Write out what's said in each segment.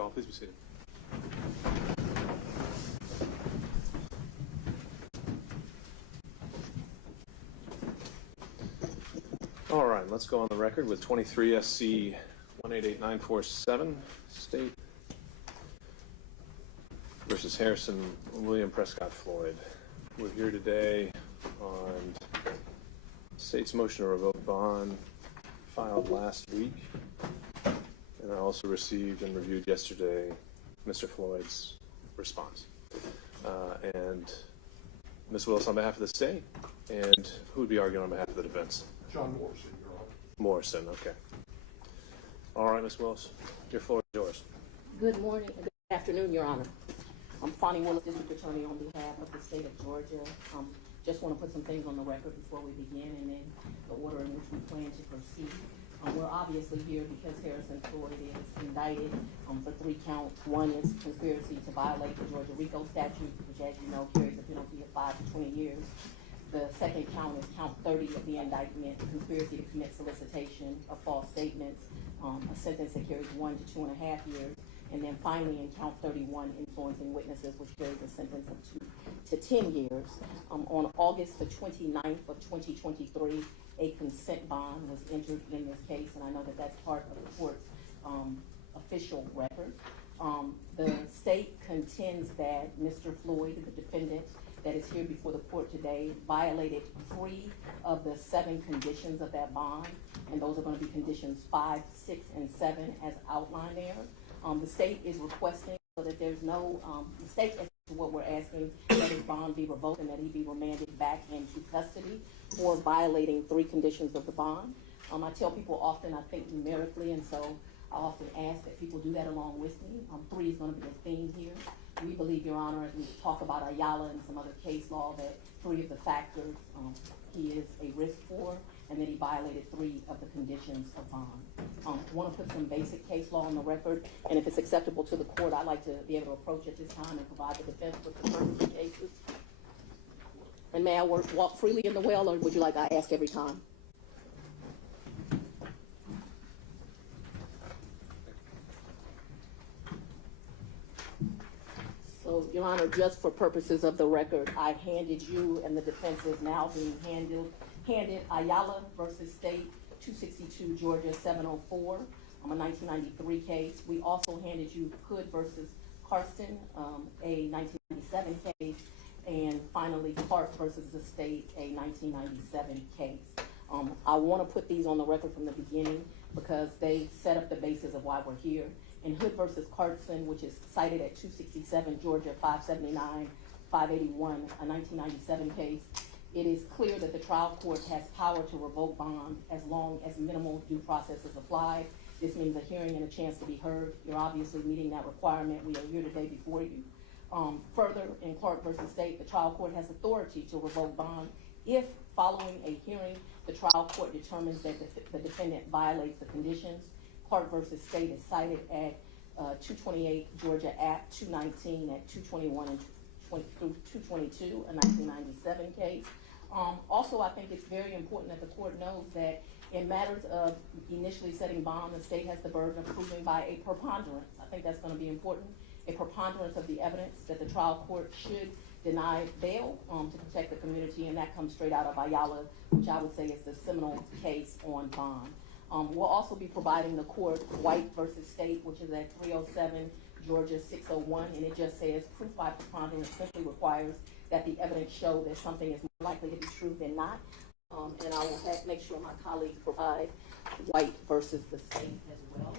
you all. Please be seated. All right, let's go on the record with 23 SC 188947, State versus Harrison William Prescott Floyd. We're here today on State's motion to revoke bond filed last week. And I also received and reviewed yesterday Mr. Floyd's response. And Ms. Willis on behalf of the state, and who would be arguing on behalf of the defense? John Morrison, Your Honor. Morrison, okay. All right, Ms. Willis, your floor is yours. Good morning, good afternoon, Your Honor. I'm Fani Willis, District Attorney on behalf of the state of Georgia. Just want to put some things on the record before we begin and then the order in which we plan to proceed. We're obviously here because Harrison Floyd is indicted for 3 counts. One is conspiracy to violate the Georgia RICO statute, which, as you know, carries a penalty of 5 to 20 years. The second count is count 30 of the indictment, conspiracy to commit solicitation of false statements, a sentence that carries 1 to 2.5 years. And then finally, in count 31, influencing witnesses, which carries a sentence of 2 to 10 years. On August the 29th of 2023, a consent bond was entered in this case, and I know that that's part of the court's official record. The state contends that Mr. Floyd, the defendant that is here before the court today, violated 3 of the 7 conditions of that bond, and those are going to be conditions 5, 6, and 7 as outlined there. The state is requesting so that there's no mistake as to what we're asking, that his bond be revoked and that he be remanded back into custody for violating 3 conditions of the bond. I tell people often I think numerically, and so I often ask that people do that along with me. 3 is going to be a theme here. We believe, Your Honor, as we talk about Ayala and some other case law, that 3 of the factors he is a risk for, and that he violated 3 of the conditions of bond. I want to put some basic case law on the record, and if it's acceptable to the court, I'd like to be able to approach at this time and provide the defense with the first cases. And may I walk freely in the well, or would you like I ask every time? So, Your Honor, just for purposes of the record, I handed you, and the defense is now being handed Ayala versus State, 262 Georgia 704, a 1993 case. We also handed you Hood versus Carson, a 1997 case, and finally Clark versus the State, a 1997 case. I want to put these on the record from the beginning because they set up the basis of why we're here. In Hood versus Carson, which is cited at 267 Georgia 579, 581, a 1997 case, it is clear that the trial court has power to revoke bond as long as minimal due process is applied. This means a hearing and a chance to be heard. You're obviously meeting that requirement. We are here today before you. Further, in Clark versus State, the trial court has authority to revoke bond if, following a hearing, the trial court determines that the defendant violates the conditions. Clark versus State is cited at 228 Georgia Act 219 at 221 and 222, a 1997 case. Also, I think it's very important that the court knows that in matters of initially setting bond, the state has the burden of proving by a preponderance. I think that's going to be important. A preponderance of the evidence that the trial court should deny bail to protect the community, and that comes straight out of Ayala, which I would say is the seminal case on bond. We'll also be providing the court White versus State, which is at 307 Georgia 601, and it just says proof by preponderance simply requires that the evidence show that something is more likely to be true than not. And I will make sure my colleagues provide White versus the State as well.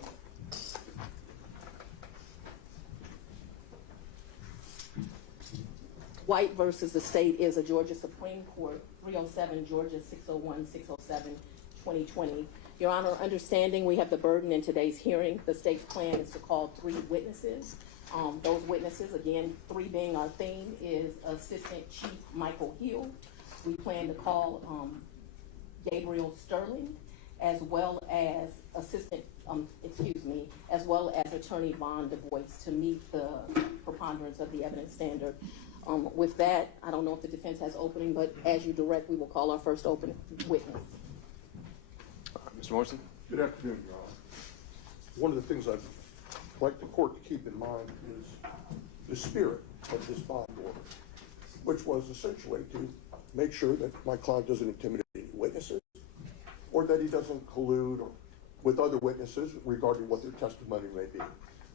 White versus the State is a Georgia Supreme Court, 307 Georgia 601, 607, 2020. Your Honor, understanding we have the burden in today's hearing, the state's plan is to call 3 witnesses. Those witnesses, again, 3 being our theme, is Assistant Chief Michael Hill. We plan to call Gabriel Sterling, as well as as well as Attorney Von Dubose to meet the preponderance of the evidence standard. With that, I don't know if the defense has opening, but as you direct, we will call our first open witness. Mr. Morrison. Good afternoon, Your Honor. One of the things I'd like the court to keep in mind is the spirit of this bond order, which was essentially to make sure that my client doesn't intimidate any witnesses or that he doesn't collude with other witnesses regarding what their testimony may be.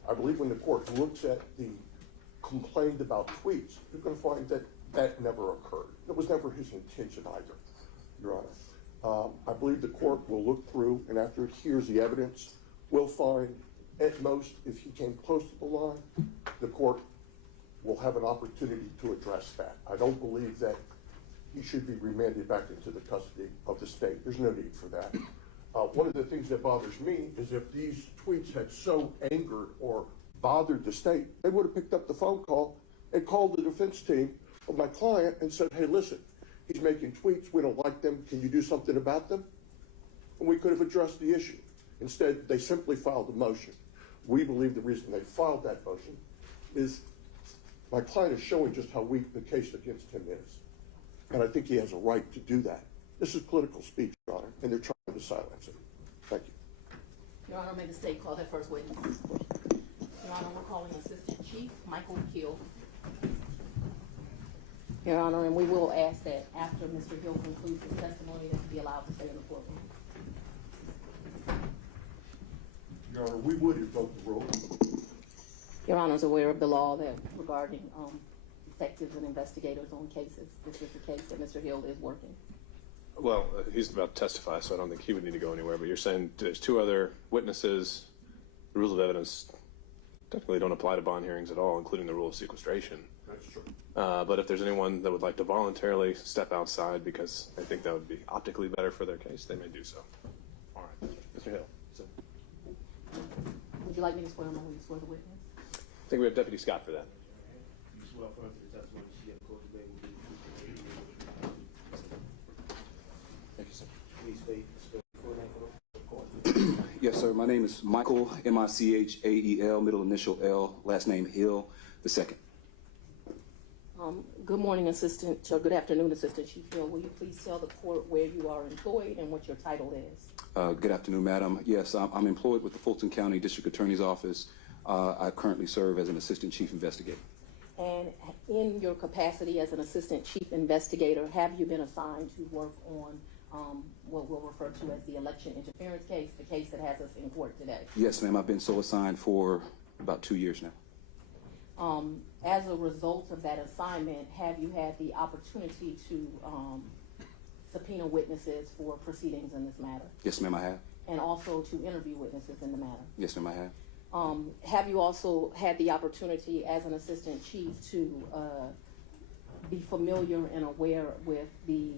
I believe when the court looks at the complaint about tweets, you're going to find that that never occurred. It was never his intention either, Your Honor. I believe the court will look through, and after it hears the evidence, will find at most, if he came close to the line, the court will have an opportunity to address that. I don't believe that he should be remanded back into the custody of the state. There's no need for that. One of the things that bothers me is if these tweets had so angered or bothered the state, they would have picked up the phone call and called the defense team of my client and said, hey, listen, he's making tweets, we don't like them, can you do something about them? And we could have addressed the issue. Instead, they simply filed a motion. We believe the reason they filed that motion is my client is showing just how weak the case against him is. And I think he has a right to do that. This is political speech, Your Honor, and they're trying to silence it. Thank you. Your Honor, may the state call that first witness. Your Honor, we're calling Assistant Chief Michael Hill. Your Honor, and we will ask that after Mr. Hill concludes his testimony that he be allowed to stay in the courtroom. Your Honor, we would invoke the rule. Your Honor is aware of the law that regarding detectives and investigators on cases. This is a case that Mr. Hill is working. Well, he's about to testify, so I don't think he would need to go anywhere, but you're saying there's two other witnesses. The rules of evidence technically don't apply to bond hearings at all, including the rule of sequestration. That's true. But if there's anyone that would like to voluntarily step outside because they think that would be optically better for their case, they may do so. All right, Mr. Hill. Would you like me to swear him or will you swear the witness? I think we have Deputy Scott for that. You swear affirm to the testimony she has quoted today will be the truth and the truth. Thank you, sir. Please state the full name for the court. Yes, sir. My name is Michael, M-I-C-H-A-E-L, middle initial L, last name Hill, the second. Good morning, good afternoon, Assistant Chief Hill. Will you please tell the court where you are employed and what your title is? Good afternoon, madam. Yes, I'm employed with the Fulton County District Attorney's Office. I currently serve as an Assistant Chief Investigator. And in your capacity as an Assistant Chief Investigator, have you been assigned to work on what we'll refer to as the election interference case, the case that has us in court today? Yes, ma'am. I've been so assigned for about 2 years now. As a result of that assignment, have you had the opportunity to subpoena witnesses for proceedings in this matter? Yes, ma'am, I have. And also to interview witnesses in the matter? Yes, ma'am, I have. Have you also had the opportunity as an Assistant Chief to be familiar and aware with the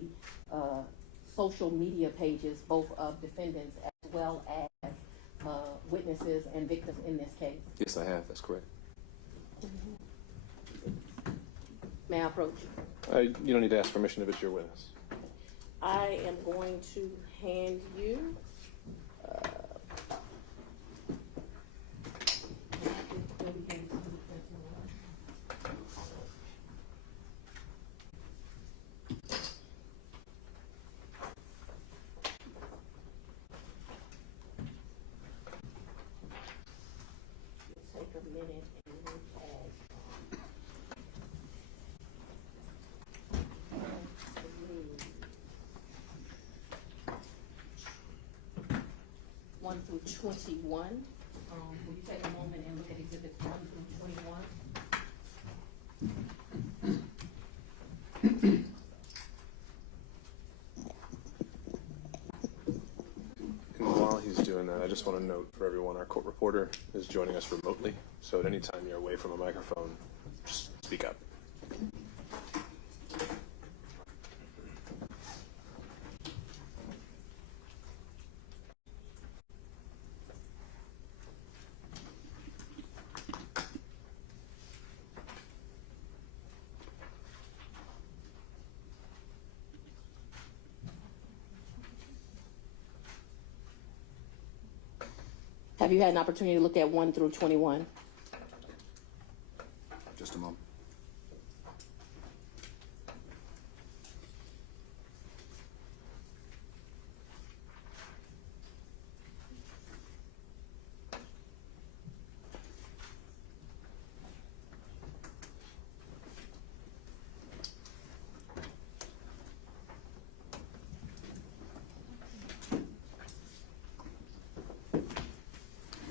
social media pages, both of defendants as well as witnesses and victims in this case? Yes, I have. That's correct. May I approach? You don't need to ask permission if it's your witness. I am going to hand you take a minute and look at one through 21. Will you take a moment and look at exhibits 1 through 21? And while he's doing that, I just want to note for everyone, our court reporter is joining us remotely. So at any time you're away from a microphone, just speak up. Have you had an opportunity to look at 1 through 21? Just a moment.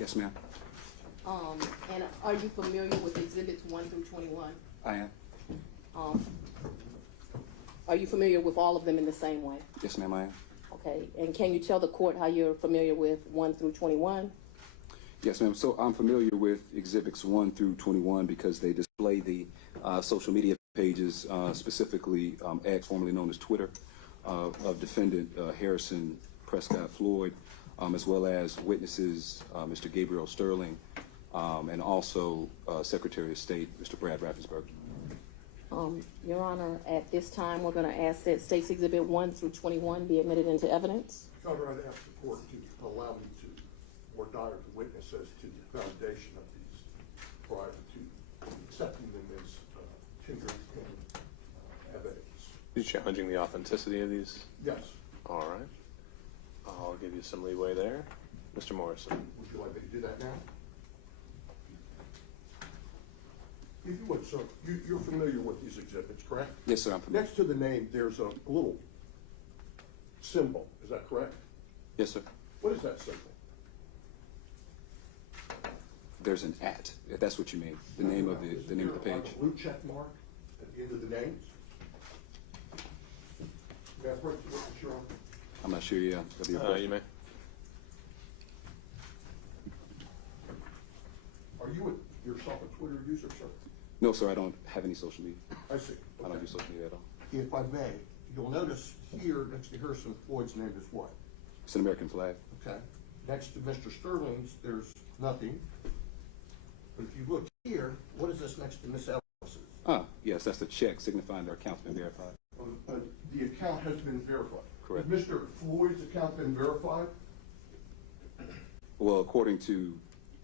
Yes, ma'am. And are you familiar with exhibits 1 through 21? I am. Are you familiar with all of them in the same way? Yes, ma'am, I am. Okay, and can you tell the court how you're familiar with 1 through 21? Yes, ma'am. So I'm familiar with exhibits 1 through 21 because they display the social media pages, specifically X, formerly known as Twitter, of defendant Harrison Prescott Floyd, as well as witnesses Mr. Gabriel Sterling, and also Secretary of State Mr. Brad Raffensperger. Your Honor, at this time, we're going to ask that State's Exhibit 1 through 21 be admitted into evidence. Your Honor, I'd ask the court to allow me to, or dire the witness as to the foundation of these prior to accepting them as tender and evidence. Are you challenging the authenticity of these? Yes. All right. I'll give you some leeway there. Mr. Morrison. Would you like me to do that now? If you would, sir, you're familiar with these exhibits, correct? Yes, sir, I'm familiar. Next to the name, there's a little symbol. Is that correct? Yes, sir. What is that symbol? There's an @ if that's what you mean. The name of the name of the page. A blue check mark at the end of the names. May I approach the witness, Your Honor? I'm not sure. Yeah. That'd be a question. You may. Are you yourself a Twitter user, sir? No, sir. I don't have any social media. I see. I don't use social media at all. If I may, you'll notice here next to Harrison Floyd's name is what? It's an American flag. Okay. Next to Mr. Sterling's, there's nothing. But if you look here, what is this next to Miss Ellis's? Yes, that's the check signifying their account's been verified. The account has been verified. Correct. Has Mr. Floyd's account been verified? Well, according to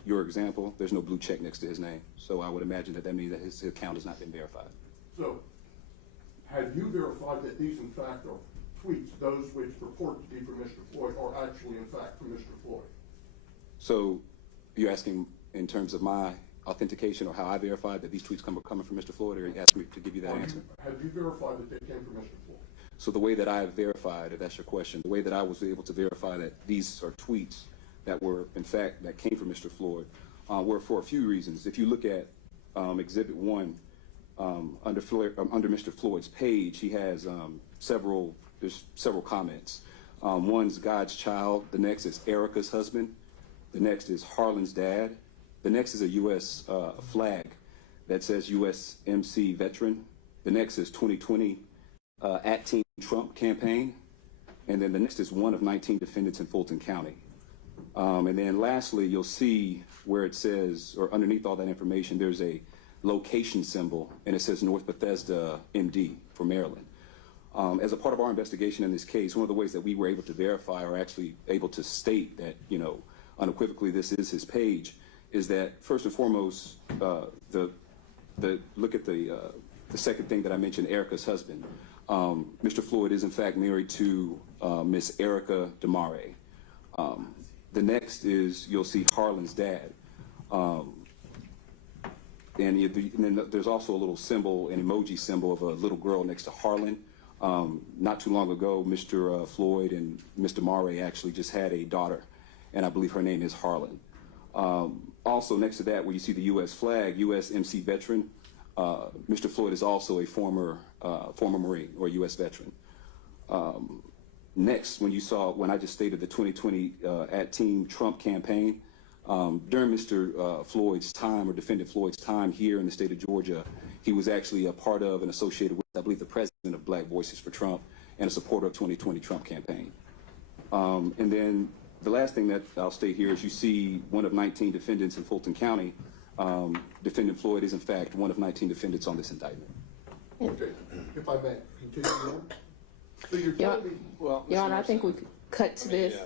your example, there's no blue check next to his name. So I would imagine that means that his account has not been verified. So, have you verified that these in fact are tweets, those which purport to be from Mr. Floyd, are actually in fact from Mr. Floyd? So you're asking in terms of my authentication or how I verified that these tweets are coming from Mr. Floyd, or you asked me to give you that answer? Have you verified that they came from Mr. Floyd? So the way that I verified, if that's your question, the way that I was able to verify that these are tweets that were, in fact, that came from Mr. Floyd, were for a few reasons. If you look at Exhibit 1, under Mr. Floyd's page, he has there's several comments. One's God's child, the next is Erica's husband, the next is Harlan's dad, the next is a U.S. Flag that says USMC veteran, the next is 2020 at Team Trump campaign, and then the next is one of 19 defendants in Fulton County. And then lastly, you'll see where it says, or underneath all that information, there's a location symbol, and it says North Bethesda, MD, for Maryland. As a part of our investigation in this case, one of the ways that we were able to verify, or actually able to state that, unequivocally this is his page, is that first and foremost, look at the second thing that I mentioned, Erica's husband. Mr. Floyd is in fact married to Miss Erica DeMare. The next is, you'll see Harlan's dad. And then there's also a little symbol, an emoji symbol of a little girl next to Harlan. Not too long ago, Mr. Floyd and Mr. DeMare actually just had a daughter, and I believe her name is Harlan. Also next to that, where you see the U.S. flag, USMC veteran, Mr. Floyd is also a former Marine or U.S. veteran. Next, when I just stated the 2020 at Team Trump campaign, during Mr. Floyd's time, or defendant Floyd's time here in the state of Georgia, he was actually a part of and associated with, I believe, the president of Black Voices for Trump and a supporter of 2020 Trump campaign. And then the last thing that I'll state here is you see one of 19 defendants in Fulton County. Defendant Floyd is, in fact, one of 19 defendants on this indictment. Okay, if I may, continue on. So you're telling me, Well, Your Mr. Honor, I think we Morrison, could cut to this.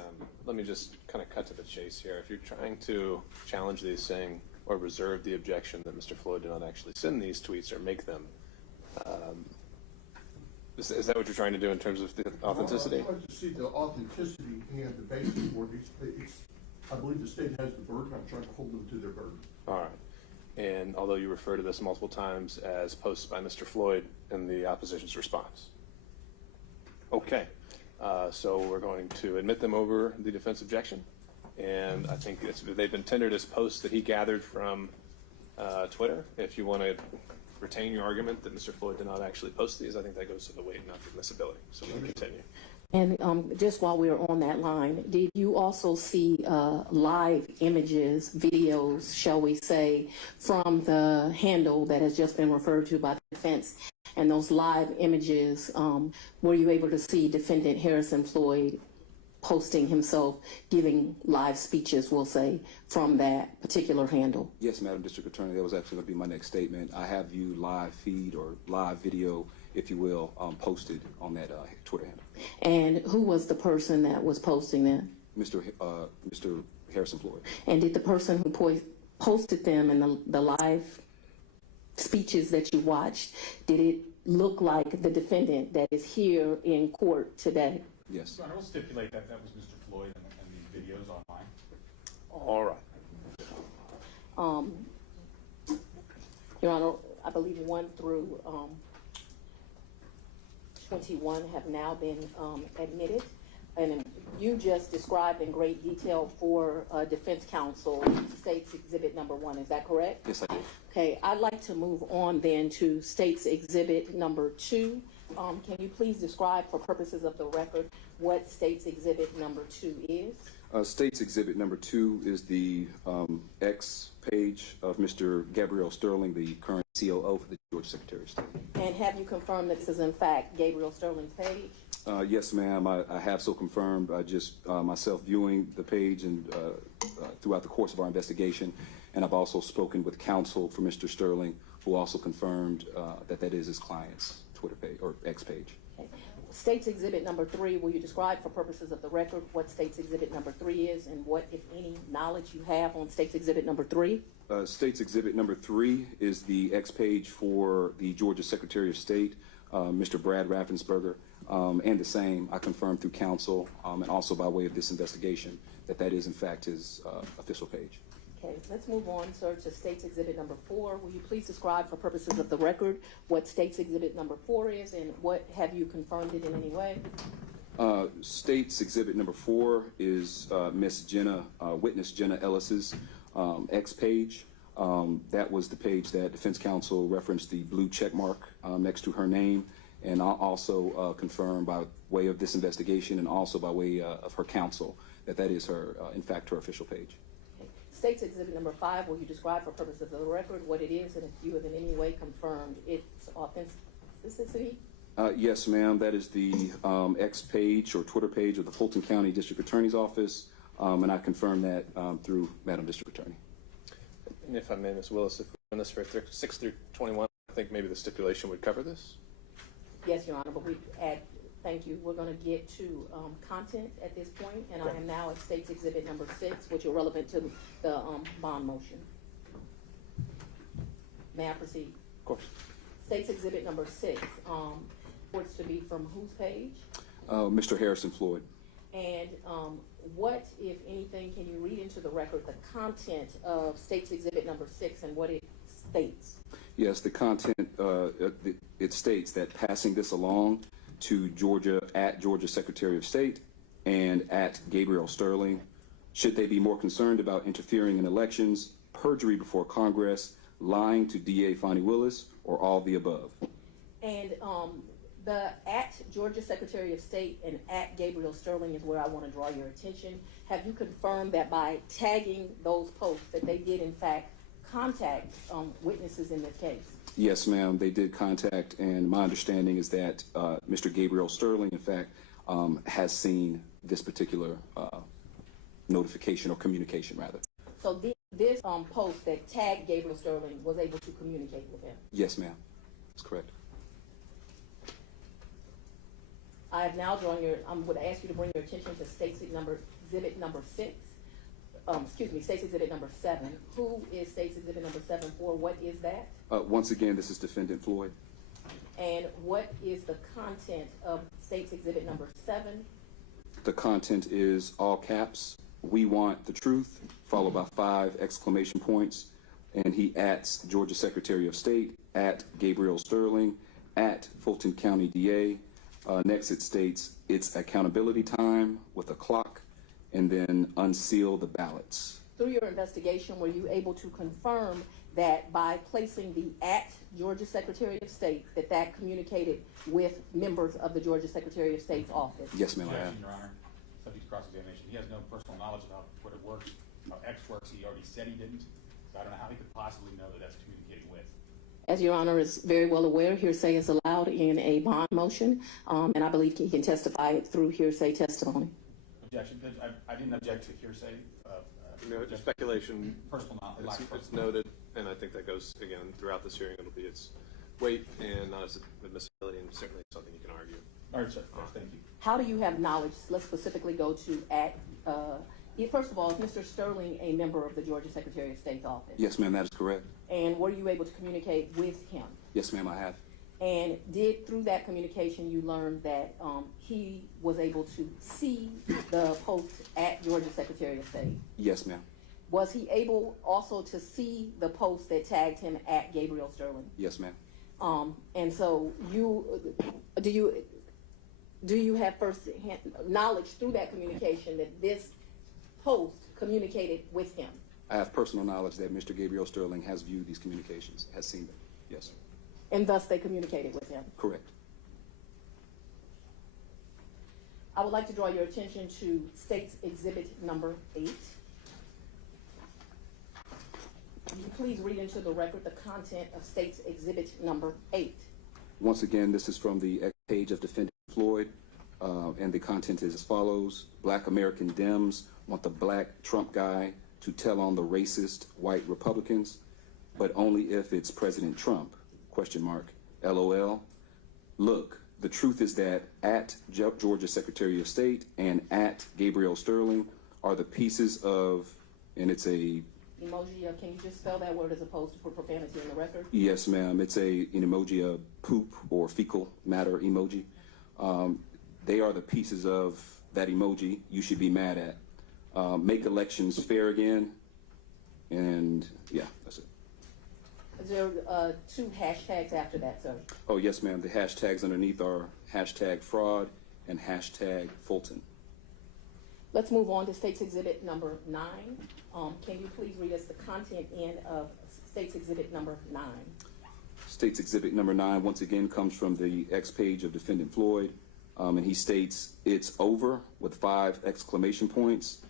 Let me just kind of cut to the chase here. If you're trying to challenge these, saying, or reserve the objection that Mr. Floyd did not actually send these tweets or make them, is that what you're trying to do in terms of the authenticity? I'm trying to see the authenticity and the basis for these. I believe the state has the burden. I'm trying to hold them to their burden. All right. And although you refer to this multiple times as posts by Mr. Floyd in the opposition's response. Okay. So we're going to admit them over the defense objection, And I think they've been tendered as posts that he gathered from Twitter. If you want to retain your argument that Mr. Floyd did not actually post these, I think that goes to the weight, not the admissibility. So we can continue. And just while we're on that line, did you also see live images, videos, shall we say, from the handle that has just been referred to by the defense? And those live images, were you able to see Defendant Harrison Floyd posting himself, giving live speeches, we'll say, from that particular handle? Yes, Madam District Attorney, that was actually going to be my next statement. I have you live feed or live video, if you will, posted on that Twitter handle. And who was the person that was posting them? Mr. Harrison Floyd. And did the person who posted them and the live speeches that you watched, did it look like the defendant that is here in court today? Yes. So I will stipulate that that was Mr. Floyd and the videos online. All right. Your Honor, I believe 1 through 21 have now been admitted. And you just described in great detail for defense counsel State's Exhibit number 1. Is that correct? Yes, I did. Okay, I'd like to move on then to State's Exhibit number 2. Can you please describe, for purposes of the record, what State's Exhibit number 2 is? State's Exhibit number 2 is the X page of Mr. Gabriel Sterling, the current COO for the Georgia Secretary of State. And have you confirmed that this is in fact Gabriel Sterling's page? Yes, ma'am. I have so confirmed. I just myself viewing the page and throughout the course of our investigation, and I've also spoken with counsel for Mr. Sterling, who also confirmed that that is his client's Twitter page or X page. Okay. State's Exhibit number 3, will you describe for purposes of the record what State's Exhibit number 3 is and what, if any, knowledge you have on State's Exhibit number 3? State's Exhibit number 3 is the X page for the Georgia Secretary of State, Mr. Brad Raffensperger, and the same I confirmed through counsel and also by way of this investigation that that is in fact his official page. Okay, let's move on, sir, to State's Exhibit number 4. Will you please describe for purposes of the record what State's Exhibit number 4 is and what have you confirmed it in any way? State's Exhibit number 4 is Miss Jenna, witness Jenna Ellis's X page. That was the page that defense counsel referenced the blue check mark next to her name, and I'll also confirm by way of this investigation and also by way of her counsel that that is her, in fact, her official page. Okay. State's Exhibit number 5, will you describe for purposes of the record what it is and if you have in any way confirmed its authenticity? Yes, ma'am. That is the X page or Twitter page of the Fulton County District Attorney's Office, and I confirm that through Madam District Attorney. And if I may, Ms. Willis, if we're on this for 6 through 21, I think maybe the stipulation would cover this. Yes, Your Honor, but we add, thank you. We're going to get to content at this point, and I am now at State's Exhibit number 6, which are relevant to the bond motion. May I proceed? Of course. State's Exhibit number 6, reports to be from whose page? Mr. Harrison Floyd. And what, if anything, can you read into the record the content of State's Exhibit number 6 and what it states? Yes, the content, it states that passing this along to Georgia Secretary of State and at Gabriel Sterling, should they be more concerned about interfering in elections, perjury before Congress, lying to DA Fani Willis, or all the above. And the at Georgia Secretary of State and at Gabriel Sterling is where I want to draw your attention. Have you confirmed that by tagging those posts that they did in fact contact witnesses in this case? Yes, ma'am, they did contact, and my understanding is that Mr. Gabriel Sterling, in fact, has seen this particular notification or communication, rather. So this post that tagged Gabriel Sterling was able to communicate with him? Yes, ma'am, that's correct. I have now drawn I'm going to ask you to bring your attention to State's Exhibit number 6. State's Exhibit number 7. Who is State's Exhibit number 7 for? What is that? Once again, this is Defendant Floyd. And what is the content of State's Exhibit number 7? The content is all caps, "We want the truth," followed by 5 exclamation points. And he @s Georgia Secretary of State, @Gabriel Sterling, @Fulton County DA. Next it states, "It's accountability time," with a clock, and then unseal the ballots. Through your investigation, were you able to confirm that by placing the at Georgia Secretary of State, that communicated with members of the Georgia Secretary of State's office? Yes, ma'am, I have. Objection, Your Honor. Subject to cross-examination. He has no personal knowledge of how Twitter works, how X works. He already said he didn't. So I don't know how he could possibly know that that's communicating with. As Your Honor is very well aware, hearsay is allowed in a bond motion, and I believe he can testify through hearsay testimony. Objection. I didn't object to hearsay. No, Just speculation. personal knowledge. It's noted, and I think that goes, again, throughout this hearing, it'll be its weight and not its admissibility, and certainly something you can argue. All right, sir. Yes, thank you. How do you have knowledge? Let's specifically go to first of all, is Mr. Sterling a member of the Georgia Secretary of State's office? Yes, ma'am, that is correct. And were you able to communicate with him? Yes, ma'am, I have. And through that communication, you learned that he was able to see the post at Georgia Secretary of State? Yes, ma'am. Was he able also to see the post that tagged him at Gabriel Sterling? Yes, ma'am. And so do you have first-hand knowledge through that communication that this post communicated with him? I have personal knowledge that Mr. Gabriel Sterling has viewed these communications, has seen them. Yes, sir. And thus they communicated with him? Correct. I would like to draw your attention to State's Exhibit number 8. Will you please read into the record the content of State's Exhibit number 8? Once again, this is from the page of Defendant Floyd, and the content is as follows. Black American Dems want the black Trump guy to tell on the racist white Republicans, but only if it's President Trump, ? LOL. Look, the truth is that at Georgia Secretary of State and at Gabriel Sterling are the pieces of, and it's a Emoji, can you just spell that word as opposed to put profanity in the record? Yes, ma'am. It's an emoji of poop or fecal matter emoji. They are the pieces of that emoji you should be mad at. Make elections fair again. And yeah, that's it. Is there 2 hashtags after that, sir? Oh, yes, ma'am. The hashtags underneath are hashtag fraud and hashtag Fulton. Let's move on to State's Exhibit number 9. Can you please read us the content of State's Exhibit number 9? State's Exhibit number 9, once again, comes from the X page of Defendant Floyd, and he states, "It's over," with 5 exclamation points.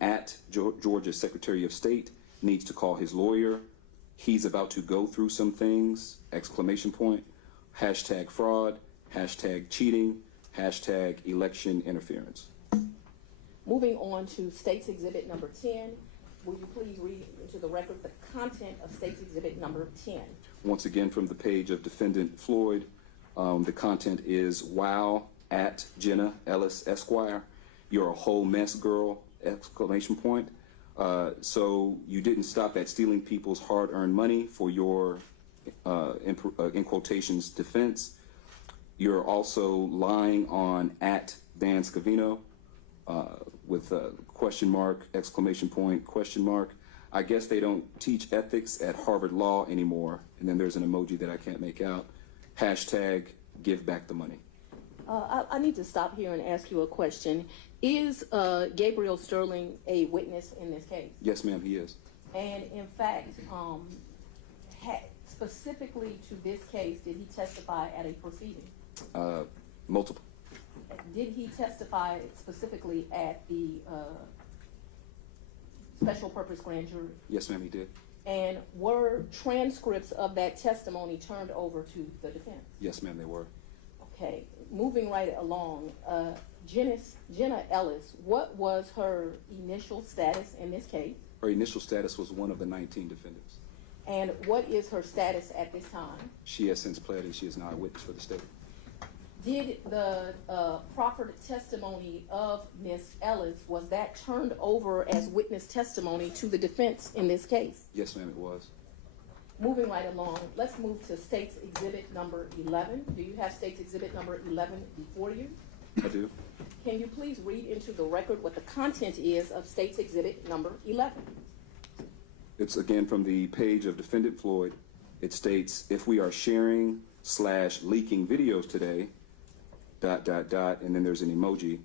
At Georgia Secretary of State needs to call his lawyer. He's about to go through some things, exclamation point. Hashtag fraud, hashtag cheating, hashtag election interference. Moving on to State's Exhibit number 10, will you please read into the record the content of State's Exhibit number 10? Once again, from the page of Defendant Floyd, the content is, "Wow, at Jenna Ellis Esquire, you're a whole mess, girl," exclamation point. So you didn't stop at stealing people's hard-earned money for your, in quotations, defense. You're also lying on at Dan Scavino, with a question mark, exclamation point, question mark. I guess they don't teach ethics at Harvard Law anymore. And then there's an emoji that I can't make out. Hashtag give back the money. I need to stop here and ask you a question. Is Gabriel Sterling a witness in this case? Yes, ma'am, he is. And in fact, specifically to this case, did he testify at a proceeding? Multiple. Did he testify specifically at the special purpose grand jury? Yes, ma'am, he did. And were transcripts of that testimony turned over to the defense? Yes, ma'am, they were. Okay, moving right along, Jenna Ellis, what was her initial status in this case? Her initial status was one of the 19 defendants. And what is her status at this time? She has since pled and she is now a witness for the state. Did the proffered testimony of Ms. Ellis, was that turned over as witness testimony to the defense in this case? Yes, ma'am, it was. Moving right along, let's move to State's Exhibit number 11. Do you have State's Exhibit number 11 before you? I do. Can you please read into the record what the content is of State's Exhibit number 11? It's again from the page of Defendant Floyd. It states, "If we are sharing / leaking videos today, ... and then there's an emoji.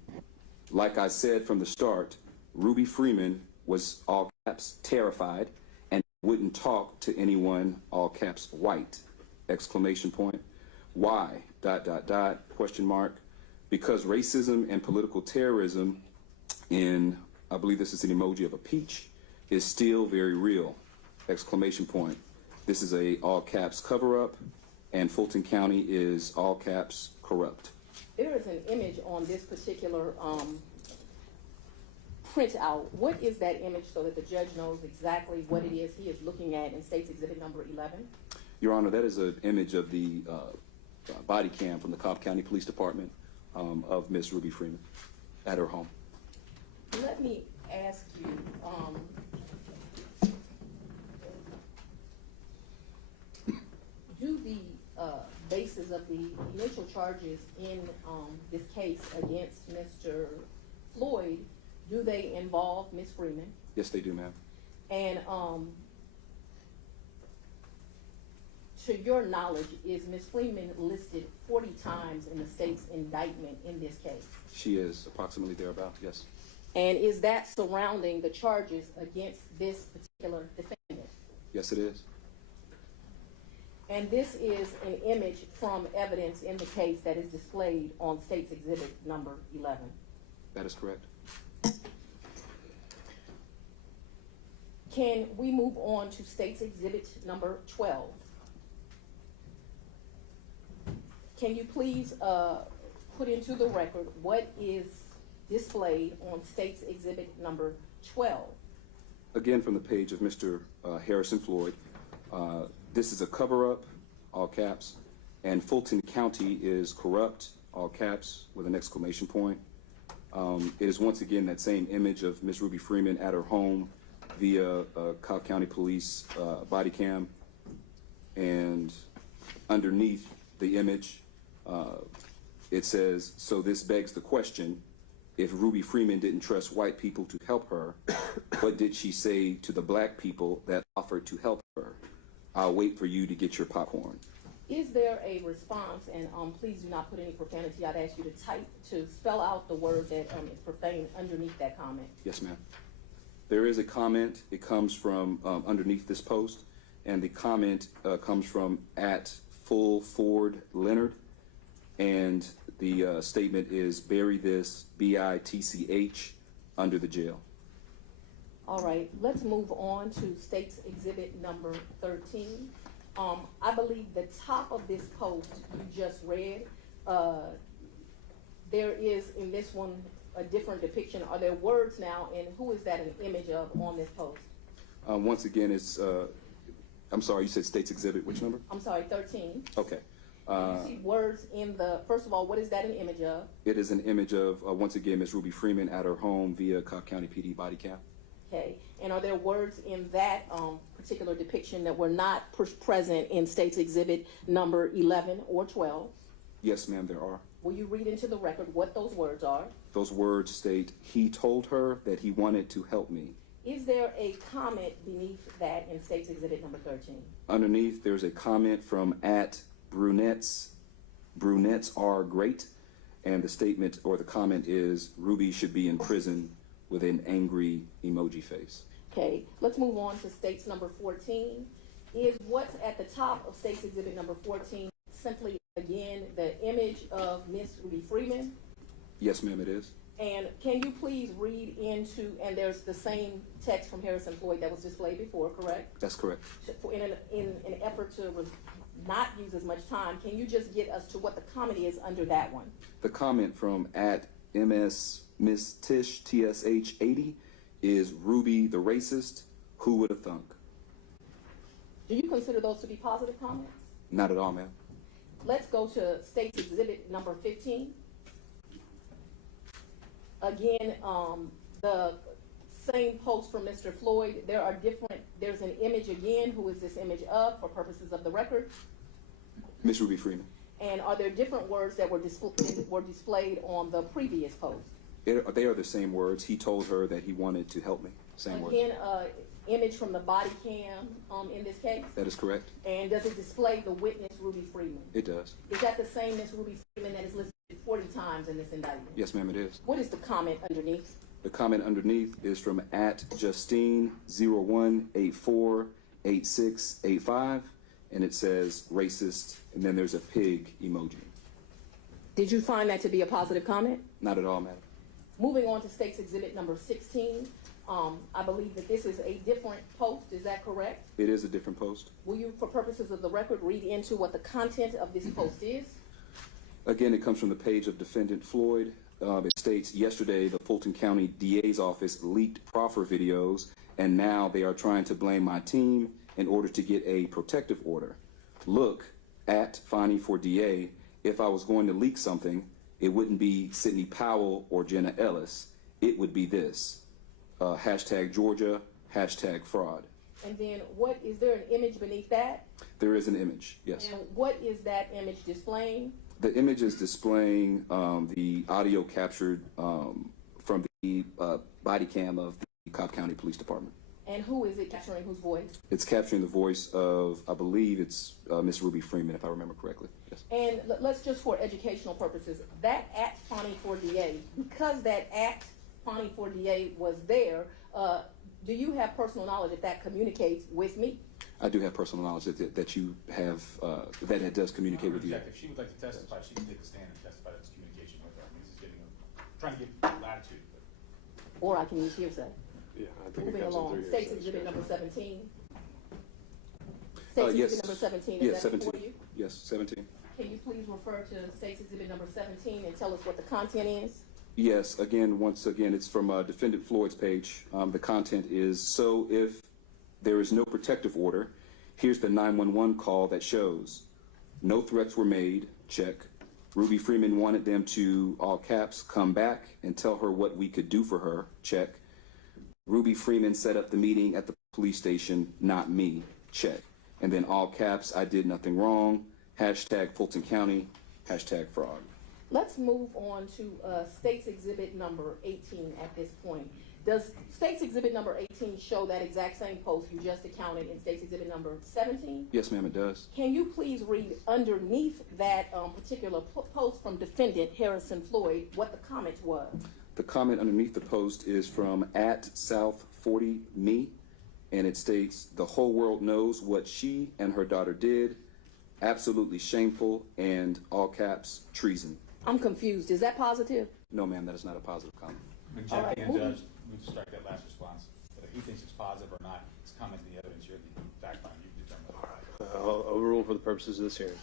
Like I said from the start, Ruby Freeman was, all caps, terrified and wouldn't talk to anyone, all caps, white, exclamation point. Why, ... question mark. Because racism and political terrorism in, I believe this is an emoji of a peach, is still very real, exclamation point. This is a all caps cover-up, and Fulton County is all caps corrupt. There is an image on this particular printout. What is that image so that the judge knows exactly what it is he is looking at in State's Exhibit number 11? Your Honor, that is an image of the body cam from the Cobb County Police Department of Miss Ruby Freeman at her home. Let me ask you, do the basis of the initial charges in this case against Mr. Floyd, do they involve Miss Freeman? Yes, they do, ma'am. And to your knowledge, is Miss Freeman listed 40 times in the state's indictment in this case? She is approximately thereabout, yes. And is that surrounding the charges against this particular defendant? Yes, it is. And this is an image from evidence in the case that is displayed on State's Exhibit number 11. That is correct. Can we move on to State's Exhibit number 12? Can you please put into the record what is displayed on State's Exhibit number 12? Again, from the page of Mr. Harrison Floyd, this is a cover-up, all caps, and Fulton County is corrupt, all caps, with an exclamation point. It is once again that same image of Miss Ruby Freeman at her home via Cobb County Police body cam, and underneath the image, it says, so this begs the question, if Ruby Freeman didn't trust white people to help her, what did she say to the black people that offered to help her? I'll wait for you to get your popcorn. Is there a response, and please do not put any profanity, I'd ask you to spell out the word that is profane underneath that comment. Yes, ma'am. There is a comment. It comes from underneath this post, and the comment comes from @FullFordLeonard, and the statement is bury this, BITCH, under the jail. All right, let's move on to State's Exhibit number 13. I believe the top of this post you just read, there is in this one a different depiction. Are there words now, and who is that an image of on this post? Once again, it's, I'm sorry, you said State's Exhibit, which number? I'm sorry, 13. Okay. You see words in the, first of all, what is that an image of? It is an image of, once again, Miss Ruby Freeman at her home via Cobb County PD body cam. Okay, and are there words in that particular depiction that were not present in State's Exhibit number 11 or 12? Yes, ma'am, there are. Will you read into the record what those words are? Those words state, he told her that he wanted to help me. Is there a comment beneath that in State's Exhibit number 13? Underneath, there's a comment from @Brunettes. Brunettes are great. And the statement or the comment is, Ruby should be in prison, with an angry emoji face. Okay, let's move on to State's number 14. Is what's at the top of State's Exhibit number 14 simply, again, the image of Miss Ruby Freeman? Yes, ma'am, it is. And can you please read into, and there's the same text from Harrison Floyd that was displayed before, correct? That's correct. In an effort to not use as much time, can you just get us to what the comment is under that one? The comment from @Miss Tish TSH 80 is Ruby the racist. Who would have thunk? Do you consider those to be positive comments? Not at all, ma'am. Let's go to State's Exhibit number 15. Again, the same post from Mr. Floyd. There's an image again. Who is this image of for purposes of the record? Miss Ruby Freeman. And are there different words that were displayed on the previous post? They are the same words. He told her that he wanted to help me. Same words. Again, image from the body cam in this case? That is correct. And does it display the witness, Ruby Freeman? It does. Is that the same Miss Ruby Freeman that is listed 40 times in this indictment? Yes, ma'am, it is. What is the comment underneath? The comment underneath is from @Justine01848685, and it says racist, and then there's a pig emoji. Did you find that to be a positive comment? Not at all, madam. Moving on to State's Exhibit number 16, I believe that this is a different post, is that correct? It is a different post. Will you, for purposes of the record, read into what the content of this post is? Again, it comes from the page of Defendant Floyd. It states, yesterday, the Fulton County DA's office leaked proffer videos, and now they are trying to blame my team in order to get a protective order. Look, @Fani for DA, if I was going to leak something, it wouldn't be Sidney Powell or Jenna Ellis. It would be this. #Georgia, #fraud. And then what, is there an image beneath that? There is an image, yes. And what is that image displaying? The image is displaying the audio captured from the body cam of the Cobb County Police Department. And who is it capturing, whose voice? It's capturing the voice of, I believe it's Miss Ruby Freeman, if I remember correctly. Yes. And let's just, for educational purposes, that @Fani for DA, because that @Fani for DA was there, do you have personal knowledge if that communicates with me? I do have personal knowledge that you have, that it does communicate with you. If she would like to testify, she can take a stand and testify that it's communication with her. I mean, this is trying to give latitude. Or I can use hearsay. Yeah, I think it Moving comes in along, through State's here. Exhibit number 17. State's Yes. Exhibit number 17, is Yes, that 17. before you? Yes, 17. Can you please refer to State's Exhibit number 17 and tell us what the content is? Yes, once again, it's from Defendant Floyd's page. The content is, so if there is no protective order, here's the 911 call that shows no threats were made, check. Ruby Freeman wanted them to, all caps, come back and tell her what we could do for her, check. Ruby Freeman set up the meeting at the police station, not me, check. And then all caps, I did nothing wrong, #Fulton County, #fraud. Let's move on to State's Exhibit number 18 at this point. Does State's Exhibit number 18 show that exact same post you just accounted in State's Exhibit number 17? Yes, ma'am, it does. Can you please read underneath that particular post from Defendant Harrison Floyd what the comment was? The comment underneath the post is from @South40Me, and it states, the whole world knows what she and her daughter did. Absolutely shameful, and all caps, treason. I'm confused. Is that positive? No, ma'am, that is not a positive comment. And All right, Judge, and moving- Judge, we can strike that last response. But if he thinks it's positive or not, it's commenting the evidence. You're the fact finder. You can determine. I'll overrule for the purposes of this hearing.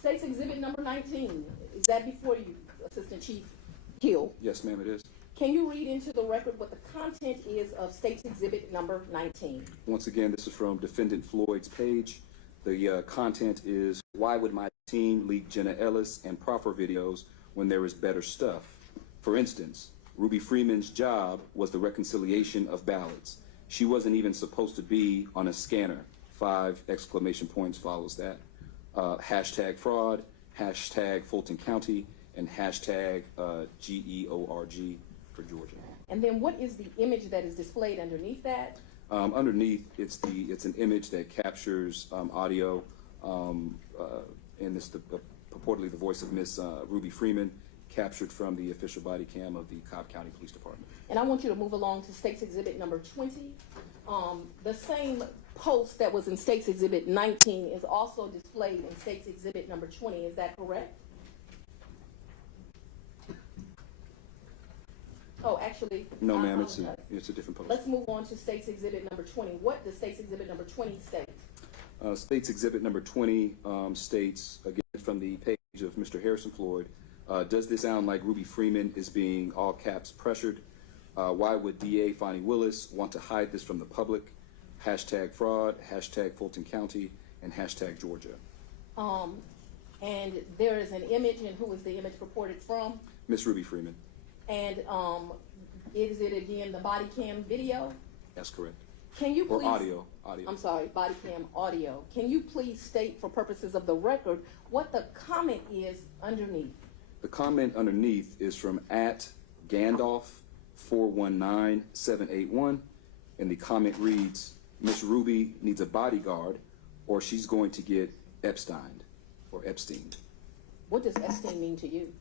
State's Exhibit number 19. Is that before you, Assistant Chief Hill? Yes, ma'am, it is. Can you read into the record what the content is of State's Exhibit number 19? Once again, this is from Defendant Floyd's page. The content is, why would my team leak Jenna Ellis and proffer videos when there is better stuff? For instance, Ruby Freeman's job was the reconciliation of ballots. She wasn't even supposed to be on a scanner. 5 exclamation points follows that. #fraud, #Fulton County, and #GEORG for Georgia. And then what is the image that is displayed underneath that? Underneath, it's an image that captures audio, and it's purportedly the voice of Miss Ruby Freeman, captured from the official body cam of the Cobb County Police Department. And I want you to move along to State's Exhibit number 20. The same post that was in State's Exhibit 19 is also displayed in State's Exhibit number 20. Is that correct? Oh, actually, No, I ma'am, apologize. it's a different post. Let's move on to State's Exhibit number 20. What does State's Exhibit number 20 state? State's Exhibit number 20 states, again, from the page of Mr. Harrison Floyd, does this sound like Ruby Freeman is being, all caps, pressured? Why would DA Fani Willis want to hide this from the public? #fraud, #Fulton County, and #Georgia. And there is an image, and who is the image purported from? Miss Ruby Freeman. And is it again the body cam video? That's correct. Can you Or please? audio. I'm sorry, body cam audio. Can you please state, for purposes of the record, what the comment is underneath? The comment underneath is from @Gandalf419781, and the comment reads, Miss Ruby needs a bodyguard, or she's going to get Epsteined, or Epstein. What does Epstein mean to you?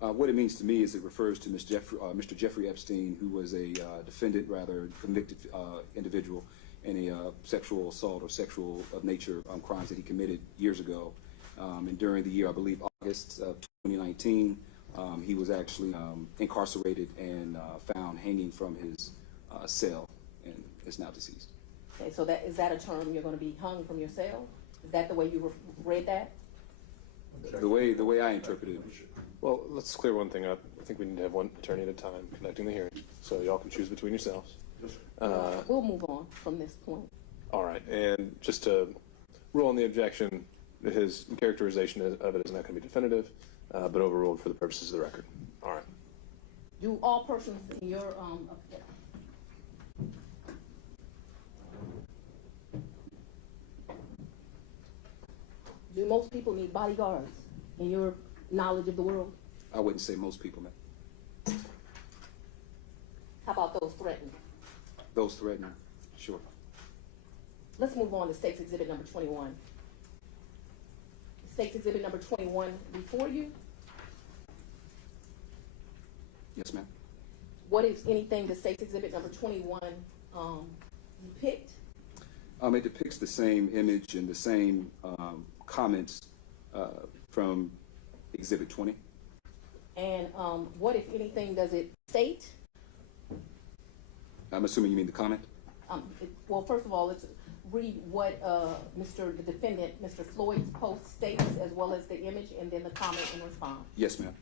What it means to me is it refers to Mr. Jeffrey Epstein, who was a defendant, rather convicted individual in a sexual assault or sexual of nature crimes that he committed years ago. And during the year, I believe August of 2019, he was actually incarcerated and found hanging from his cell and is now deceased. Okay, so is that a term, you're going to be hung from your cell? Is that the way you read that? The way I interpreted it. Well, let's clear one thing up. I think we need to have one attorney at a time conducting the hearing, so y'all can choose between yourselves. We'll move on from this point. All right, and just to rule on the objection, his characterization of it is not going to be definitive, but overruled for the purposes of the record. All right. Do all persons in your, do most people need bodyguards in your knowledge of the world? I wouldn't say most people, ma'am. How about those threatened? Those threatened, sure. Let's move on to State's Exhibit number 21. State's Exhibit number 21 before you. Yes, ma'am. What, if anything, does State's Exhibit number 21 depict? It depicts the same image and the same comments from Exhibit 20. And what, if anything, does it state? I'm assuming you mean the comment? Well, first of all, let's read what the defendant, Mr. Floyd's post states, as well as the image, and then the comment in response. Yes, ma'am.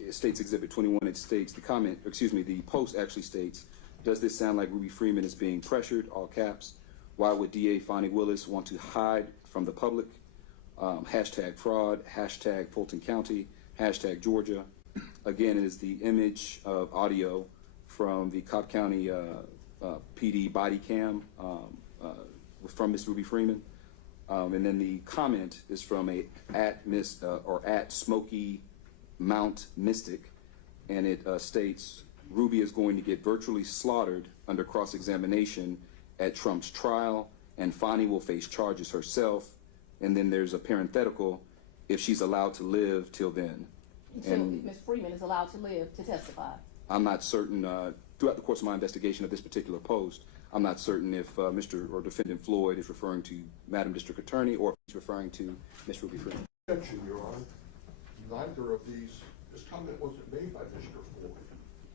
It states Exhibit 21. It states the post actually states, does this sound like Ruby Freeman is being pressured, all caps? Why would DA Fani Willis want to hide from the public? Hashtag fraud, hashtag Fulton County, hashtag Georgia. Again, it is the image of audio from the Cobb County PD body cam from Miss Ruby Freeman. And then the comment is from at Smoky Mount Mystic, and it states, Ruby is going to get virtually slaughtered under cross-examination at Trump's trial, and Fani will face charges herself. And then there's a parenthetical, if she's allowed to live till then. Until Ms. Freeman is allowed to live to testify. I'm not certain, throughout the course of my investigation of this particular post, I'm not certain if Mr. or Defendant Floyd is referring to Madam District Attorney or if he's referring to Ms. Ruby Freeman. Objection, Your Honor. Neither of these, this comment wasn't made by Mr. Floyd.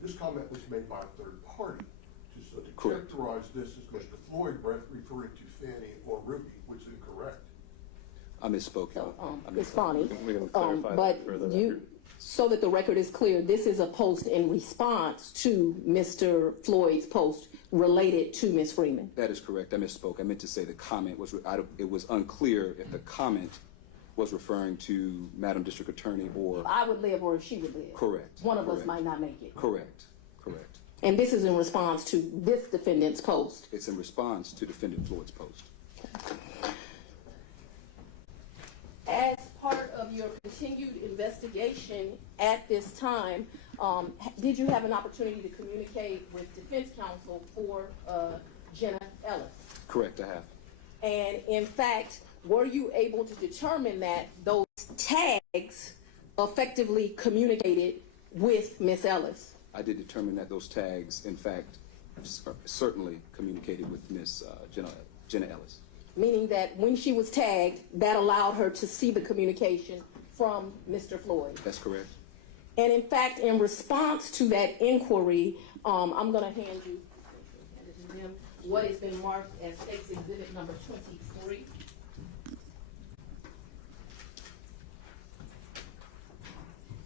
This comment was made by a third party. To characterize this as Mr. Floyd referring to Fannie or Ruby, which is incorrect. I misspoke. So, Ms. Fani, We can clarify but that for the you, record. so that the record is clear, this is a post in response to Mr. Floyd's post related to Ms. Freeman. That is correct. I misspoke. I meant to say the comment was, it was unclear if the comment was referring to Madam District Attorney or... I would live or if she would live. Correct. One of us Correct. might not make it. Correct. And this is in response to this defendant's post. It's in response to Defendant Floyd's post. As part of your continued investigation at this time, did you have an opportunity to communicate with defense counsel for Jenna Ellis? Correct, I have. And in fact, were you able to determine that those tags effectively communicated with Ms. Ellis? I did determine that those tags, in fact, certainly communicated with Ms. Jenna Ellis. Meaning that when she was tagged, that allowed her to see the communication from Mr. Floyd. That's correct. And in fact, in response to that inquiry, I'm going to hand you what has been marked as State's Exhibit number 23.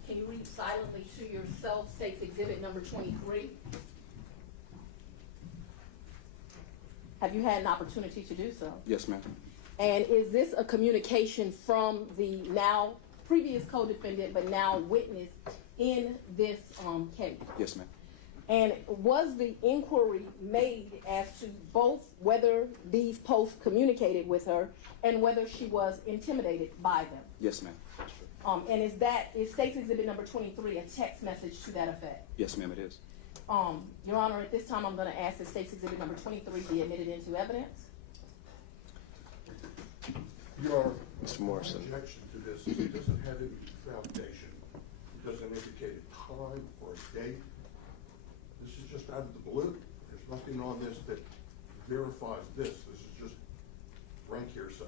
Can you read silently to yourself State's Exhibit number 23? Have you had an opportunity to do so? Yes, ma'am. And is this a communication from the now previous co-defendant but now witness in this case? Yes, ma'am. And was the inquiry made as to both whether these posts communicated with her and whether she was intimidated by them? Yes, ma'am. And is State's Exhibit number 23 a text message to that effect? Yes, ma'am, it is. Your Honor, at this time, I'm going to ask that State's Exhibit number 23 be admitted into evidence. Your Honor, Mr. Morrison. my objection to this is it doesn't have any foundation. It doesn't indicate a time or a date. This is just out of the blue. There's nothing on this that verifies this. This is just rank hearsay.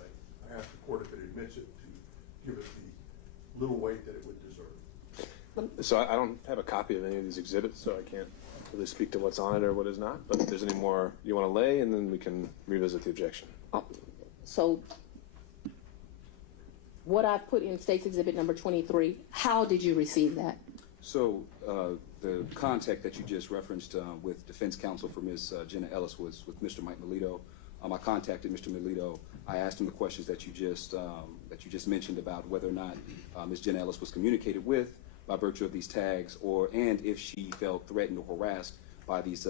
I ask the court if it admits it to give it the little weight that it would deserve. So I don't have a copy of any of these exhibits, so I can't really speak to what's on it or what is not. But if there's any more you want to lay, and then we can revisit the objection. So what I've put in State's Exhibit number 23, how did you receive that? So the contact that you just referenced with defense counsel for Ms. Jenna Ellis was with Mr. Mike Melito. I contacted Mr. Melito. I asked him the questions that you just mentioned about whether or not Ms. Jenna Ellis was communicated with by virtue of these tags, and if she felt threatened or harassed by these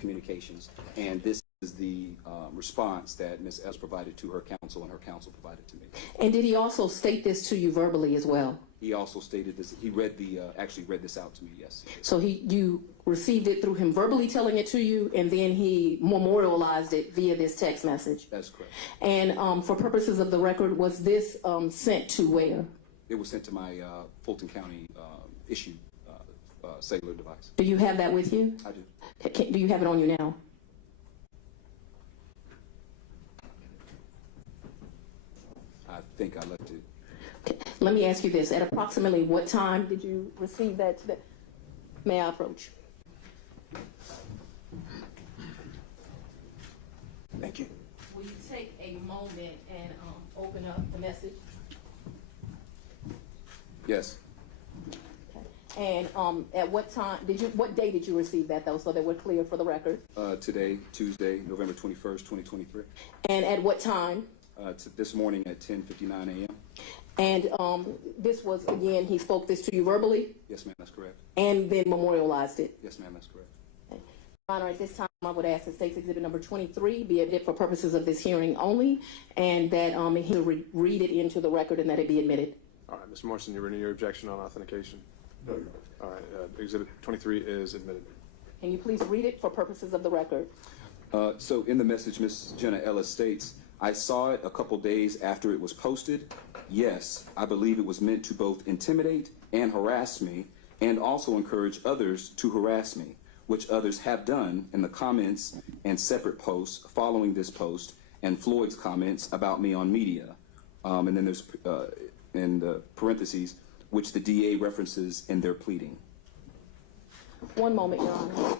communications. And this is the response that Ms. Ellis provided to her counsel, and her counsel provided to me. And did he also state this to you verbally as well? He also stated this. He read actually read this out to me. Yes. So you received it through him verbally telling it to you, and then he memorialized it via this text message. That's correct. And for purposes of the record, was this sent to where? It was sent to my Fulton County issued cellular device. Do you have that with you? I do. Do you have it on you now? I think I left it. Okay. Let me ask you this. At approximately what time did you receive that? May I approach? Thank you. Will you take a moment and open up the message? Yes. And at what time what day did you receive that, though, so that we're clear for the record? Today, Tuesday, November 21st, 2023. And at what time? This morning at 10:59 a.m. And this was, again, he spoke this to you verbally? Yes, ma'am, that's correct. And then memorialized it? Yes, ma'am, that's correct. Your Honor, at this time, I would ask that State's Exhibit number 23 be admitted for purposes of this hearing only, and that he read it into the record and that it be admitted. All right, Mr. Morrison, you renew your objection on authentication? No, Your Honor. All right, Exhibit 23 is admitted. Can you please read it for purposes of the record? So in the message, Ms. Jenna Ellis states, I saw it a couple days after it was posted. Yes, I believe it was meant to both intimidate and harass me, and also encourage others to harass me, which others have done in the comments and separate posts following this post, and Floyd's comments about me on media. And then there's, in the parentheses, which the DA references in their pleading. One moment, Your Honor.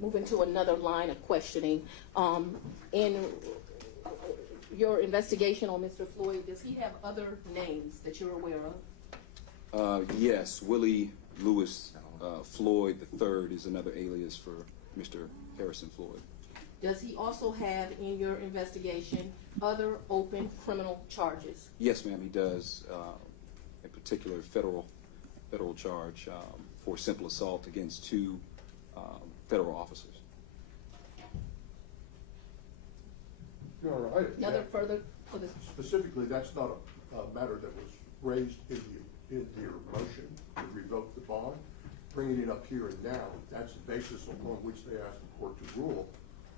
Moving to another line of questioning. In your investigation on Mr. Floyd, does he have other names that you're aware of? Yes, Willie Lewis Floyd III is another alias for Mr. Harrison Floyd. Does he also have in your investigation other open criminal charges? Yes, ma'am, he does. A particular federal charge for simple assault against two federal officers. Your Honor, I object. Another further for this? Specifically, that's not a matter that was raised in your motion to revoke the bond. Bringing it up here and now, that's the basis upon which they asked the court to rule,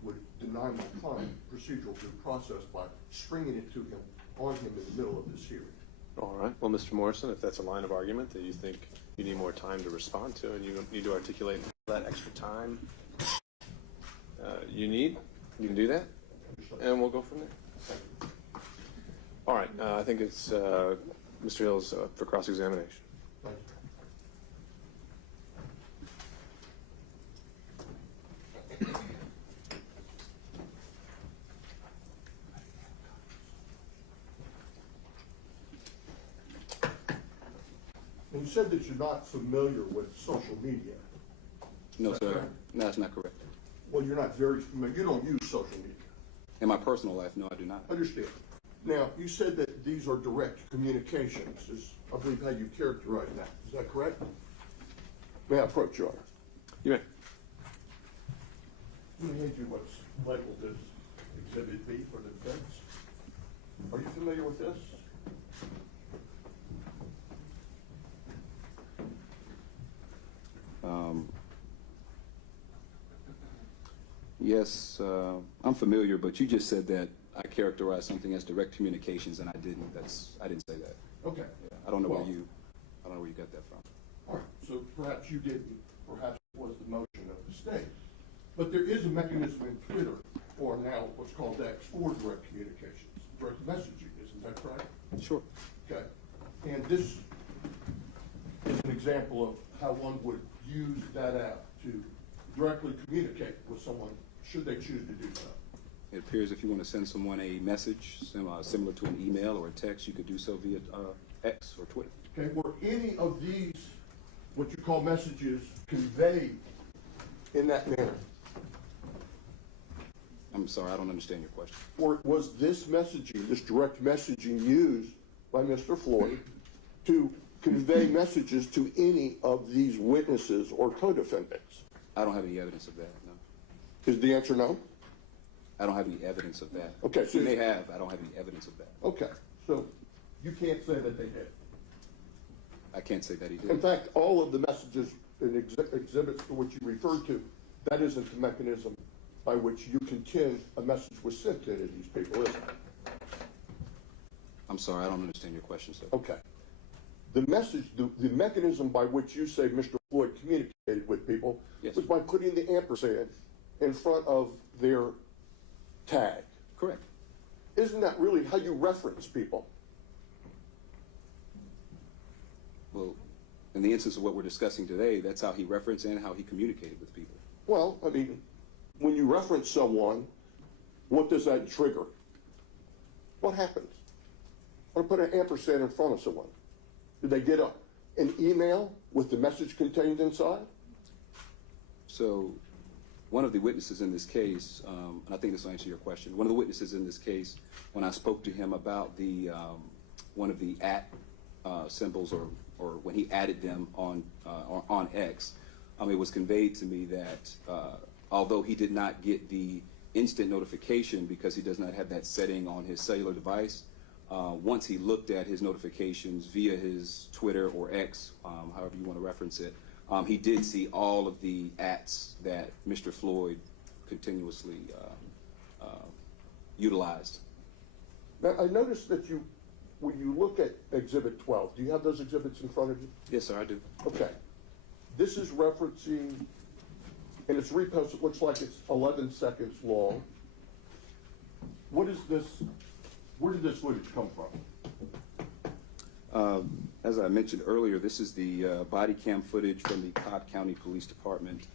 would deny my client procedural due process by stringing it to him, on him in the middle of this hearing. All right. Well, Mr. Morrison, if that's a line of argument that you think you need more time to respond to, and you need to articulate that extra time you need, you can do that, and we'll go from there. All right. I think it's Mr. Hill's for cross-examination. Thank you. And you said that you're not familiar with social media. No, Is that sir. correct? No, that's not correct. Well, you're not very familiar. You don't use social media. In my personal life, no, I do not. Understand. Now, you said that these are direct communications, is, I believe, how you characterize that. Is that correct? May I approach, Your Honor? You may. Let me read you what's labeled as Exhibit B for the defense. Are you familiar this? Yes, I'm familiar, but you just said that I characterized something as direct communications, and I didn't. I didn't say that. Okay. Yeah, I don't know Well- where you got that from. All right, so perhaps you didn't, perhaps it was the motion of the state. But there is a mechanism in Twitter, or now what's called X, for direct communications, direct messaging, isn't that correct? Sure. Okay, and this is an example of how one would use that app to directly communicate with someone, should they choose to do so. It appears if you want to send someone a message similar to an email or a text, you could do so via X or Twitter. Okay, were any of these, what you call messages, conveyed in that manner? I'm sorry, I don't understand your question. Or was this messaging, this direct messaging used by Mr. Floyd to convey messages to any of these witnesses or co-defendants? I don't have any evidence of that, no. Is the answer no? I don't have any evidence of that. Okay, so- You may have, I don't have any evidence of that. Okay, so you can't say that they did. I can't say that he In did. fact, all of the messages and exhibits to which you referred to, that isn't the mechanism by which you contend a message was sent to any of these people, is it? I'm sorry, I don't understand your question, sir. Okay. The message, the mechanism by which you say Mr. Floyd communicated with people Yes. was by putting the ampersand in front of their tag. Correct. Isn't that really how you reference people? Well, in the instance of what we're discussing today, that's how he referenced and how he communicated with people. Well, I mean, when you reference someone, what does that trigger? What happens? Or put an ampersand in front of someone. Did they get an email with the message contained inside? So one of the witnesses in this case, and I think this will answer your question, one of the witnesses in this case, when I spoke to him about the one of the symbols or when he added them on X, it was conveyed to me that although he did not get the instant notification because he does not have that setting on his cellular device, once he looked at his notifications via his Twitter or X, however you want to reference it, he did see all of the ats that Mr. Floyd continuously utilized. Now, I noticed that when you look at Exhibit 12, do you have those exhibits in front of you? Yes, sir, I do. Okay. This is referencing, and it's reposted, it looks like it's 11 seconds long. What is this, where did this footage come from? As I mentioned earlier, this is the body cam footage from the Cobb County Police Department,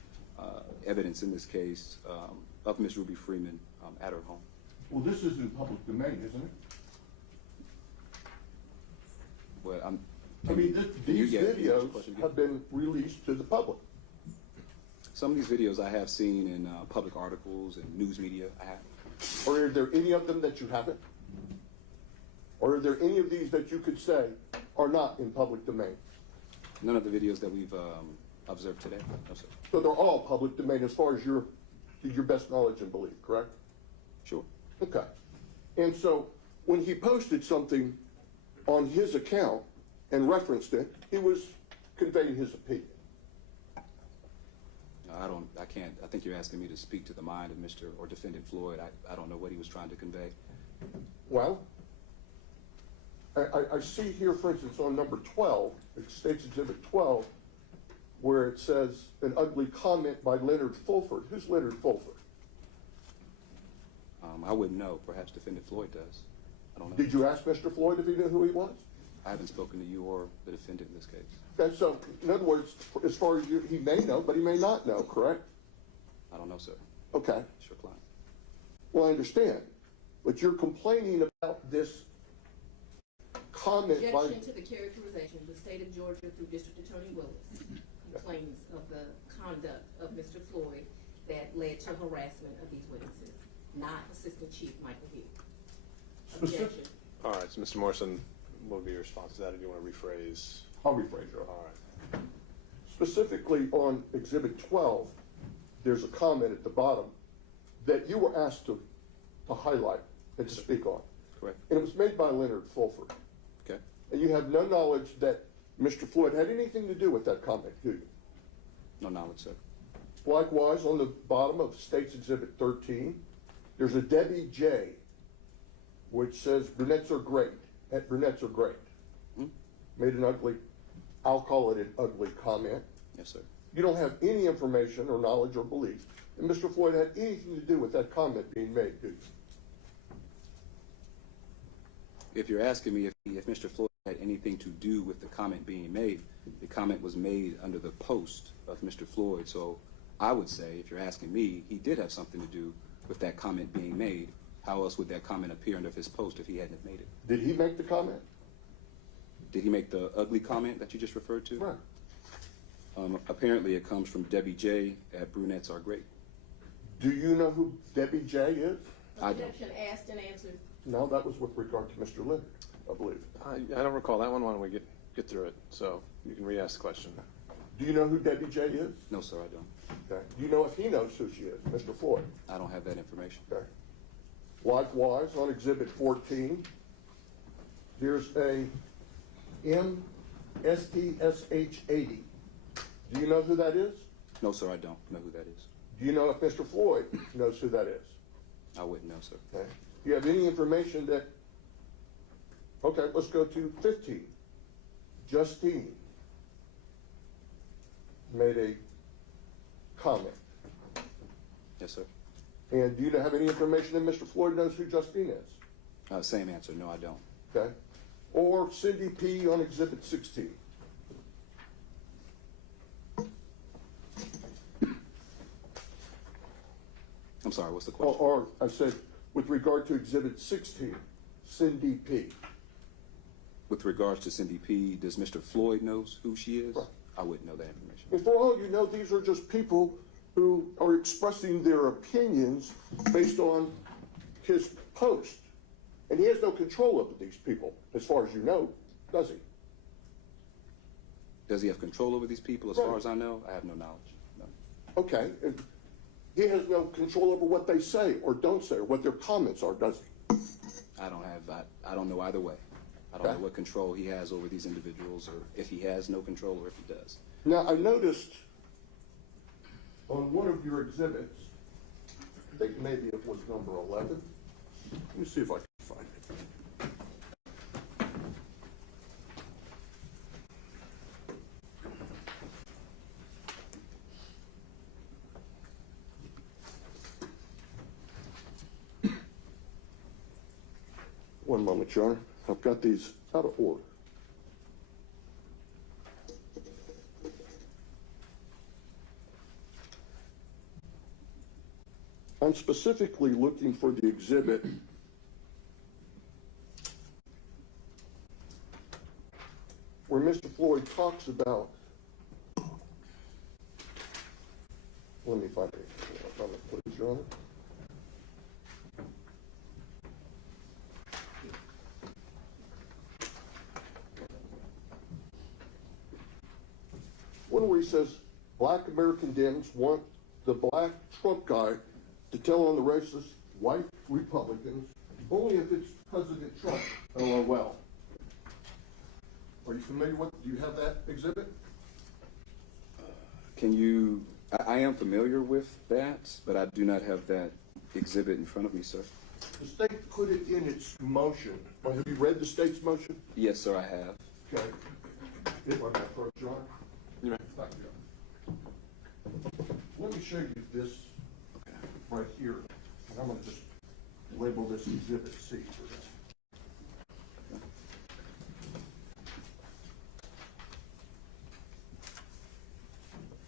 evidence in this case of Ms. Ruby Freeman at her home. Well, this is in public domain, isn't it? Well, I mean, these videos question again? have been released to the public. Some of these videos I have seen in public articles and news media. I have. Or are there any of them that you haven't? Or are there any of these that you could say are not in public domain? None of the videos that we've observed today. No, sir. So they're all public domain as far as your best knowledge and belief, correct? Sure. Okay. And so when he posted something on his account and referenced it, he was conveying his opinion. I can't. I think you're asking me to speak to the mind of Mr. or Defendant Floyd. I don't know what he was trying to convey. Well, I see here, for instance, on number 12, it states Exhibit 12, where it says an ugly comment by Leonard Fulford. Who's Leonard Fulford? I wouldn't know. Perhaps Defendant Floyd does. I don't know. Did you ask Mr. Floyd if he knew who he was? I haven't spoken to you or the defendant in this case. Okay, so in other words, as far as he may know, but he may not know, correct? I don't know, sir. Okay. It's your client. Well, I understand, but you're complaining about this comment by... Objection to the characterization. The state of Georgia, through District Attorney Willis, complains of the conduct of Mr. Floyd that led to harassment of these witnesses, not Assistant Chief Michael Hill. Objection. All right, so Mr. Morrison, what would be your response to that, or do you want to rephrase? I'll rephrase it. All right. Specifically on Exhibit 12, there's a comment at the bottom that you were asked to highlight and to speak on. Correct. And it was made by Leonard Fulford. Okay. And you have no knowledge that Mr. Floyd had anything to do with that comment, do you? No knowledge, sir. Likewise, on the bottom of State's Exhibit 13, there's a Debbie J, which says brunettes are great. Brunettes are great. Made an ugly, I'll call it an ugly comment. Yes, sir. You don't have any information or knowledge or belief that Mr. Floyd had anything to do with that comment being made, do you? If you're asking me if Mr. Floyd had anything to do with the comment being made, the comment was made under the post of Mr. Floyd. So I would say, if you're asking me, he did have something to do with that comment being made. How else would that comment appear under his post if he hadn't made it? Did he make the comment? Did he make the ugly comment that you just referred to? Right. Apparently it comes from Debbie J at Brunettes Are Great. Do you know who Debbie J is? I don't. Objection asked and answered. No, that was with regard to Mr. Leonard, I believe. I don't recall that one. Why don't we get through it? So you can re-ask the question. Do you know who Debbie J is? No, sir, I don't. Okay. Do you know if he knows who she is, Mr. Floyd? I don't have that information. Okay. Likewise, on Exhibit 14, there's a MSTSH80. Do you know who that is? No, sir, I don't know who that is. Do you know if Mr. Floyd knows who that is? I wouldn't know, sir. Okay. Do you have any information that, okay, let's go to 15. Justine made a comment. Yes, sir. And do you have any information that Mr. Floyd knows who Justine is? Same answer. No, I don't. Okay. Or Cindy P. on Exhibit 16. I'm sorry, what's the question? Or I said, with regard to Exhibit 16, Cindy P. With regards to Cindy P., does Mr. Floyd knows who she is? Right. I wouldn't know that information. And for all you know, these are just people who are expressing their opinions based on his post. And he has no control over these people, as far as you know, does he? Does he have control over these people? As Right. far as I know, I have no knowledge. No. Okay. And he has no control over what they say or don't say or what their comments are, does he? I don't know either way. I don't Okay. know what control he has over these individuals, or if he has no control, or if he does. Now, I noticed on one of your exhibits, I think maybe it was number 11. Let me see if I can find it. One moment, Your Honor. I've got these out of order. I'm specifically looking for the exhibit where Mr. Floyd talks about, let me find it, please, Your Honor. One where he says, Black American Dems want the black Trump guy to tell on the racist white Republicans only if it's President Trump. LOL. Are you familiar with, do you have that exhibit? I am familiar with that, but I do not have that exhibit in front of me, sir. The state put it in its motion. Well, have you read the state's motion? Yes, sir, I have. Okay. If I may approach, John? You may. Thank you. Let me show you this right here. And I'm going to just label this Exhibit C for that.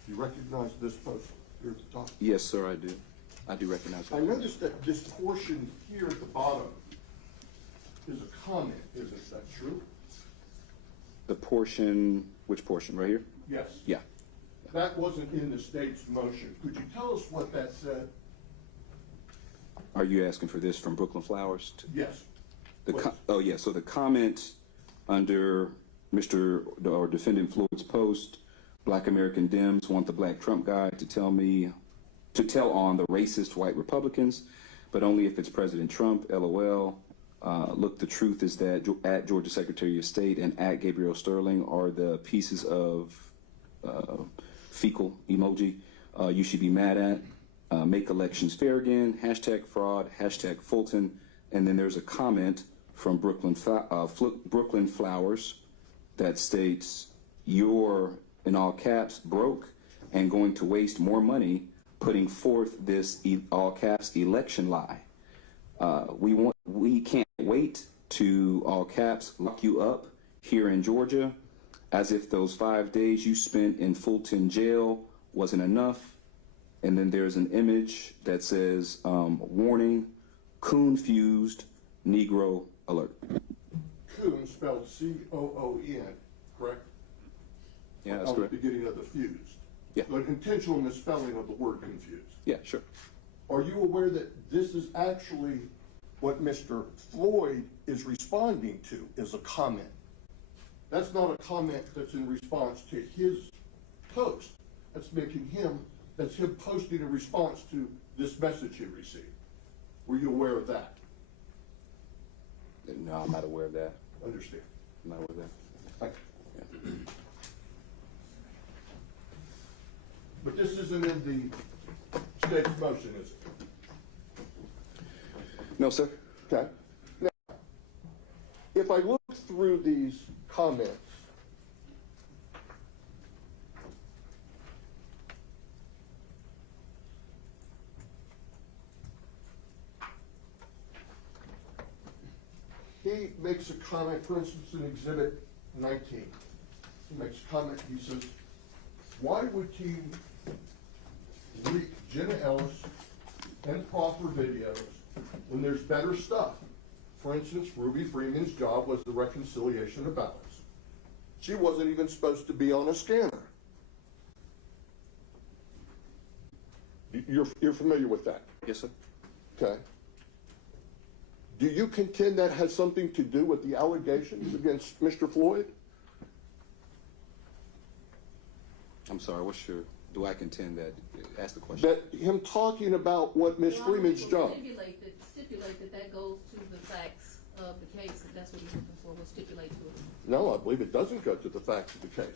You recognize this post here at the top? Yes, sir, I do. I do recognize that. I noticed that this portion here at the bottom is a comment. Isn't that true? The portion, which portion, right here? Yes. Yeah. That wasn't in the state's motion. Could you tell us what that said? Are you asking for this from Brooklyn Flowers? Yes. Oh, yeah, so the comment under Defendant Floyd's post, Black American Dems want the black Trump guy to tell on the racist white Republicans, but only if it's President Trump, LOL. Look, the truth is that at Georgia Secretary of State and at Gabriel Sterling are the pieces of fecal emoji you should be mad at. Make elections fair again, hashtag fraud, hashtag Fulton. And then there's a comment from Brooklyn Flowers that states, you're, in all caps, broke and going to waste more money putting forth this, all caps, election lie. We can't wait to, all caps, lock you up here in Georgia, as if those 5 days you spent in Fulton jail wasn't enough. And then there's an image that says, warning, coon-fused Negro alert. Coon spelled C-O-O-N, correct? Yeah, that's On correct. the beginning of the fused. Yeah. So an intentional misspelling of the word confused. Yeah, sure. Are you aware that this is actually what Mr. Floyd is responding to, is a comment? That's not a comment that's in response to his post. That's him posting a response to this message he received. Were you aware of that? No, I'm not aware of that. Understand. I'm not aware of that. Thank you. But this isn't in the state's motion, is it? No, sir. Okay. Now, if I look through these comments, he makes a comment, for instance, in Exhibit 19. He makes a comment, he says, why would he leak Jenna Ellis and proper videos when there's better stuff? For instance, Ruby Freeman's job was the reconciliation of ballots. She wasn't even supposed to be on a scanner. You're familiar with that? Yes, sir. Okay. Do you contend that has something to do with the allegations against Mr. Floyd? I'm sorry, do I contend that? Ask the question. That him talking about what Miss Your Honor, Freeman's we'll job? stipulate that goes to the facts of the case, if that's what he's looking for, we'll stipulate to it. No, I believe it doesn't go to the facts of the case.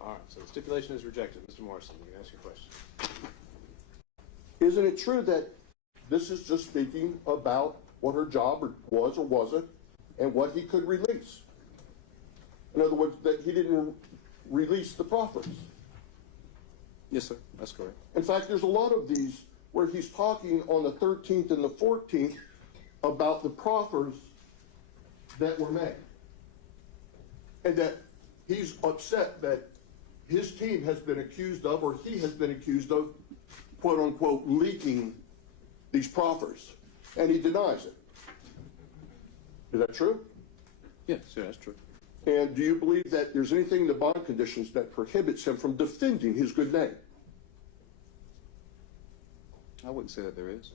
All right, so the stipulation is rejected. Mr. Morrison, you can ask your question. Isn't it true that this is just speaking about what her job was or wasn't and what he could release? In other words, that he didn't release the proffers. Yes, sir. That's correct. In fact, there's a lot of these where he's talking on the 13th and the 14th about the proffers that were made. And that he's upset that his team has been accused of, or he has been accused of, quote unquote, leaking these proffers. And he denies it. Is that true? Yes, sir, that's true. And do you believe that there's anything in the bond conditions that prohibits him from defending his good name? I wouldn't say that there is.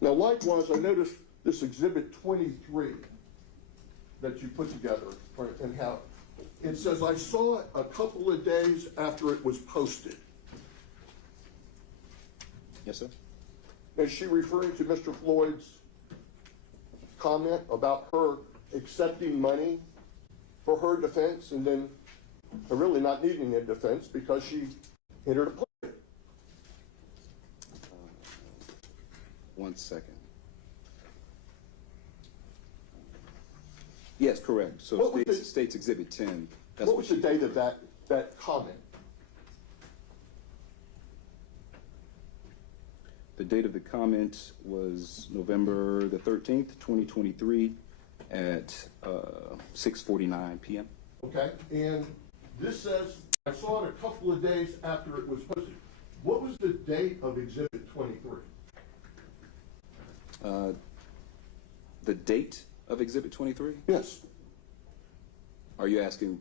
Now, likewise, I noticed this Exhibit 23 that you put together, and how it says, I saw it a couple of days after it was posted. Yes, sir. Is she referring to Mr. Floyd's comment about her accepting money for her defense and then really not needing a defense because she entered a plea? 1 second. Yes, correct. So What was states Exhibit 10. That's What was the date of that comment? The date of the comment was November the 13th, 2023 at 6:49 p.m. Okay, and this says, I saw it a couple of days after it was posted. What was the date of Exhibit 23? The date of Exhibit 23? Yes. Are you asking?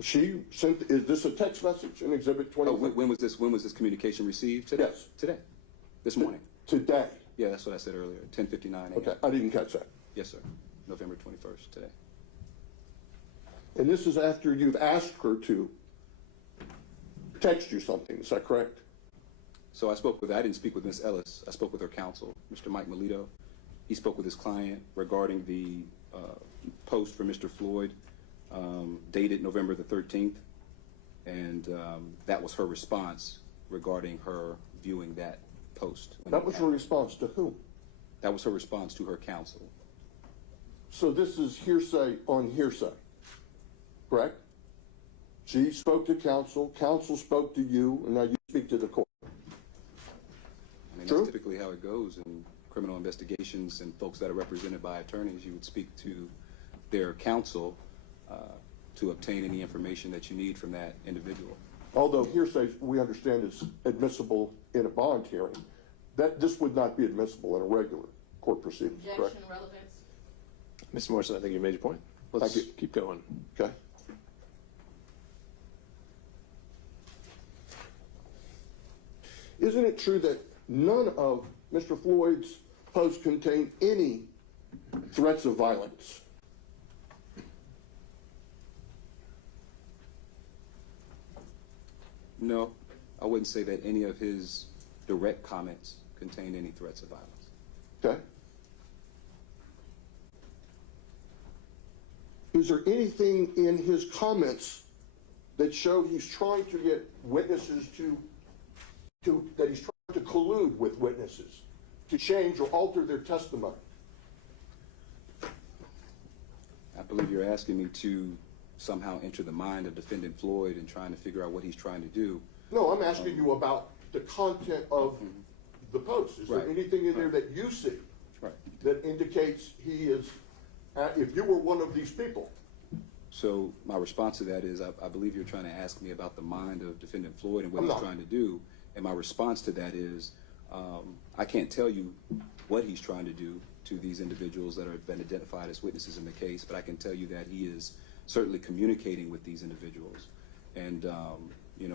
She sent, is this a text message in Exhibit 23? Oh, when was this communication received? Today? Yes. Today. This morning. Today. Yeah, that's what I said earlier. 10:59 a.m. Okay, I didn't catch that. Yes, sir. November 21st, today. And this is after you've asked her to text you something, is that correct? So I didn't speak with Ms. Ellis. I spoke with her counsel, Mr. Mike Melito. He spoke with his client regarding the post for Mr. Floyd, dated November the 13th. And that was her response regarding her viewing that post. That was her response to whom? That was her response to her counsel. So this is hearsay on hearsay, correct? She spoke to counsel, counsel spoke to you, and now you speak to the court. I mean, True. that's typically how it goes in criminal investigations, and folks that are represented by attorneys, you would speak to their counsel to obtain any information that you need from that individual. Although hearsay, we understand, is admissible in a bond hearing, that this would not be admissible in a regular court proceeding, correct? Objection, relevance. Mr. Morrison, I think you made your point. Let's Thank you. keep going. Okay. Isn't it true that none of Mr. Floyd's posts contain any threats of violence? No, I wouldn't say that any of his direct comments contained any threats of violence. Okay. Is there anything in his comments that show he's trying to get witnesses that he's trying to collude with witnesses to change or alter their testimony? I believe you're asking me to somehow enter the mind of defendant Floyd and trying to figure out what he's trying to do. No, I'm asking you about the content of the post. Is there Right. anything in there that you see Right. that indicates he is, if you were one of these people? So my response to that is I believe you're trying to ask me about the mind of defendant Floyd and what I'm he's not. trying to do. And my response to that is I can't tell you what he's trying to do to these individuals that have been identified as witnesses in the case, but I can tell you that he is certainly communicating with these individuals, and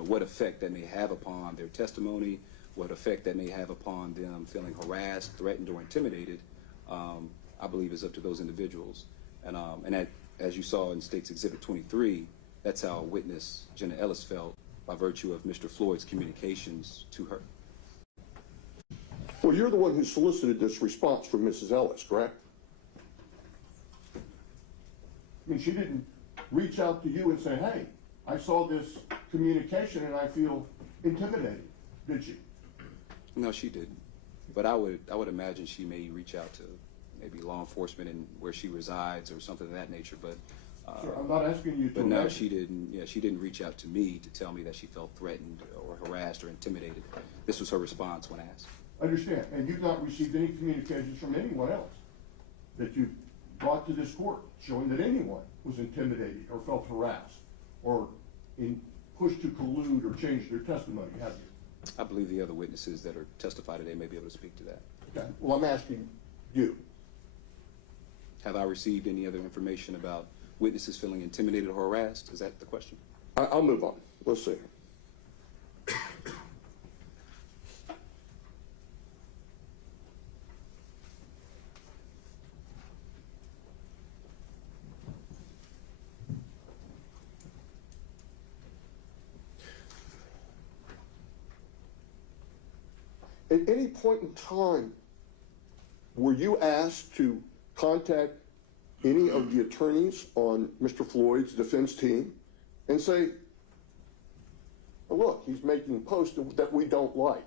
what effect that may have upon their testimony, what effect that may have upon them feeling harassed, threatened, or intimidated, I believe is up to those individuals. And that, as you saw in State's Exhibit 23, that's how witness Jenna Ellis felt by virtue of Mr. Floyd's communications to her. Well, you're the one who solicited this response from Mrs. Ellis, correct? I mean, she didn't reach out to you and say, hey, I saw this communication and I feel intimidated, did she? No, she didn't. But I would imagine she may reach out to maybe law enforcement and where she resides or something of that nature. But Sir, I'm not asking you to. but no, imagine. she didn't. Yeah, she didn't reach out to me to tell me that she felt threatened or harassed or intimidated. This was her response when asked. I understand. And you've not received any communications from anyone else that you brought to this court showing that anyone was intimidated or felt harassed or pushed to collude or change their testimony, have you? I believe the other witnesses that are testified today may be able to speak to that. Okay. Well, I'm asking you. Have I received any other information about witnesses feeling intimidated or harassed? Is that the question? I'll move on. Let's see. At any point in time, were you asked to contact any of the attorneys on Mr. Floyd's defense team and say, oh, look, he's making posts that we don't like?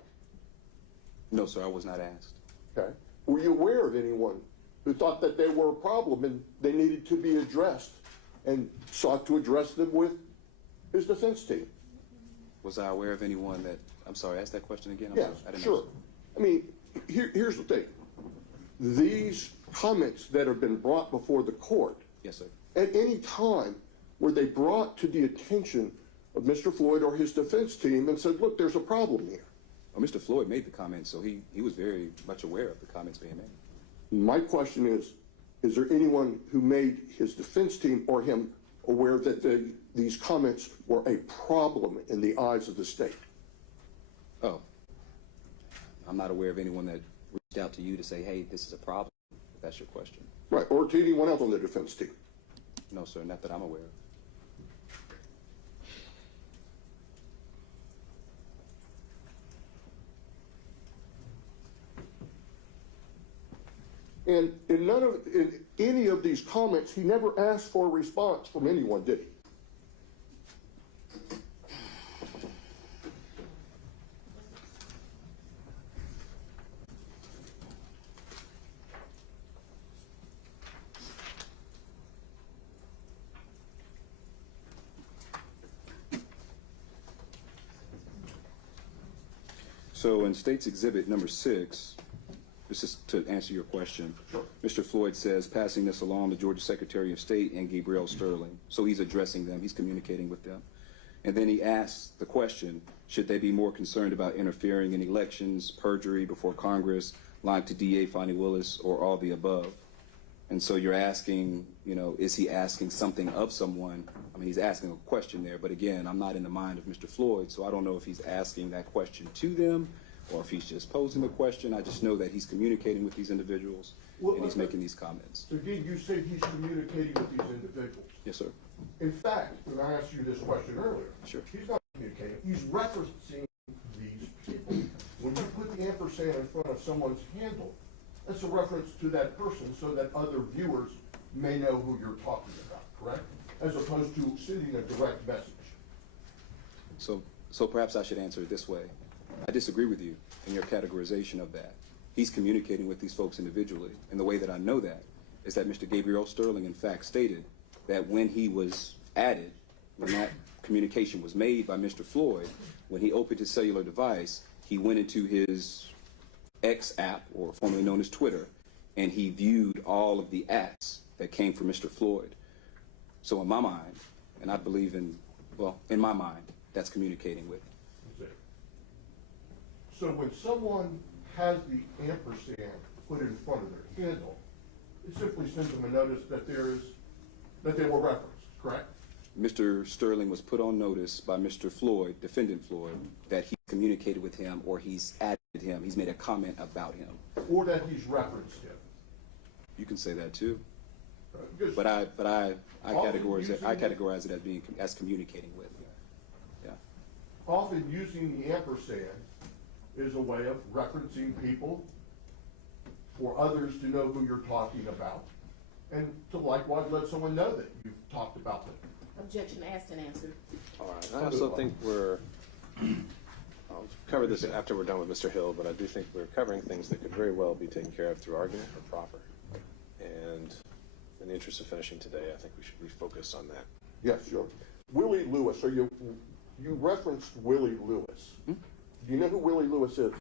No, sir, I was not asked. Okay. Were you aware of anyone who thought that they were a problem and they needed to be addressed and sought to address them with his defense team? Was I aware of anyone that, I'm sorry, ask that question again? I'm Yes, sorry, I didn't sure. understand. I mean, here's the thing. These comments that have been brought before the court, Yes, sir. at any time were they brought to the attention of Mr. Floyd or his defense team and said, look, there's a problem here? Well, Mr. Floyd made the comments, so he was very much aware of the comments being made. My question is there anyone who made his defense team or him aware that these comments were a problem in the eyes of the state? Oh, I'm not aware of anyone that reached out to you to say, hey, this is a problem, if that's your question. Right, or to anyone else on the defense team? No, sir, not that I'm aware of. And in any of these comments, he never asked for a response from anyone, did he? So in State's Exhibit number 6, this is to answer your question. Sure. Mr. Floyd says, passing this along to Georgia Secretary of State and Gabriel Sterling. So he's addressing them, he's communicating with them. And then he asks the question, should they be more concerned about interfering in elections, perjury before Congress, lying to DA Fani Willis, or all the above? And so you're asking, you know, is he asking something of someone? I mean, he's asking a question there, but again, I'm not in the mind of Mr. Floyd, so I don't know if he's asking that question to them or if he's just posing the question. I just know that he's communicating with these individuals and he's making these comments. So did you say he's communicating with these individuals? Yes, sir. In fact, when I asked you this question earlier, Sure. he's not communicating. He's referencing these people. When you put the ampersand in front of someone's handle, that's a reference to that person so that other viewers may know who you're talking about, correct? As opposed to sending a direct message. So perhaps I should answer it this way. I disagree with you in your categorization of that. He's communicating with these folks individually, and the way that I know that is that Mr. Gabriel Sterling, in fact, stated that when he was added, when that communication was made by Mr. Floyd, when he opened his cellular device, he went into his X app, or formerly known as Twitter, and he viewed all of the acts that came from Mr. Floyd. So in my mind, and I believe in my mind, that's communicating with. So when someone has the ampersand put in front of their handle, it simply sends them a notice that they were referenced, correct? Mr. Sterling was put on notice by Mr. Floyd, defendant Floyd, that he communicated with him or he's added him, he's made a comment about him. Or that he's referenced him. You can say that too. Because But I categorize it, using as communicating with. Yeah. often using the ampersand is a way of referencing people for others to know who you're talking about and to likewise let someone know that you've talked about them. Objection asked and answered. All right. I also think I'll cover this after we're done with Mr. Hill, but I do think we're covering things that could very well be taken care of through argument or proffer. And in the interest of finishing today, I think we should refocus on that. Yes, sure. Willie Lewis, you referenced Willie Lewis. Do you know who Willie Lewis is?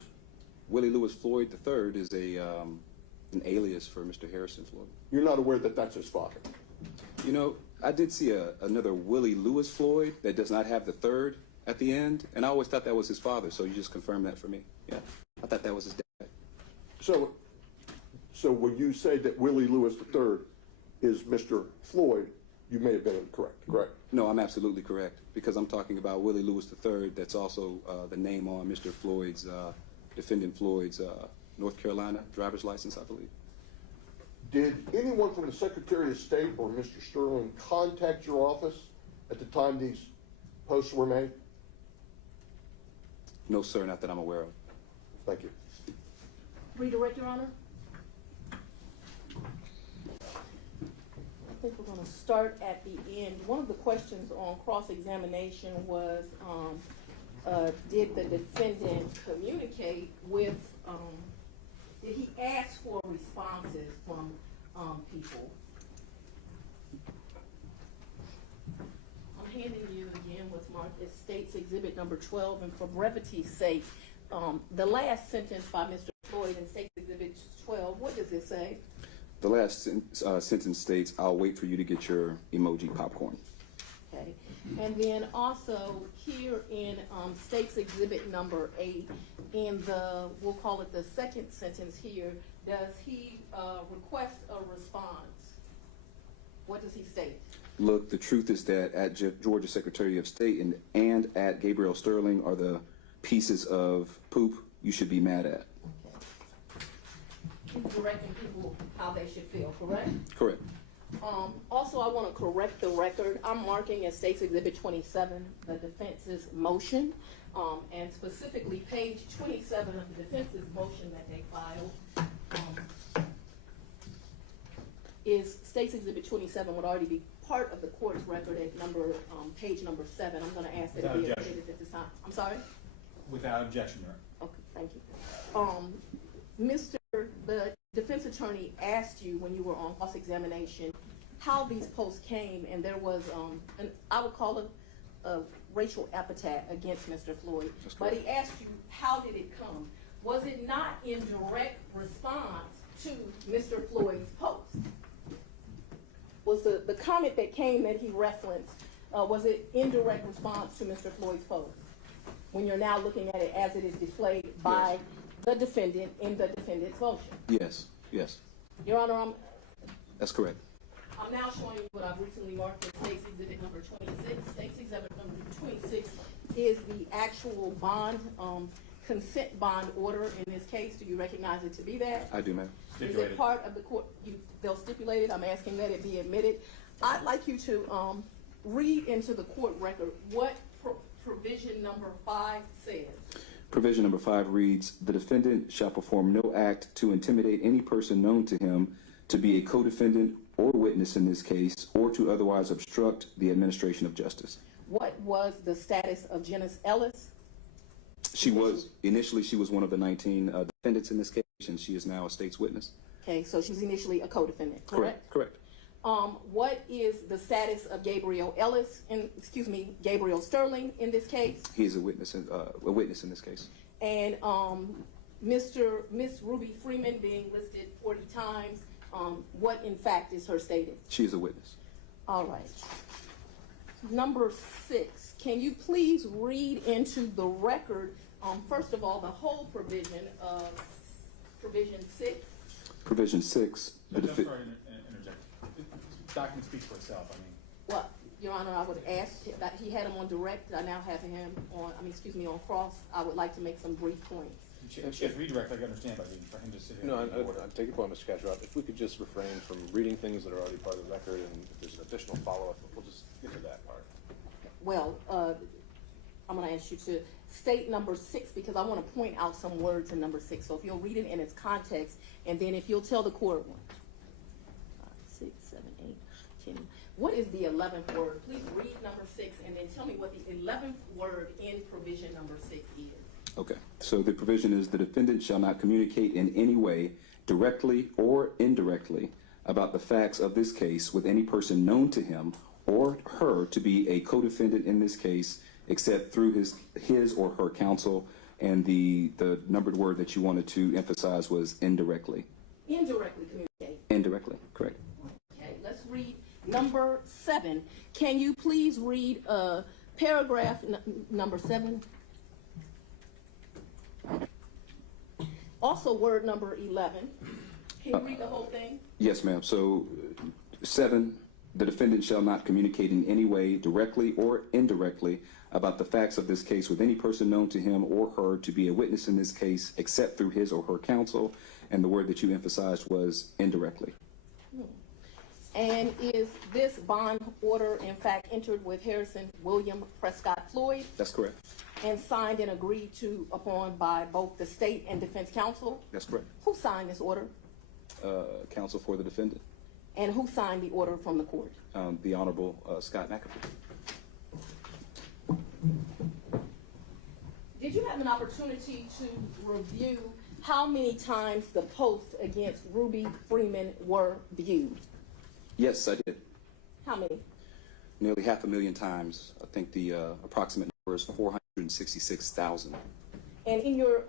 Willie Lewis Floyd III is an alias for Mr. Harrison Floyd. You're not aware that that's his father? You know, I did see another Willie Lewis Floyd that does not have the third at the end, and I always thought that was his father, so you just confirmed that for me. Yeah, I thought that was his dad. So when you say that Willie Lewis III is Mr. Floyd, you may have been incorrect, correct? No, I'm absolutely correct, because I'm talking about Willie Lewis III. That's also the name on Mr. Floyd's, defendant Floyd's North Carolina driver's license, I believe. Did anyone from the Secretary of State or Mr. Sterling contact your office at the time these posts were made? No, sir, not that I'm aware of. Thank you. Redirect, Your Honor. I think we're going to start at the end. One of the questions on cross-examination was, did the defendant communicate with, did he ask for responses from people? I'm handing you again what's marked as State's Exhibit number 12, and for brevity's sake, the last sentence by Mr. Floyd in State's Exhibit 12, what does it say? The last sentence states, "I'll wait for you to get your emoji popcorn." Okay, and then also here in State's Exhibit number 8, in the, we'll call it the second sentence here, does he request a response? What does he state? Look, the truth is that at Georgia Secretary of State and at Gabriel Sterling are the pieces of poop you should be mad at. He's directing people how they should feel, correct? Correct. Also, I want to correct the record. I'm marking as State's Exhibit 27 the defense's motion, and specifically page 27 of the defense's motion that they filed. State's Exhibit 27 would already be part of the court's record at page number 7. I'm gonna ask that it be Without objection. admitted at this time. I'm sorry? Without objection, Your Honor. Okay, thank you. The defense attorney asked you when you were on cross-examination how these posts came, and there was, I would call it a racial epithet against Mr. Floyd. But he asked you, how did it come? Was it not in direct response to Mr. Floyd's post? Was the comment that came that he referenced, was it in direct response to Mr. Floyd's post? When you're now looking at it as it is displayed by the defendant in the defendant's motion? Yes, yes, Your Honor, that's correct. I'm now showing you what I've recently marked as State's Exhibit number 26. State's Exhibit number 26 is the actual bond, consent bond order in this case. Do you recognize it to be that? I do, ma'am. Is it part of the court? They'll stipulate it. I'm asking that it be admitted. I'd like you to read into the court record what provision number 5 says. Provision number 5 reads, the defendant shall perform no act to intimidate any person known to him to be a co-defendant or witness in this case, or to otherwise obstruct the administration of justice. What was the status of Janice Ellis? Initially she was one of the 19 defendants in this case, and she is now a state's witness. Okay, so she was initially a co-defendant, correct? Correct. What is the status of Gabriel Sterling in this case? He is a witness in this case. And Miss Ruby Freeman being listed 40 times, what in fact is her status? She is a witness. All right. Number 6, can you please read into the record, first of all, the whole provision of provision 6? Provision 6. I'm sorry to interject. The document speaks for itself. I mean, Well, Your Honor, I would ask that he had him on direct. I now have him on, on cross. I would like to make some brief points. if she has redirect, I can understand, but I mean, for him to sit here No, and read the order. I take your point, Mr. Cashrock. If we could just refrain from reading things that are already part of the record, and if there's an additional follow-up, we'll just get to that part. Well, I'm going to ask you to state number 6 because I want to point out some words in number 6. So if you'll read it in its context, and then if you'll tell the court 5, 6, 7, 8, 10. What is the 11th word? Please read number 6 and then tell me what the 11th word in provision number 6 is. Okay, so the provision is the defendant shall not communicate in any way, directly or indirectly, about the facts of this case with any person known to him or her to be a co-defendant in this case, except through his or her counsel. And the numbered word that you wanted to emphasize was indirectly. Indirectly communicate. Indirectly, correct. Okay, let's read number 7. Can you please read paragraph number 7? Also word number 11. Can you read the whole thing? Yes, ma'am. So 7, the defendant shall not communicate in any way, directly or indirectly, about the facts of this case with any person known to him or her to be a witness in this case, except through his or her counsel. And the word that you emphasized was indirectly. And is this bond order in fact entered with Harrison William Prescott Floyd That's correct. and signed and agreed to upon by both the state and defense counsel? That's correct. Who signed this order? Counsel for the defendant, And who signed the order from the court? the Honorable Scott McAfee. Did you have an opportunity to review how many times the posts against Ruby Freeman were viewed? Yes, I did. How many? Nearly 500,000 times. I think the approximate number is 466,000. And in your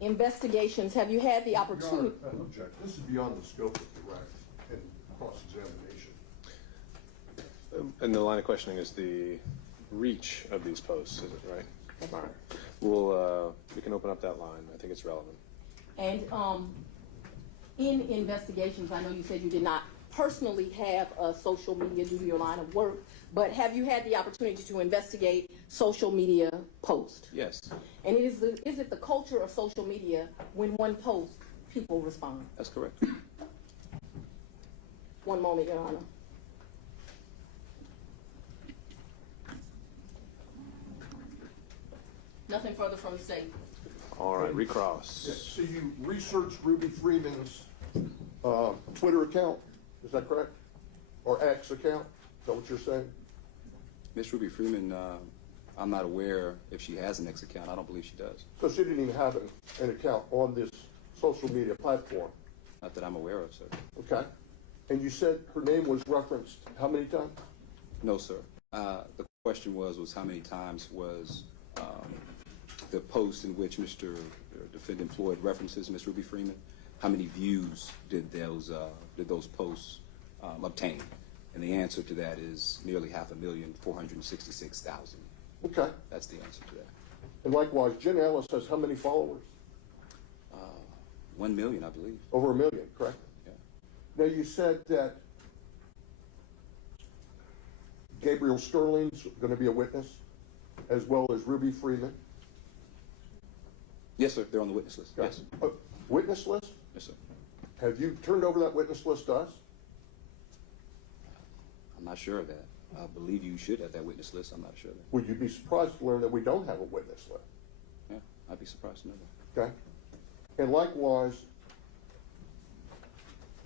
investigations, have you had the opportunity? Your Honor, I object. This is beyond the scope of direct and cross-examination. And the line of questioning is the reach of these posts, is it right? That's All right. We can open up that line. I think it's relevant. And in investigations, I know you said you did not personally have social media due to your line of work, but have you had the opportunity to investigate social media posts? Yes, And is it the culture of social media when one posts, people respond? that's correct. One moment, Your Honor. Nothing further from the state. All right, recross. Yes, so you researched Ruby Freeman's Twitter account? Is that correct? Or X account? Is that what you're saying? Ms. Ruby Freeman, I'm not aware if she has an X account. I don't believe she does. So she didn't even have an account on this social media platform, Not that I'm aware of, sir. okay? And you said her name was referenced how many times? No, sir. The question was how many times was the post in which Mr. Defendant Floyd references Ms. Ruby Freeman, how many views did those posts obtain? And the answer to that is nearly 5,466,000. Okay. That's the answer to that. And likewise, Jen Ellis has how many followers? 1 million, I believe. Over 1 million, correct? Yeah. Now, you said that Gabriel Sterling's going to be a witness, as well as Ruby Freeman. Yes, sir. They're on the witness list. Yes. Witness list? Yes, sir. Have you turned over that witness list to us? I'm not sure of that. I believe you should have that witness list. I'm not sure of that. Would you be surprised to learn that we don't have a witness list? Yeah, I'd be surprised to know that. Okay? And likewise,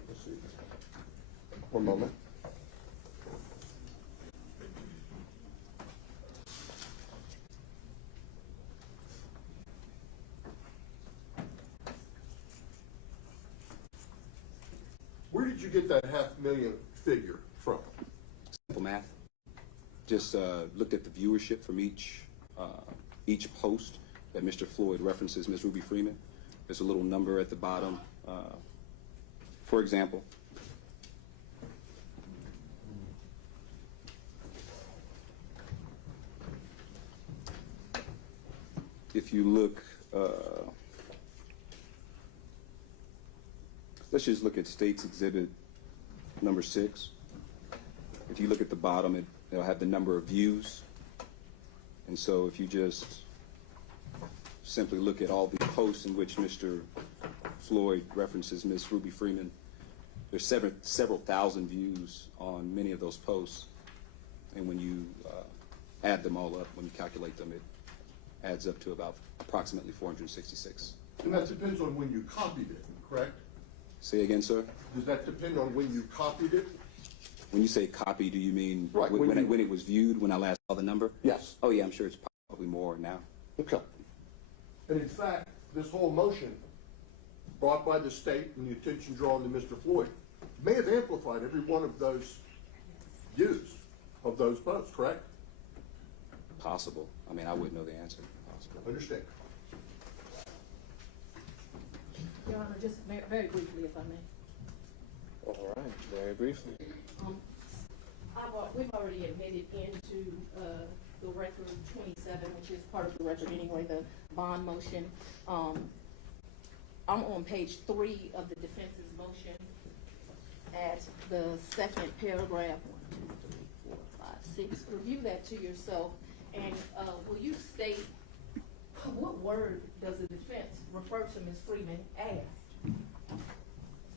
let's see, one moment. Where did you get that 500,000 figure from? Simple math. Just looked at the viewership from each post that Mr. Floyd references Ms. Ruby Freeman. There's a little number at the bottom. For example, if you look, let's just look at State's Exhibit number 6. If you look at the bottom, it'll have the number of views. And so if you just simply look at all the posts in which Mr. Floyd references Ms. Ruby Freeman, there's several thousand views on many of those posts. And when you add them all up, when you calculate them, it adds up to about approximately 466. And that depends on when you copied it, correct? Say again, sir? Does that depend on when you copied it? When you say copy, do you mean Right, when it was viewed, when I last saw the number? Yes. Oh, yeah, I'm sure it's probably more now. Okay. And in fact, this whole motion brought by the state and the attention drawn to Mr. Floyd may have amplified every one of those views of those posts, correct? Possible. I mean, I wouldn't know the answer. Possible. Understand. Your Honor, just very briefly, if I may. All right, very briefly. We've already admitted into the record 27, which is part of the record anyway, the bond motion. I'm on page 3 of the defense's motion at the second paragraph. 1, 2, 3, 4, 5, 6. Review that to yourself, and will you state what word does the defense refer to Ms. Freeman as?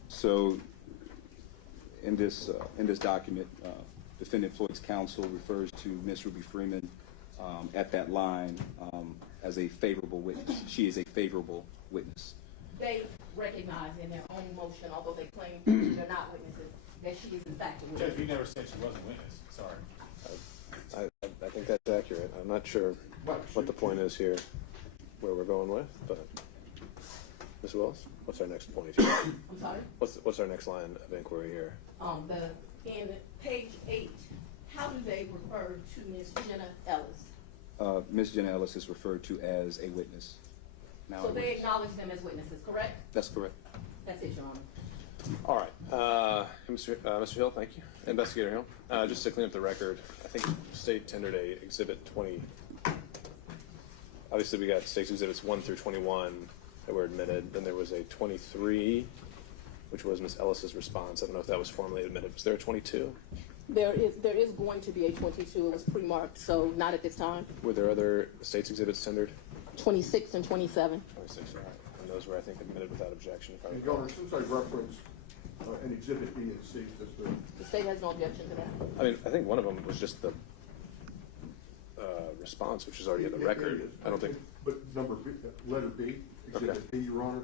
So, in this document, Defendant Floyd's counsel refers to Ms. Ruby Freeman at that line as a favorable witness. She is a favorable witness. They recognize in their own motion, although they claim they're not witnesses, that she is in fact a Judge, witness. you never said she wasn't a witness. Sorry. I think that's accurate. I'm not sure what the point is here, where we're going with, but Ms. Willis, what's our next point here? I'm sorry? What's our next line of inquiry here? In page 8, how do they refer to Ms. Jenna Ellis? Ms. Jenna Ellis is referred to as a witness. Now So a they witness. acknowledge them as witnesses, correct? That's correct. That's it, Your Honor. All right, Mr. Hill, thank you. Investigator Hill, just to clean up the record, I think state tendered a exhibit 20. Obviously, we got state's exhibits 1 through 21 that were admitted. Then there was a 23, which was Ms. Ellis's response. I don't know if that was formally admitted. Was there a 22? There is going to be a 22. It was pre-marked, so not at this time. Were there other state's exhibits tendered? 26 and 27. 26, all right. And those were, I think, admitted without objection, if I And Your recall. Honor, since I referenced an exhibit B and C, does the The state has no objection to that. I mean, I think one of them was just the response, which is already in the Yeah, record. it is. I don't think, But number B, letter B, exhibit Okay. B, Your Honor,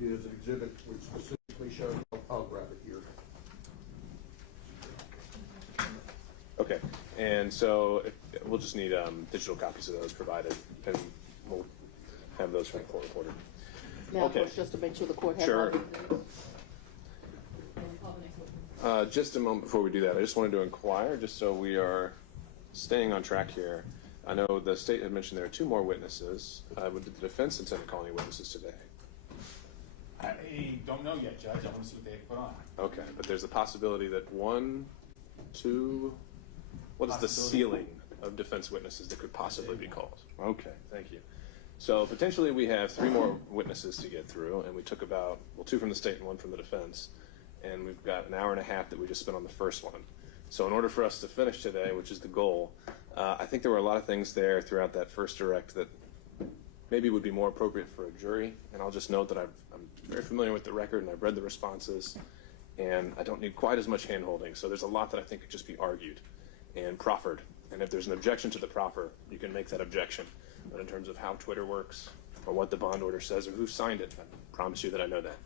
is an exhibit which specifically shows, I'll grab it here. Okay, and so we'll just need digital copies of those provided, and we'll have those from the court reporter. Now, of Okay. course, just to make sure the court has Sure. all these things. And call the next witness. Just a moment before we do that, I just wanted to inquire, just so we are staying on track here. I know the state had mentioned there are 2 more witnesses. Did the defense intend to call any witnesses today? I don't know yet, Judge. I want to see what they put on. Okay, but there's a possibility that 1, 2, what is the Possibility. ceiling of defense witnesses that could possibly be called? Okay, thank you. So potentially we have 3 more witnesses to get through, and we took about, 2 from the state and 1 from the defense, and we've got an hour and a half that we just spent on the first one. So in order for us to finish today, which is the goal, I think there were a lot of things there throughout that first direct that maybe would be more appropriate for a jury, and I'll just note that I'm very familiar with the record and I've read the responses, and I don't need quite as much hand-holding, so there's a lot that I think could just be argued and proffered, and if there's an objection to the proffer, you can make that objection. But in terms of how Twitter works, or what the bond order says, or who signed it, I promise you that I know that.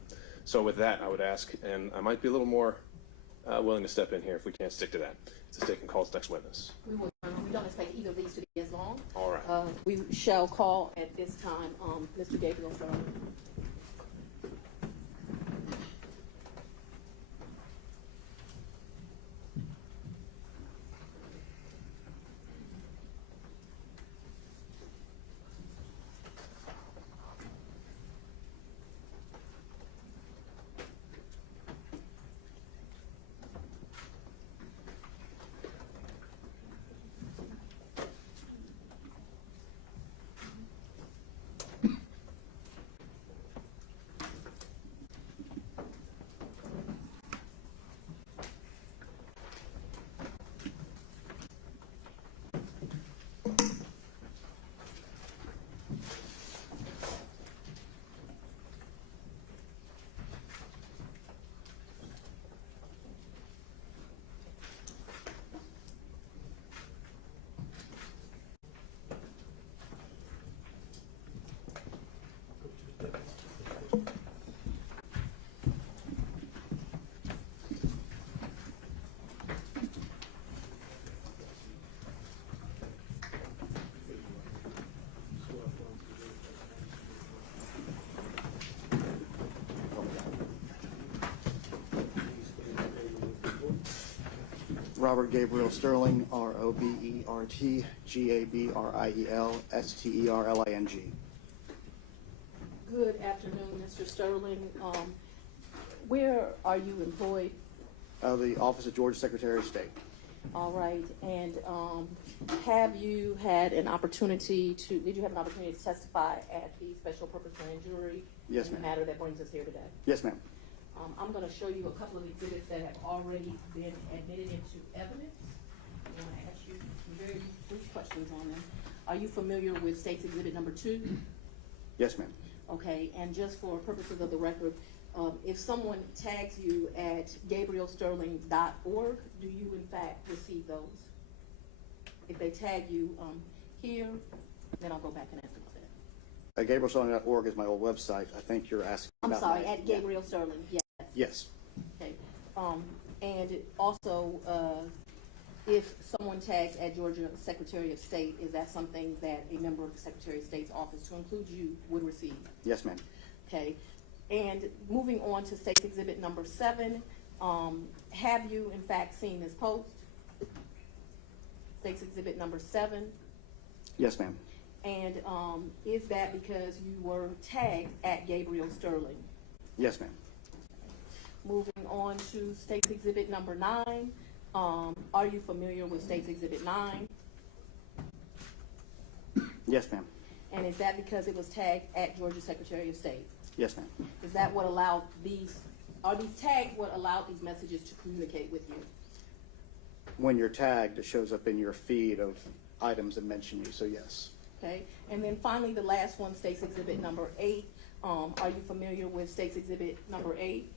So with that, I would ask, and I might be a little more willing to step in here if we can't stick to that, to state and call its next witness. We don't expect either of these to be as long. All right. We shall call at this time, Mr. Gabriel Sterling. Robert Gabriel Sterling, Robert Gabriel Sterling. Good afternoon, Mr. Sterling. Where are you employed? The Office of Georgia Secretary of State. All right, and have you had an opportunity to, did you have an opportunity to testify at the special purpose grand jury? Yes, in the ma'am. matter that brings us here today? Yes, ma'am. I'm going to show you a couple of exhibits that have already been admitted into evidence. I want to ask you some very brief questions on them. Are you familiar with State's Exhibit Number 2? Yes, ma'am. Okay, and just for purposes of the record, if someone tags you at gabrielsterling.org, do you in fact receive those? If they tag you here, then I'll go back and ask about that. GabrielSterling.org is my old website. I think you're asking I'm about sorry, my- at Gabriel Sterling, yes. Yes. Okay, and also, if someone tags at Georgia Secretary of State, is that something that a member of the Secretary of State's office, to include you, would receive? Yes, ma'am. Okay, and moving on to State's Exhibit Number 7, have you in fact seen this post? State's Exhibit Number 7, Yes, ma'am. and is that because you were tagged at Gabriel Sterling? Yes, ma'am. Moving on to State's Exhibit Number 9, are you familiar with State's Exhibit 9? Yes, ma'am. And is that because it was tagged at Georgia Secretary of State? Yes, ma'am. Is that what allowed these, are these tags what allowed these messages to communicate with you? When you're tagged, it shows up in your feed of items that mention you, so yes. Okay, and then finally, the last one, State's Exhibit Number 8. Are you familiar with State's Exhibit Number 8?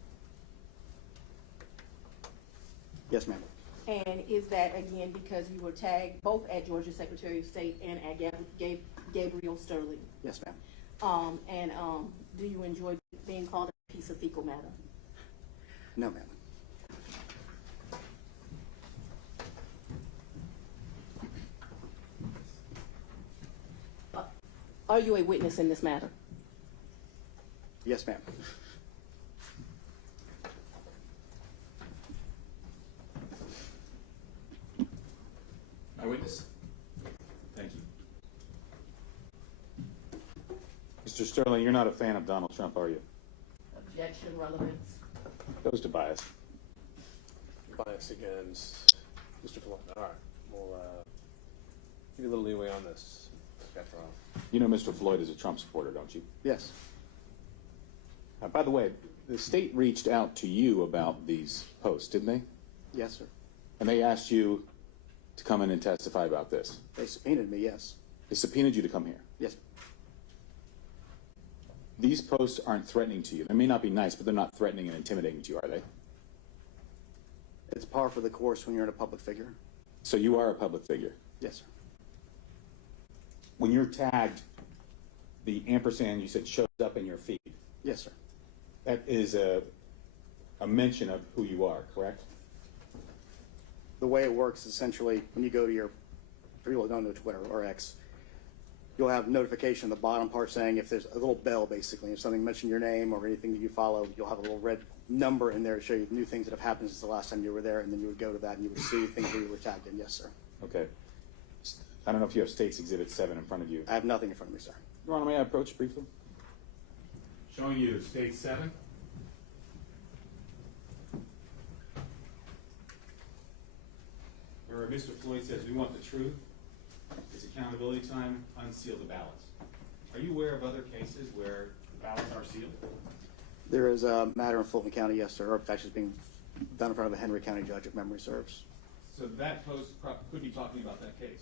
Yes, ma'am. And is that again because you were tagged both at Georgia Secretary of State and at Gabriel Sterling? Yes, ma'am. And do you enjoy being called a piece of fecal matter? No, ma'am. Are you a witness in this matter? Yes, ma'am. Eyewitness? Thank you. Mr. Sterling, you're not a fan of Donald Trump, are you? Objection, relevance. Goes to bias. Bias against Mr. Floyd. All right, we'll give you a little leeway on this. After all. You know Mr. Floyd is a Trump supporter, don't you? Yes. By the way, the state reached out to you about these posts, didn't they? Yes, sir. And they asked you to come in and testify about this. They subpoenaed me, yes. They subpoenaed you to come here. Yes. These posts aren't threatening to you. They may not be nice, but they're not threatening and intimidating to you, are they? It's par for the course when you're in a public figure. So you are a public figure. Yes, sir. When you're tagged, the ampersand you said shows up in your feed. Yes, sir. That is a mention of who you are, correct? The way it works, essentially, when you go to your, for people who don't know Twitter or X, you'll have notification in the bottom part saying if there's a little bell, basically, if something mentioned your name or anything that you follow, you'll have a little red number in there to show you new things that have happened since the last time you were there, and then you would go to that and you would see things where you were tagged in. Yes, sir. Okay. I don't know if you have State's Exhibit 7 in front of you. I have nothing in front of me, sir. Your Honor, may I approach briefly? Showing you State 7. Where Mr. Floyd says, we want the truth. It's accountability time, unseal the ballots. Are you aware of other cases where the ballots are sealed? There is a matter in Fulton County, yes, sir, or actually it's being done in front of a Henry County judge, if memory serves. So that post could be talking about that case.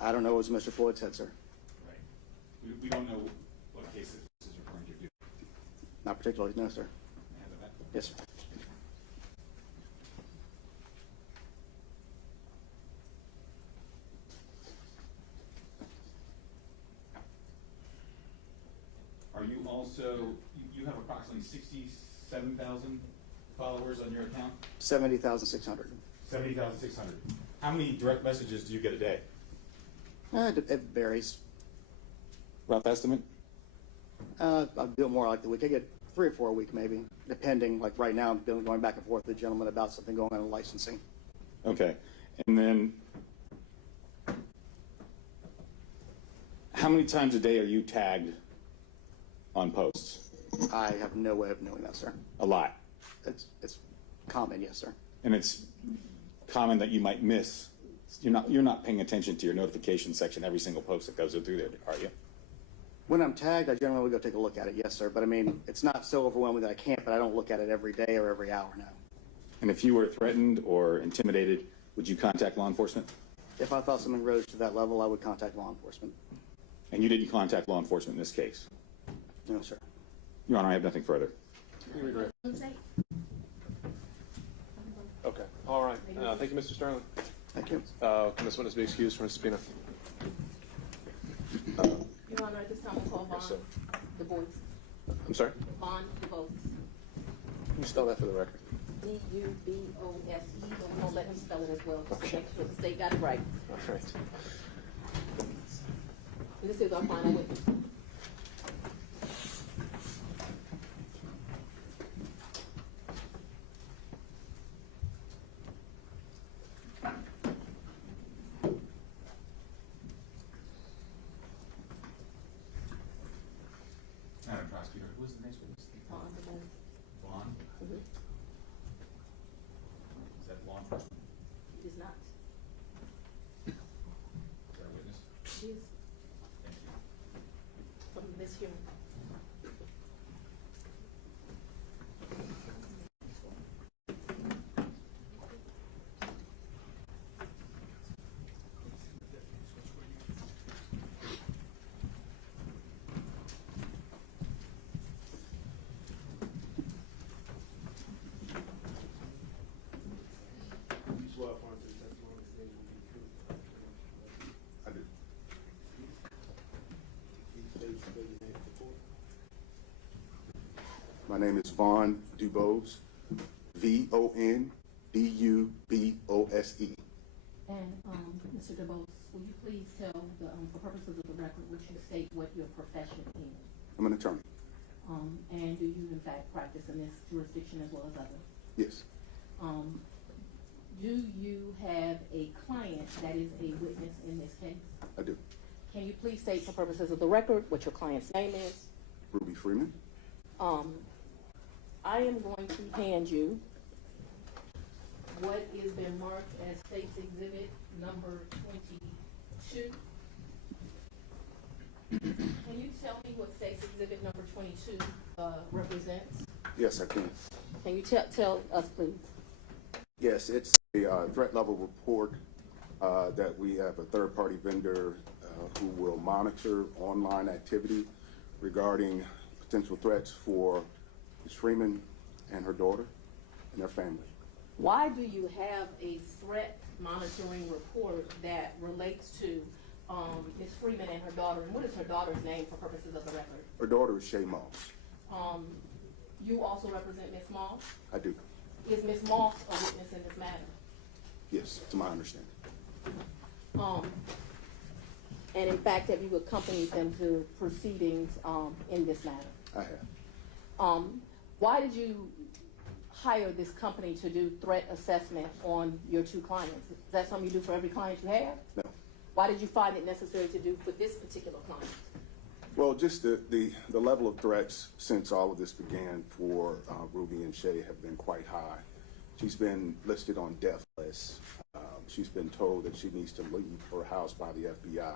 I don't know what Mr. Floyd said, sir. Right. We don't know what case this is referring to. Not particularly, no, sir. May I have that? Yes, sir. Are you also, you have approximately 67,000 followers on your account? 70,600. 70,600. How many direct messages do you get a day? It varies. Rough estimate? I do it more like the week. I get 3 or 4 a week, maybe, depending. Like right now, I'm going back and forth with a gentleman about something going on in licensing. Okay. And then, how many times a day are you tagged on posts? I have no way of knowing that, sir. A lot. It's common, yes, sir. And it's common that you might miss. You're not paying attention to your notification section every single post that goes through there, are you? When I'm tagged, I generally go take a look at it, yes, sir. But I mean, it's not so overwhelming that I can't, but I don't look at it every day or every hour now. And if you were threatened or intimidated, would you contact law enforcement? If I thought something rose to that level, I would contact law enforcement. And you didn't contact law enforcement in this case? No, sir. Your Honor, I have nothing further. Okay, all right. Thank you, Mr. Sterling. Thank you. Can this witness be excused from his subpoena? Your Honor, at this time, we'll call Yes, sir. Dubose. I'm sorry? Bond Dubose. Can you spell that for the record? D-U-B-O-S-E, and we're gonna let him spell it as well, just to Okay. make sure the state got it right. All right. This is our final witness. Madam Prosecutor, who is the next witness? Bond Dubose. Vaughn? Mhm. Is that law enforcement? It is not. Is that a witness? It is Thank you. from this hearing. You swear affirm to the testimony today will be the truth. I do. Please state spell your name for the court. My name is Vaughn Dubose, V-O-N-D-U-B-O-S-E. And, Mr. Dubose, will you please tell, for purposes of the record, would you state what your profession is? I'm an attorney. And do you in fact practice in this jurisdiction as well as others? Yes, Do you have a client that is a witness in this case? I do. Can you please state for purposes of the record what your client's name is? Ruby Freeman. I am going to hand you what is been marked as State's Exhibit number 22. Can you tell me what State's Exhibit number 22 represents? Yes, I can. Can you tell us, please? Yes, it's a threat level report that we have a third-party vendor who will monitor online activity regarding potential threats for Ms. Freeman and her daughter and their family. Why do you have a threat monitoring report that relates to Ms. Freeman and her daughter? And what is her daughter's name for purposes of the record? Her daughter is Shay Moss. You also represent Ms. Moss? I do. Is Ms. Moss a witness in this matter? Yes, to my understanding. And in fact, have you accompanied them to proceedings in this matter? I have. Why did you hire this company to do threat assessment on your two clients? Is that something you do for every client you have? No. Why did you find it necessary to do for this particular client? Well, just the level of threats since all of this began for Ruby and Shay have been quite high. She's been listed on death lists. She's been told that she needs to leave her house by the FBI.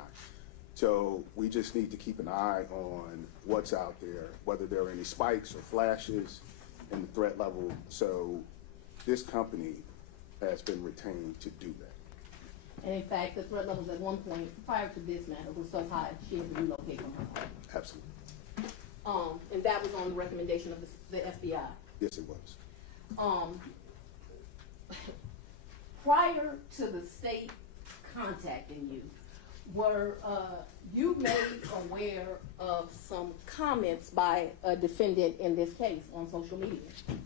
So we just need to keep an eye on what's out there, whether there are any spikes or flashes in the threat level. So this company has been retained to do that. And in fact, the threat levels at one point prior to this matter were so high she had to relocate from her home. Absolutely. And that was on the recommendation of the FBI. Yes, it was. Prior to the state contacting you, were you made aware of some comments by a defendant in this case on social media?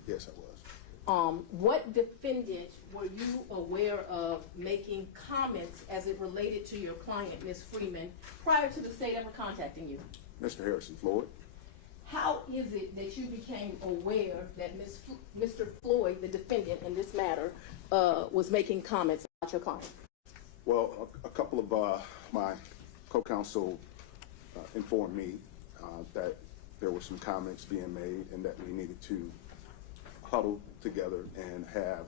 Yes, I was. What defendant were you aware of making comments as it related to your client, Ms. Freeman, prior to the state ever contacting you? Mr. Harrison Floyd. How is it that you became aware that Mr. Floyd, the defendant in this matter, was making comments about your client? Well, a couple of my co-counsel informed me that there were some comments being made and that we needed to huddle together and have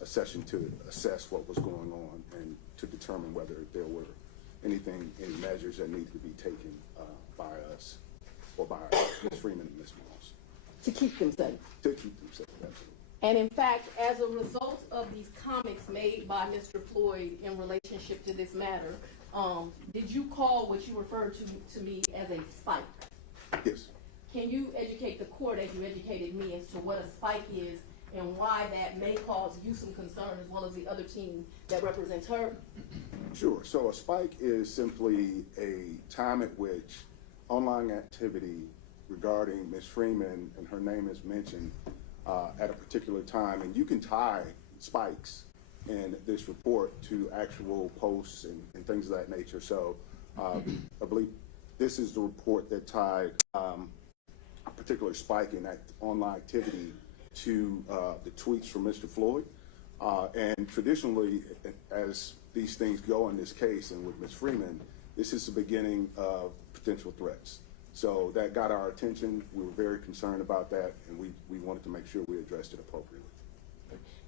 a session to assess what was going on and to determine whether there were any measures that needed to be taken by us or by Ms. Freeman and Ms. Moss. To keep them safe. To keep them safe, absolutely. And in fact, as a result of these comments made by Mr. Floyd in relationship to this matter, did you call what you referred to me as a spike? Yes. Can you educate the court as you educated me as to what a spike is and why that may cause you some concern as well as the other team that represents her? Sure. So a spike is simply a time at which online activity regarding Ms. Freeman, and her name is mentioned, at a particular time, and you can tie spikes in this report to actual posts and things of that nature. So I believe this is the report that tied a particular spike in that online activity to the tweets from Mr. Floyd. And traditionally, as these things go in this case and with Ms. Freeman, this is the beginning of potential threats. So that got our attention. We were very concerned about that, and we wanted to make sure we addressed it appropriately.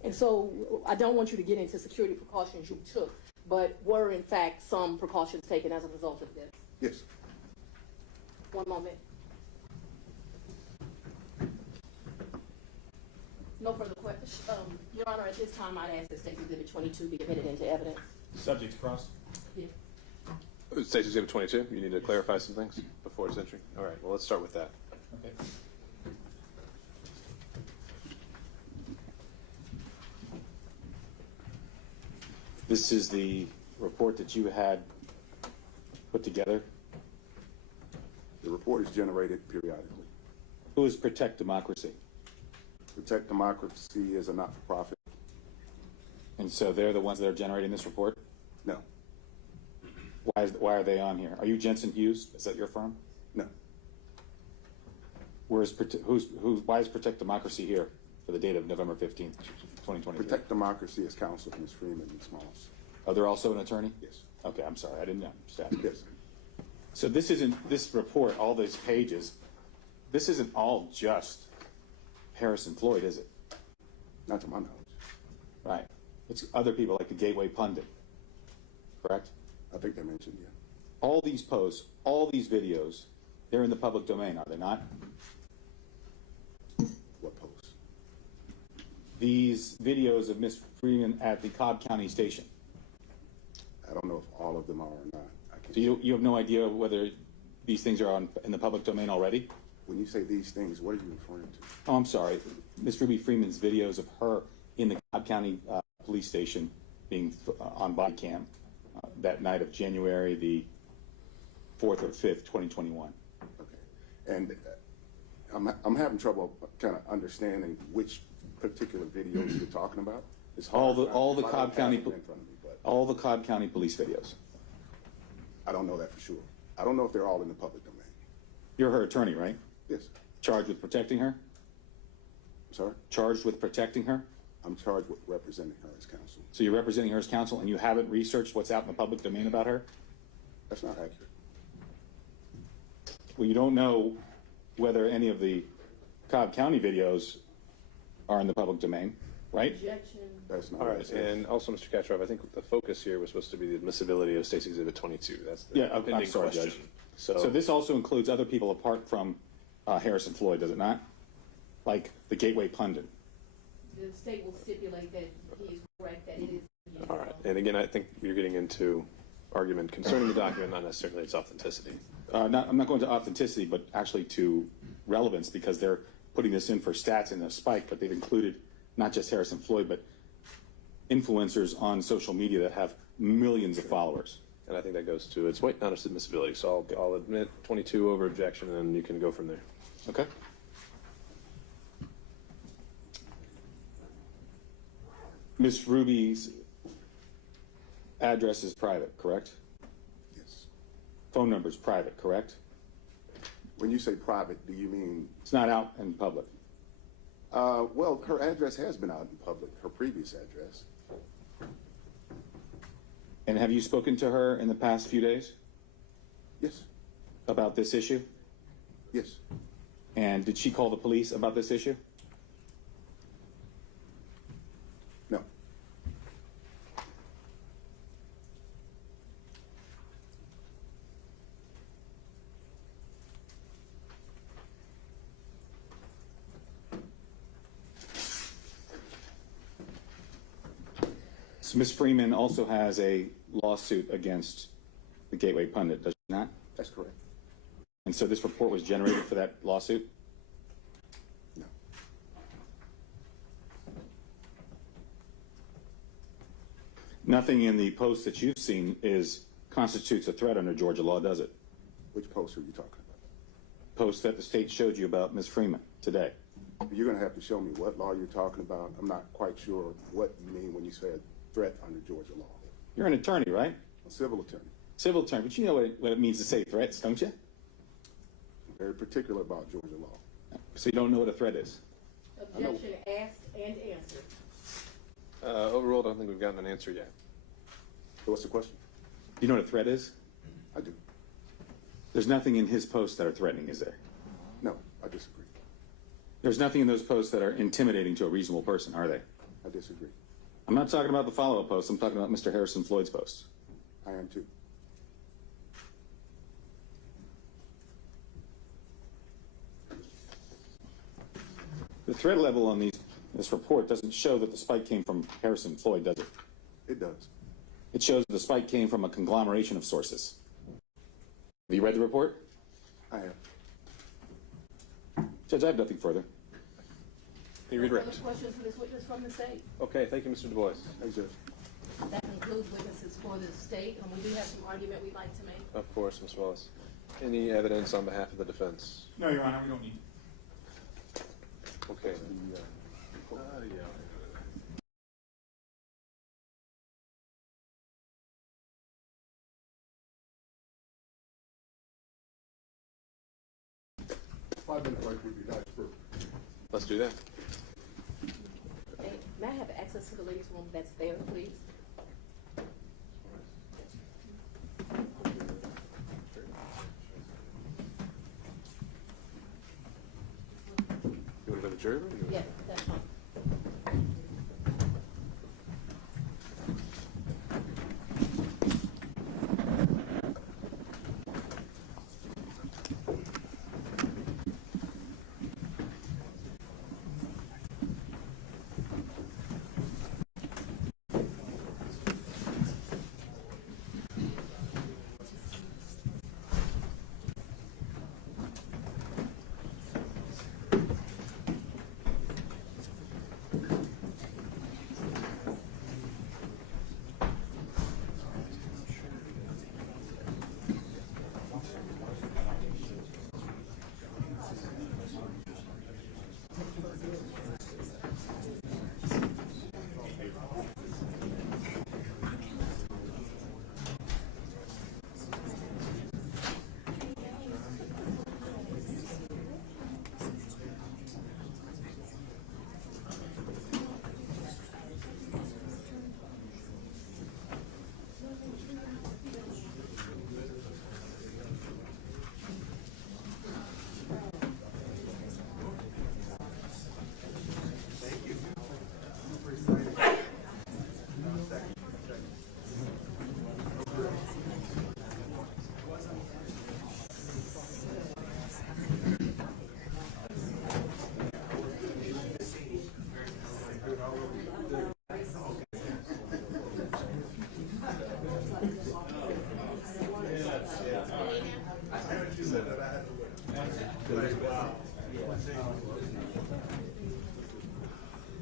And so I don't want you to get into security precautions you took, but were in fact some precautions taken as a result of this? Yes. One moment. No further questions. Your Honor, at this time, I'd ask that State's Exhibit 22 be admitted into evidence. Subject to cross. Yeah. State's Exhibit 22, you need to clarify some things before its entry? All right, well, let's start with that. Okay. This is the report that you had put together. The report is generated periodically. Who is Protect Democracy? Protect Democracy is a not-for-profit. And so they're the ones that are generating this report? No, Why are they on here? Are you Jensen Hughes? Is that your firm? no. Why is Protect Democracy here for the date of November 15th, 2023? Protect Democracy is counsel to Ms. Freeman and Ms. Moss. Are there also an attorney? Yes. Okay, I'm sorry, I didn't know. Just asking. Yes. So this report, all these pages, this isn't all just Harrison Floyd, is it? Not to my knowledge. Right. It's other people like the Gateway Pundit, correct? I think they mentioned, yeah. All these posts, all these videos, they're in the public domain, are they not? What post? These videos of Ms. Freeman at the Cobb County station. I don't know if all of them are or not. I can't. So you have no idea whether these things are in the public domain already? When you say these things, what are you referring to? Oh, I'm sorry. Ms. Ruby Freeman's videos of her in the Cobb County police station being on body cam that night of January the 4th or 5th, 2021. Okay. And I'm having trouble kind of understanding which particular videos you're talking about. It's hard. All the I don't Cobb have County, them in front of me, but all the Cobb County police videos. I don't know that for sure. I don't know if they're all in the public domain. You're her attorney, right? Yes. Charged with protecting her? Sorry? Charged with protecting her? I'm charged with representing her as counsel. So you're representing her as counsel and you haven't researched what's out in the public domain about her? That's not accurate. Well, you don't know whether any of the Cobb County videos are in the public domain, right? Objection. That's not All right, accurate. and also, Mr. Kaczmarov, I think the focus here was supposed to be the admissibility of State's Exhibit 22. That's the Yeah, I'm pending sorry, question. Judge. So this also includes other people apart from Harrison Floyd, does it not? Like the Gateway Pundit. The state will stipulate that he is correct, that it is. All right, and again, I think you're getting into argument concerning the document, not necessarily its authenticity. I'm not going to authenticity, but actually to relevance, because they're putting this in for stats in a spike, but they've included not just Harrison Floyd, but influencers on social media that have millions of followers. And I think that goes to its weight, not its admissibility. So I'll admit 22 over objection, and you can go from there. Okay? Ms. Ruby's address is private, correct? Yes. Phone number is private, correct? When you say private, do you mean? It's not out in public. Well, her address has been out in public, her previous address. And have you spoken to her in the past few days Yes. about this issue? Yes. And did she call the police about this issue? No. So Ms. Freeman also has a lawsuit against the Gateway Pundit, does she not? That's correct. And so this report was generated for that lawsuit? No. Nothing in the post that you've seen constitutes a threat under Georgia law, does it? Which post are you talking about? Post that the state showed you about Ms. Freeman today. You're going to have to show me what law you're talking about. I'm not quite sure what you mean when you say a threat under Georgia law. You're an attorney, right? A civil attorney. Civil attorney, but you know what it means to say threats, don't you? I'm very particular about Georgia law. So you don't know what a threat is? Objection asked and answered. Overruled, I don't think we've gotten an answer yet. So what's the question? You know what a threat is? I do. There's nothing in his posts that are threatening, is there? No, I disagree. There's nothing in those posts that are intimidating to a reasonable person, are they? I disagree. I'm not talking about the follow-up posts. I'm talking about Mr. Harrison Floyd's posts. I am too. The threat level on this report doesn't show that the spike came from Harrison Floyd, does it? It does. It shows that the spike came from a conglomeration of sources. Have you read the report? I have. Judge, I have nothing further. You Other redirect. questions for this witness from the state? Okay, thank you, Mr. Dubose. Thank you. That concludes witnesses for the state, and we do have some argument we'd like to make. Of course, Ms. Willis. Any evidence on behalf of the defense? No, Your Honor, we don't need. Okay. The, Yeah. 5-minute break would be nice for. Let's do that. Hey, may I have access to the ladies' room that's there, please? You want to go to the jury room? or you wanna- Yes, that's fine.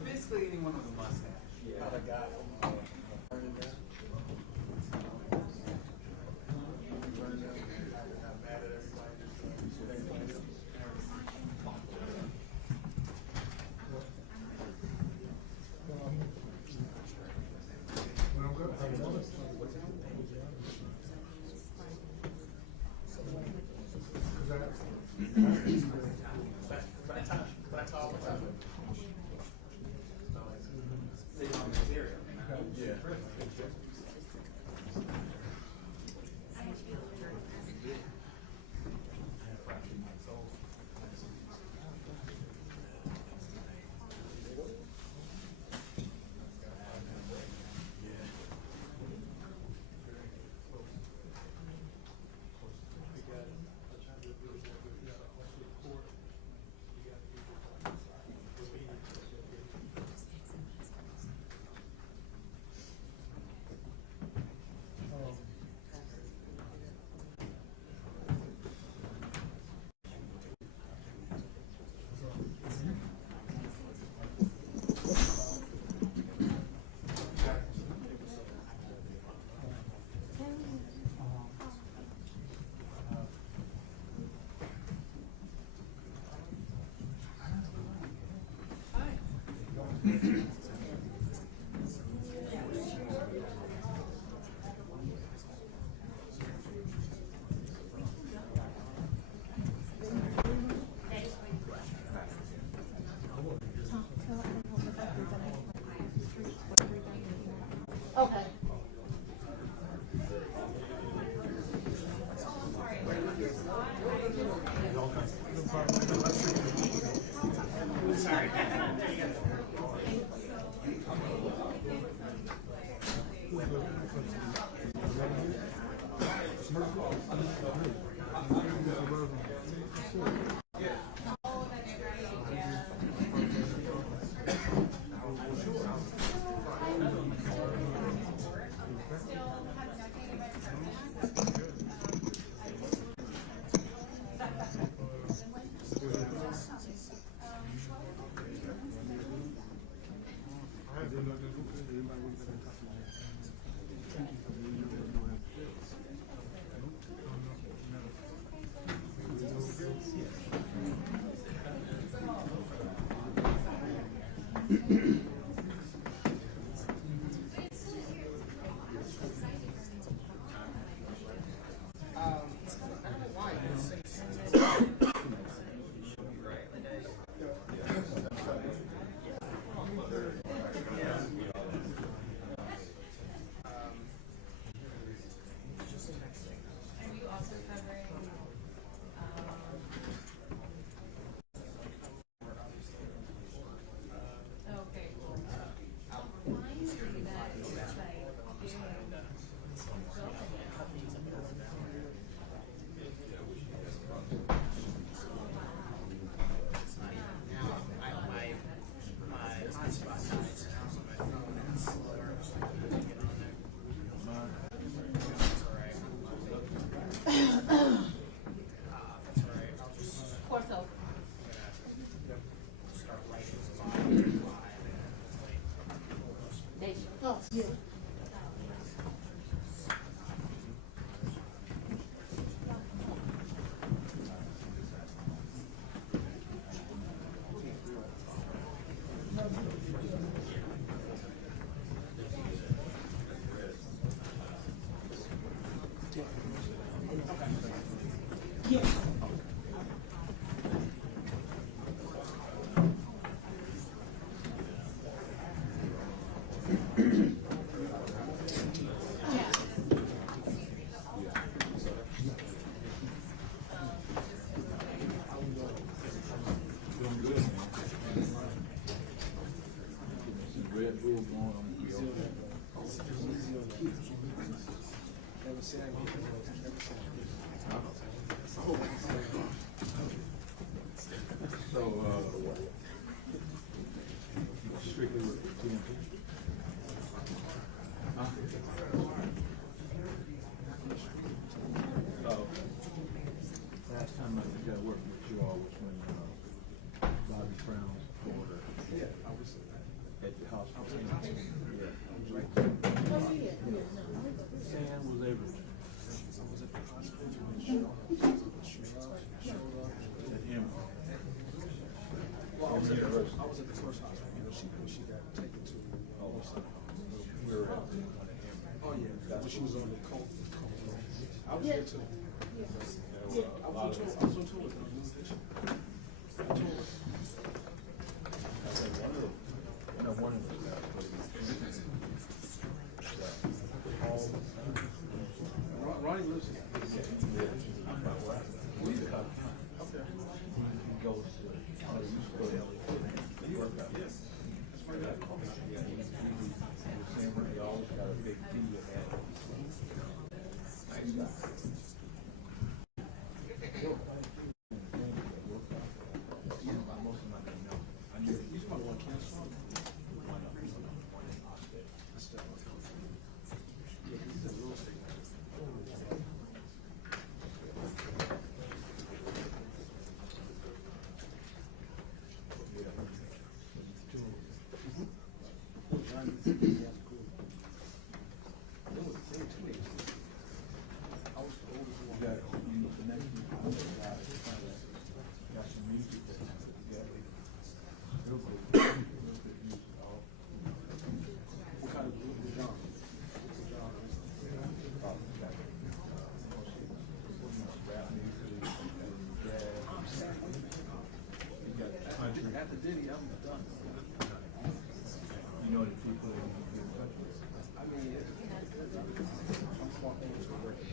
Basically, anyone with a mustache. Not a guy from Okay. Strictly with TNT. Last time I think I worked with you all was when Bobby Brown's daughter at the hospital. Sam was able to. At him. Well, I was at the first hospital. You know, she got taken to. We were at the one at him. Oh yeah, when she was on the cold. I was there too. I was on tour with her. One of the Ronnie lives here. goes to work out. That's where that comes from. He always got a big D in that. Nice guy. After Diddy, I'm done. You know the people in the country. I mean, I'm walking into the record.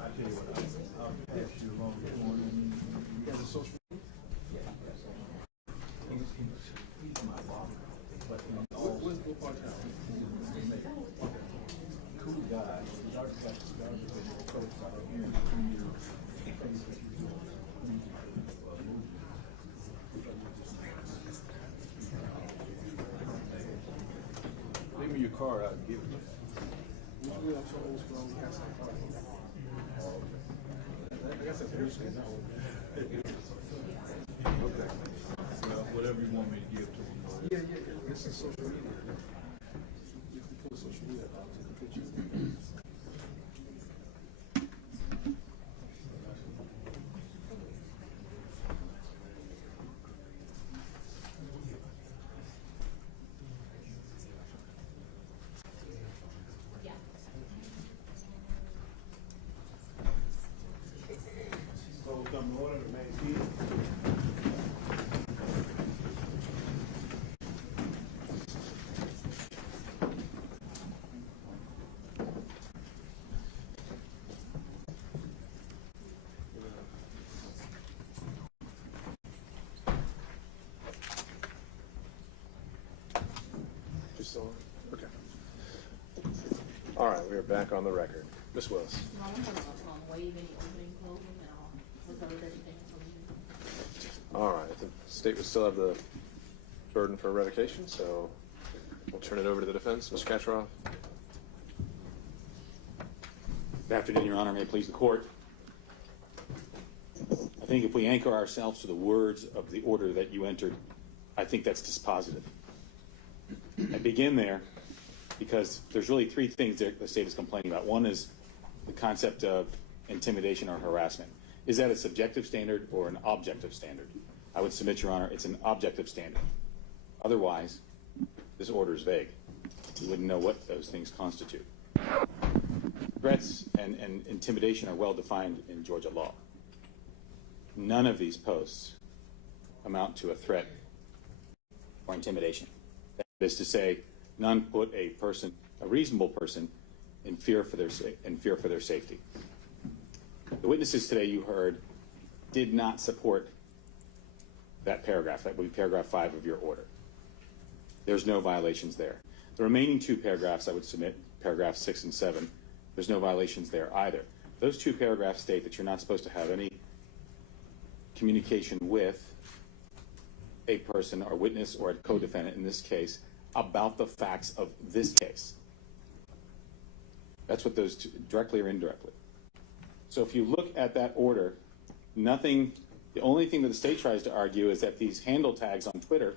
I tell you what, I'll pass you along the corner. You got a social He's my father, but where's the part-time? cool guy. He's already got the start of the coach out here. Leave me your card, I'll give it to you. Usually I'm so old school, we have some fun. I guess that's very soon now. Okay. Well, whatever you want me to give to him. Yeah. This is social media. You can pull social media out, take a picture. So come to order, the main key. Still on? Okay. All right, we are back on the record. Ms. Willis. No, I'm gonna waive any opening, closing, and I'll reserve everything for you. All right, the state would still have the burden for revocation, so we'll turn it over to the defense. Mr. Kaczmarov. Good afternoon, Your Honor. May it please the court. I think if we anchor ourselves to the words of the order that you entered, I think that's dispositive. I begin there because there's really three things that the state is complaining about. One is the concept of intimidation or harassment. Is that a subjective standard or an objective standard? I would submit, Your Honor, it's an objective standard. Otherwise, this order is vague. You wouldn't know what those things constitute. Threats and intimidation are well defined in Georgia law. None of these posts amount to a threat or intimidation. That is to say, none put a reasonable person, in fear for their safety. The witnesses today you heard did not support that paragraph. That would be paragraph 5 of your order. There's no violations there. The remaining two paragraphs I would submit, paragraphs 6 and 7, there's no violations there either. Those two paragraphs state that you're not supposed to have any communication with a person or witness or a co-defendant in this case about the facts of this case. That's what those two, directly or indirectly. So if you look at that order, the only thing that the state tries to argue is that these handle tags on Twitter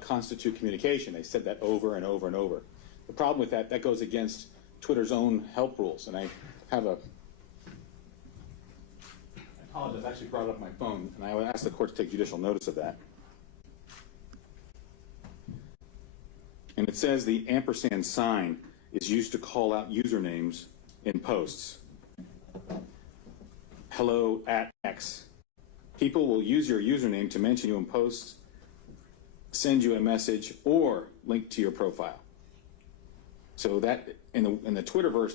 constitute communication. They said that over and over and over. The problem with that goes against Twitter's own help rules. And I apologize, I actually brought up my phone, and I would ask the court to take judicial notice of that. And it says the ampersand sign is used to call out usernames in posts. Hello at X. People will use your username to mention you in posts, send you a message, or link to your profile. So that in the Twitterverse,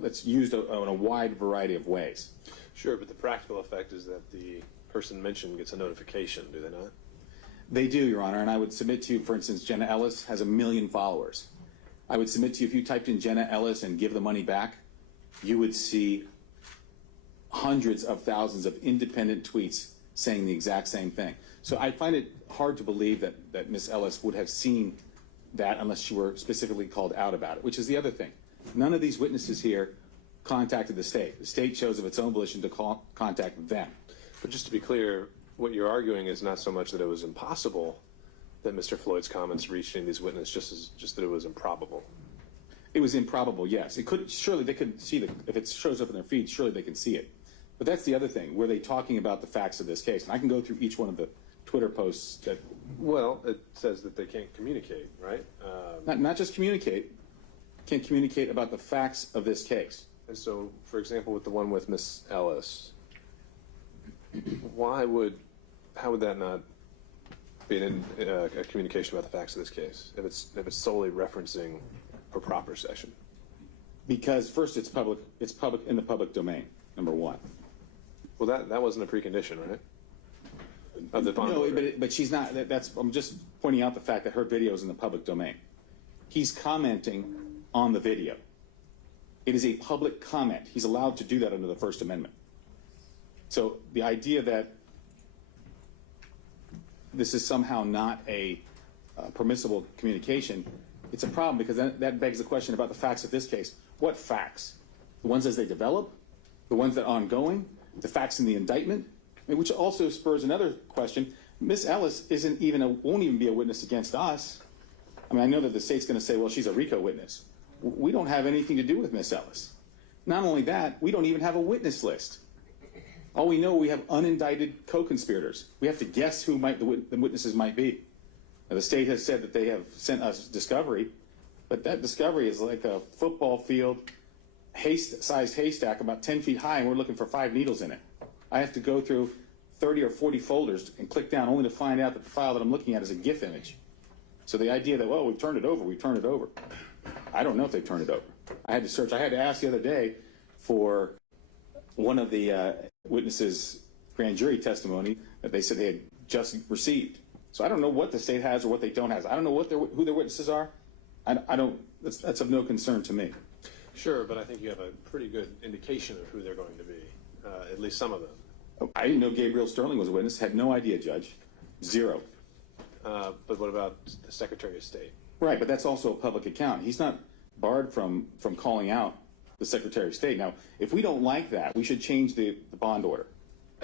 that's used in a wide variety of ways. Sure, but the practical effect is that the person mentioned gets a notification, do they not? They do, Your Honor, and I would submit to you, for instance, Jenna Ellis has 1 million followers. I would submit to you, if you typed in Jenna Ellis and give the money back, you would see hundreds of thousands of independent tweets saying the exact same thing. So I find it hard to believe that Ms. Ellis would have seen that unless she were specifically called out about it, which is the other thing. None of these witnesses here contacted the state. The state chose of its own volition to contact them. But just to be clear, what you're arguing is not so much that it was impossible that Mr. Floyd's comments reached any of these witnesses, just that it was improbable. It was improbable, yes. It could, surely they could see if it shows up in their feed, surely they can see it. But that's the other thing. Were they talking about the facts of this case? And I can go through each one of the Twitter posts that. Well, it says that they can't communicate, right? Not just communicate, can't communicate about the facts of this case. And so, for example, with the one with Ms. Ellis, how would that not be a communication about the facts of this case if it's solely referencing her proper session? Because first, it's public in the public domain. Number one. Well, that wasn't a precondition, right? Of the bond no, order. but she's not. I'm just pointing out the fact that her video is in the public domain. He's commenting on the video. It is a public comment. He's allowed to do that under the First Amendment. So the idea that this is somehow not a permissible communication, it's a problem because that begs the question about the facts of this case. What facts? The ones as they develop? The ones that are ongoing? The facts in the indictment? Which also spurs another question. Ms. Ellis won't even be a witness against us. I mean, I know that the state's going to say, well, she's a RICO witness. We don't have anything to do with Ms. Ellis. Not only that, we don't even have a witness list. All we know, we have unindicted co-conspirators. We have to guess who the witnesses might be. Now, the state has said that they have sent us discovery, but that discovery is like a football field, sized haystack about 10 feet high, and we're looking for 5 needles in it. I have to go through 30 or 40 folders and click down only to find out that the file that I'm looking at is a GIF image. So the idea that, well, we've turned it over. I don't know if they've turned it over. I had to search. I had to ask the other day for one of the witnesses' grand jury testimony that they said they had just received. So I don't know what the state has or what they don't have. I don't know who their witnesses are. That's of no concern to me. Sure, but I think you have a pretty good indication of who they're going to be, at least some of them. I didn't know Gabriel Sterling was a witness. Had no idea, Judge. Zero. But what about the Secretary of State? Right, but that's also a public account. He's not barred from calling out the Secretary of State. Now, if we don't like that, we should change the bond order.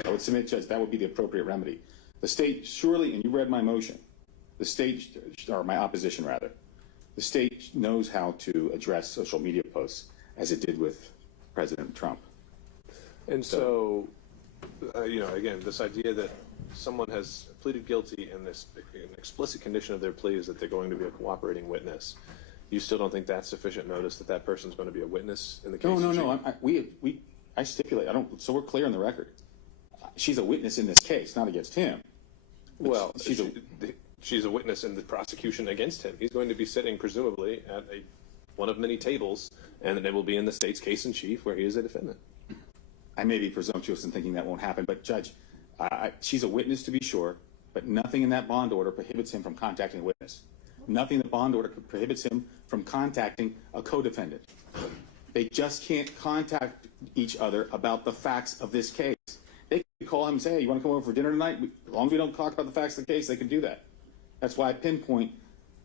I would submit, Judge, that would be the appropriate remedy. The state surely, and you read my motion, the state, or my opposition rather, the state knows how to address social media posts, as it did with President Trump. And so, again, this idea that someone has pleaded guilty and an explicit condition of their plea is that they're going to be a cooperating witness. You still don't think that's sufficient notice that that person's going to be a witness in the case? No. I stipulate. So we're clear on the record. She's a witness in this case, not against him. Well, she's a witness in the prosecution against him. He's going to be sitting, presumably, at one of many tables, and it will be in the state's case in chief where he is a defendant. I may be presumptuous in thinking that won't happen, but Judge, she's a witness to be sure, but nothing in that bond order prohibits him from contacting a witness. Nothing in the bond order prohibits him from contacting a co-defendant. They just can't contact each other about the facts of this case. They can call him and say, hey, you want to come over for dinner tonight? As long as we don't talk about the facts of the case, they can do that. That's why I pinpoint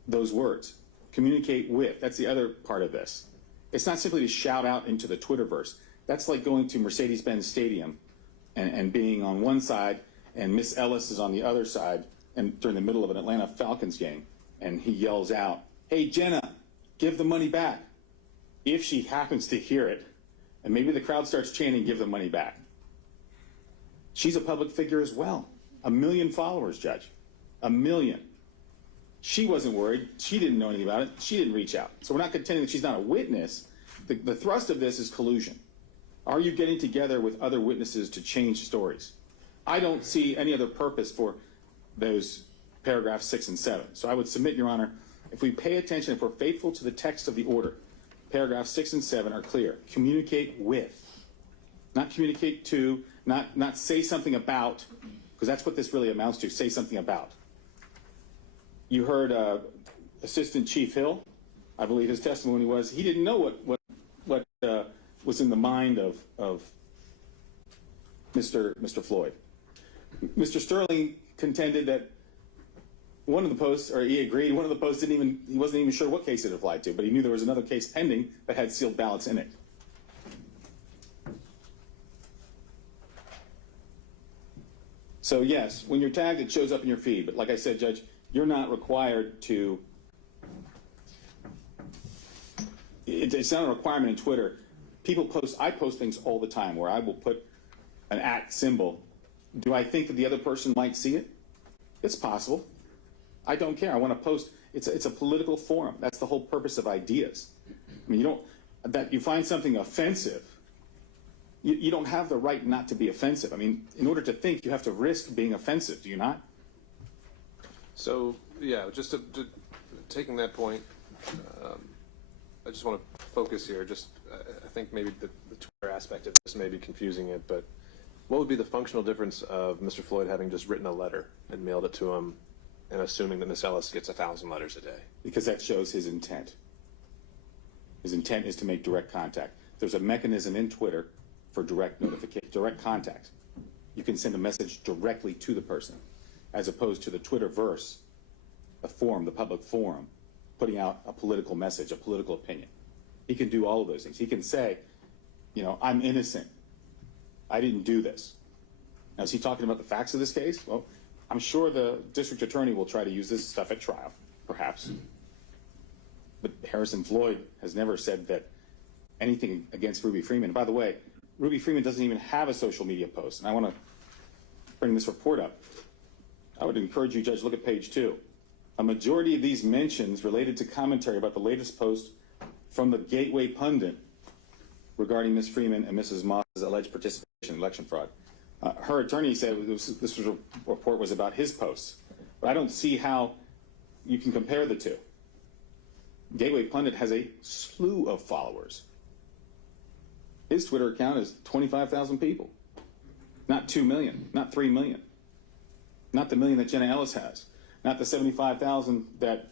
those words. Communicate with. That's the other part of this. It's not simply to shout out into the Twitterverse. That's like going to Mercedes-Benz Stadium and being on one side and Miss Ellis is on the other side and during the middle of an Atlanta Falcons game, and he yells out, hey, Jenna, give the money back. If she happens to hear it, and maybe the crowd starts chanting, give the money back. She's a public figure as well. 1 million followers, Judge. 1 million. She wasn't worried. She didn't know anything about it. She didn't reach out. So we're not contending that she's not a witness. The thrust of this is collusion. Are you getting together with other witnesses to change stories? I don't see any other purpose for those paragraphs 6 and 7. So I would submit, Your Honor, if we pay attention, if we're faithful to the text of the order, paragraphs 6 and 7 are clear. Communicate with, not communicate to, not say something about, because that's what this really amounts to, say something about. You heard Assistant Chief Hill, I believe his testimony was, he didn't know what was in the mind of Mr. Floyd. Mr. Sterling contended that one of the posts, or he agreed, one of the posts he wasn't even sure what case it applied to, but he knew there was another case pending that had sealed ballots in it. So yes, when you're tagged, it shows up in your feed, but like I said, Judge, you're not required to, it's not a requirement in Twitter. I post things all the time where I will put an @ symbol. Do I think that the other person might see it? It's possible. I don't care. I want to post. It's a political forum. That's the whole purpose of ideas. I mean, you find something offensive, you don't have the right not to be offensive. I mean, in order to think, you have to risk being offensive, do you not? So, yeah, just taking that point, I just want to focus here. I think maybe the Twitter aspect of this may be confusing it, but what would be the functional difference of Mr. Floyd having just written a letter and mailed it to him and assuming that Ms. Ellis gets 1,000 letters a day? Because that shows his intent. His intent is to make direct contact. There's a mechanism in Twitter for direct notification, direct contact. You can send a message directly to the person, as opposed to the Twitterverse, the forum, the public forum, putting out a political message, a political opinion. He can do all of those things. He can say, I'm innocent. I didn't do this. Now, is he talking about the facts of this case? Well, I'm sure the district attorney will try to use this stuff at trial, perhaps. But Harrison Floyd has never said that anything against Ruby Freeman. By the way, Ruby Freeman doesn't even have a social media post. And I want to bring this report up. I would encourage you, Judge, look at page 2. A majority of these mentions related to commentary about the latest post from the Gateway Pundit regarding Ms. Freeman and Mrs. Moss's alleged participation in election fraud. Her attorney said this report was about his posts, but I don't see how you can compare the two. Gateway Pundit has a slew of followers. His Twitter account is 25,000 people, not 2 million, not 3 million, not the million that Jenna Ellis has, not the 75,000 that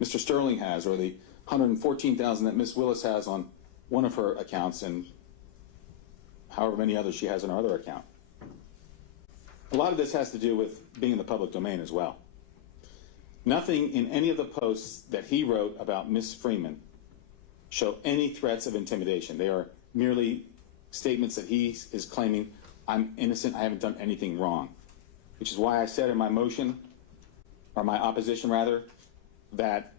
Mr. Sterling has, or the 114,000 that Ms. Willis has on one of her accounts, and however many others she has on her other account. A lot of this has to do with being in the public domain as well. Nothing in any of the posts that he wrote about Ms. Freeman show any threats of intimidation. They are merely statements that he is claiming, I'm innocent, I haven't done anything wrong. Which is why I said in my motion, or my opposition rather, that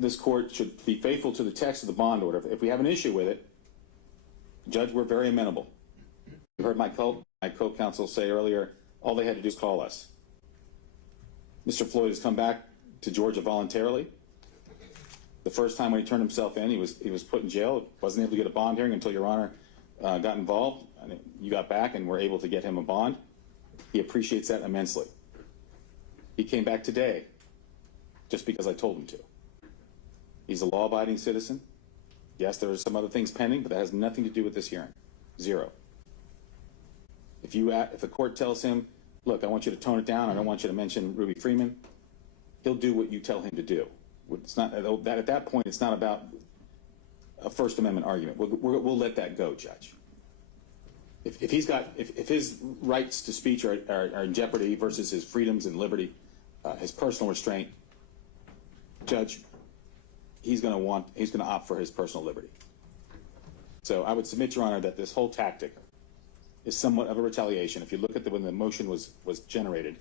this court should be faithful to the text of the bond order. If we have an issue with it, Judge, we're very amenable. You heard my co-counsel say earlier, all they had to do is call us. Mr. Floyd has come back to Georgia voluntarily. The first time when he turned himself in, he was put in jail, wasn't able to get a bond hearing until Your Honor got involved. And you got back and were able to get him a bond. He appreciates that immensely. He came back today just because I told him to. He's a law-abiding citizen. Yes, there are some other things pending, but that has nothing to do with this hearing. Zero. If the court tells him, look, I want you to tone it down, I don't want you to mention Ruby Freeman, he'll do what you tell him to do. It's not at that point. It's not about a First Amendment argument. We'll let that go, Judge. If his rights to speech are in jeopardy versus his freedoms and liberty, his personal restraint, Judge, he's going to opt for his personal liberty. So I would submit, Your Honor, that this whole tactic is somewhat of a retaliation. If you look at when the motion was generated,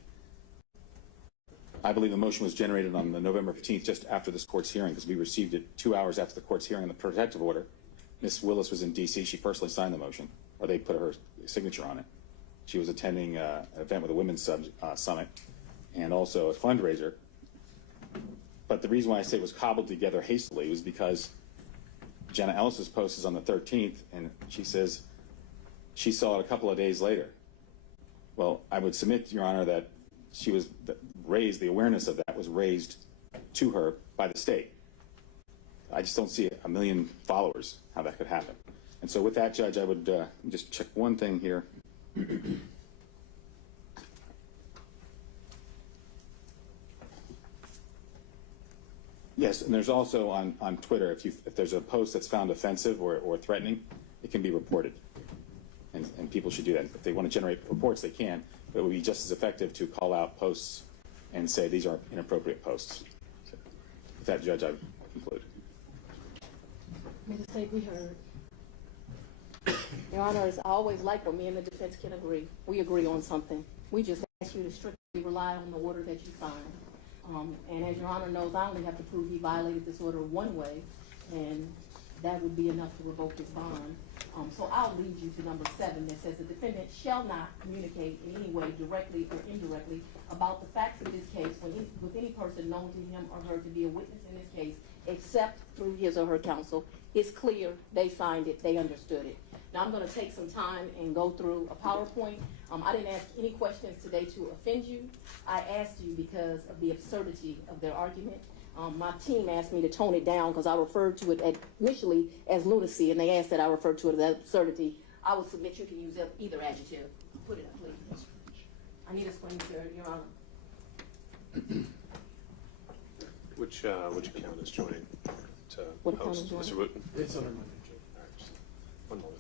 I believe the motion was generated on the November 15th, just after this court's hearing, because we received it 2 hours after the court's hearing on the protective order. Ms. Willis was in D.C. She personally signed the motion, or they put her signature on it. She was attending an event with a women's summit and also a fundraiser. But the reason why I say it was cobbled together hastily was because Jenna Ellis's post is on the 13th, and she says she saw it a couple of days later. Well, I would submit, Your Honor, that she was raised, the awareness of that was raised to her by the state. I just don't see a million followers how that could happen. And so with that, Judge, I would just check one thing here. Yes, and there's also on Twitter, if there's a post that's found offensive or threatening, it can be reported. And people should do that. If they want to generate reports, they can, but it would be just as effective to call out posts and say these are inappropriate posts. So with that, Judge, I conclude. Mr. State, we heard. Your Honor, it's always like when me and the defense can agree. We agree on something. We just ask you to strictly rely on the order that you signed. And as Your Honor knows, I only have to prove he violated this order one way, and that would be enough to revoke his bond. So I'll lead you to number 7 that says the defendant shall not communicate in any way, directly or indirectly, about the facts of this case with any person known to him or her to be a witness in this case, except through his or her counsel. It's clear, they signed it, they understood it. Now I'm going to take some time and go through a PowerPoint. I didn't ask any questions today to offend you. I asked you because of the absurdity of their argument. My team asked me to tone it down because I referred to it initially as lunacy, and they asked that I refer to it as absurdity. I will submit you can use either adjective. Put it up, please. I need a screen share, Your Honor. Which account is joining to What account host? is joining? Mr. Wooten? It's under my picture. All right, just one moment.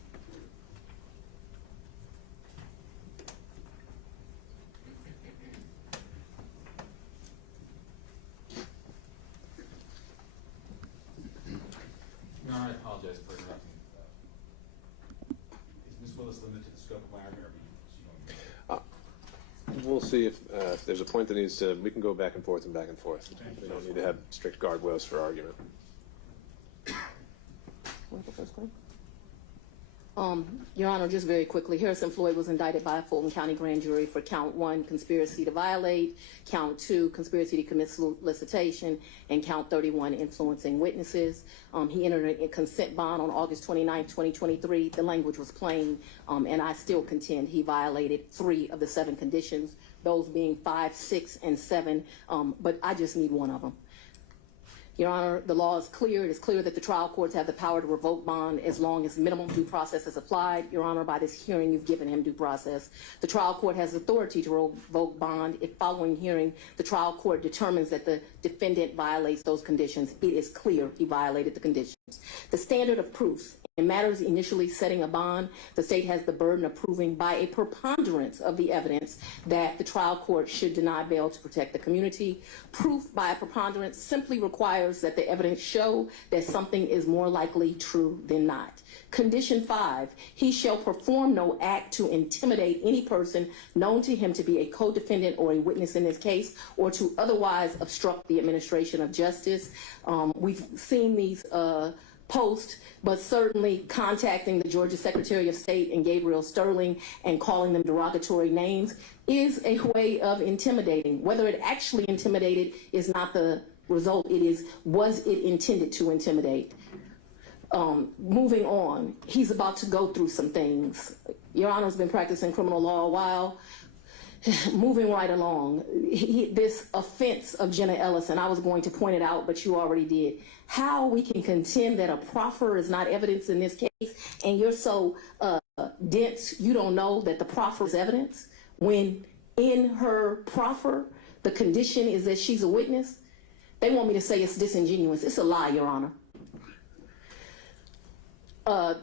Your Honor, I apologize for interrupting. Is Ms. Willis limited to the scope of my argument, or is she going to... We'll see if there's a point that needs to, we can go back and forth and back and forth. We don't need to have strict guardrails for argument. Your Honor, just very quickly, Harrison Floyd was indicted by a Fulton County grand jury for count 1, conspiracy to violate, count 2, conspiracy to commit solicitation, and count 31, influencing witnesses. He entered a consent bond on August 29, 2023. The language was plain, and I still contend he violated 3 of the 7 conditions, those being 5, 6, and 7, but I just need one of them. Your Honor, the law is clear. It is clear that the trial courts have the power to revoke bond as long as minimum due process is applied. Your Honor, by this hearing, you've given him due process. The trial court has authority to revoke bond if following hearing, the trial court determines that the defendant violates those conditions. It is clear he violated the conditions. The standard of proof. In matters initially setting a bond, the state has the burden of proving by a preponderance of the evidence that the trial court should deny bail to protect the community. Proof by a preponderance simply requires that the evidence show that something is more likely true than not. Condition 5, he shall perform no act to intimidate any person known to him to be a co-defendant or a witness in this case, or to otherwise obstruct the administration of justice. We've seen these post, but certainly contacting the Georgia Secretary of State and Gabriel Sterling and calling them derogatory names is a way of intimidating. Whether it actually intimidated is not the result. It is, was it intended to intimidate? Moving on, he's about to go through some things. Your Honor's been practicing criminal law a while. Moving right along, this offense of Jenna Ellis, and I was going to point it out, but you already did. How we can contend that a proffer is not evidence in this case, and you're so dense, you don't know that the proffer is evidence, when in her proffer, the condition is that she's a witness. They want me to say it's disingenuous. It's a lie, Your Honor.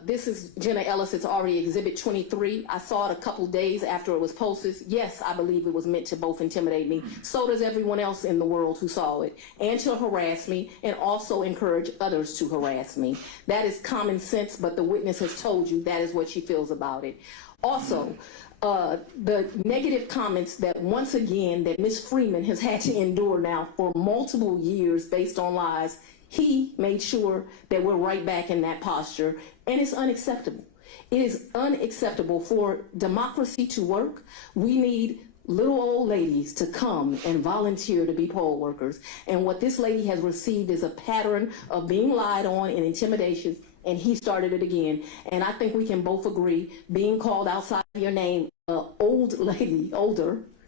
This is Jenna Ellis. It's already Exhibit 23. I saw it a couple days after it was posted. Yes, I believe it was meant to both intimidate me. So does everyone else in the world who saw it, and to harass me, and also encourage others to harass me. That is common sense, but the witness has told you that is what she feels about it. Also, the negative comments that once again that Ms. Freeman has had to endure now for multiple years based on lies, he made sure that we're right back in that posture, and it's unacceptable. It is unacceptable for democracy to work. We need little old ladies to come and volunteer to be poll workers, and what this lady has received is a pattern of being lied on and intimidation, and he started it again. And I think we can both agree, being called outside of your name, older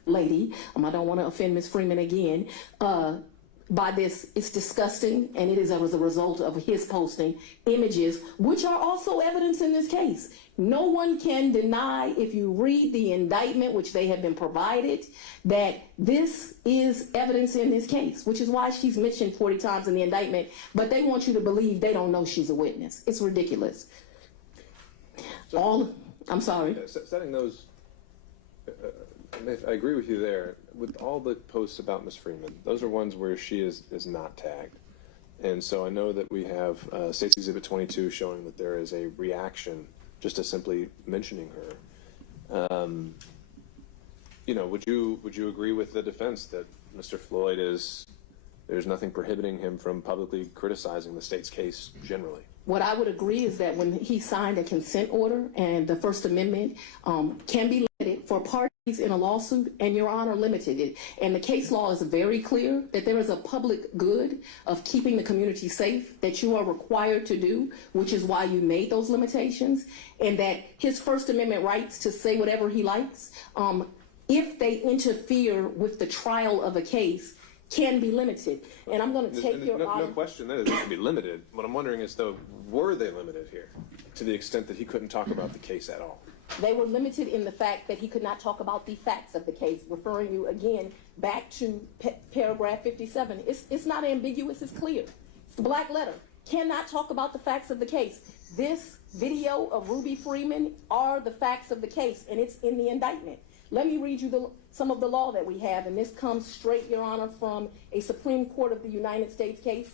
lady, I don't want to offend Ms. Freeman again, by this, it's disgusting, and it is as a result of his posting images, which are also evidence in this case. No one can deny, if you read the indictment, which they have been provided, that this is evidence in this case, which is why she's mentioned 40 times in the indictment, but they want you to believe they don't know she's a witness. It's ridiculous. I'm sorry. Setting those, I agree with you there. With all the posts about Ms. Freeman, those are ones where she is not tagged. And so I know that we have State's Exhibit 22 showing that there is a reaction just to simply mentioning her. You know, would you agree with the defense that Mr. Floyd there's nothing prohibiting him from publicly criticizing the state's case generally? What I would agree is that when he signed a consent order, and the First Amendment can be limited for parties in a lawsuit, and Your Honor limited it. And the case law is very clear that there is a public good of keeping the community safe that you are required to do, which is why you made those limitations, and that his First Amendment rights to say whatever he likes, if they interfere with the trial of a case, can be limited. And I'm going to take your no question that it can be limited. What I'm wondering is, though, were they limited here to the extent that he couldn't talk about the case at all? They were limited in the fact that he could not talk about the facts of the case, referring you again back to paragraph 57. It's not ambiguous, it's clear. It's the black letter. Cannot talk about the facts of the case. This video of Ruby Freeman are the facts of the case, and it's in the indictment. Let me read you some of the law that we have, and this comes straight, Your Honor, from a Supreme Court of the United States case,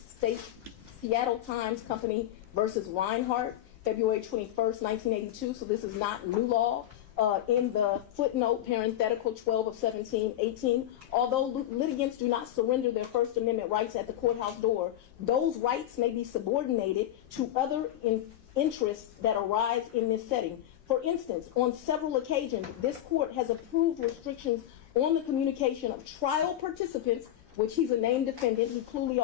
Seattle Times Company versus Reinhardt, February 21st, 1982. So this is not new law. In the footnote, parenthetical 12 of 1718, although litigants do not surrender their First Amendment rights at the courthouse door, those rights may be subordinated to other interests that arise in this setting. For instance, on several occasions, this court has approved restrictions on the communication of trial participants, which he's a named defendant, he clearly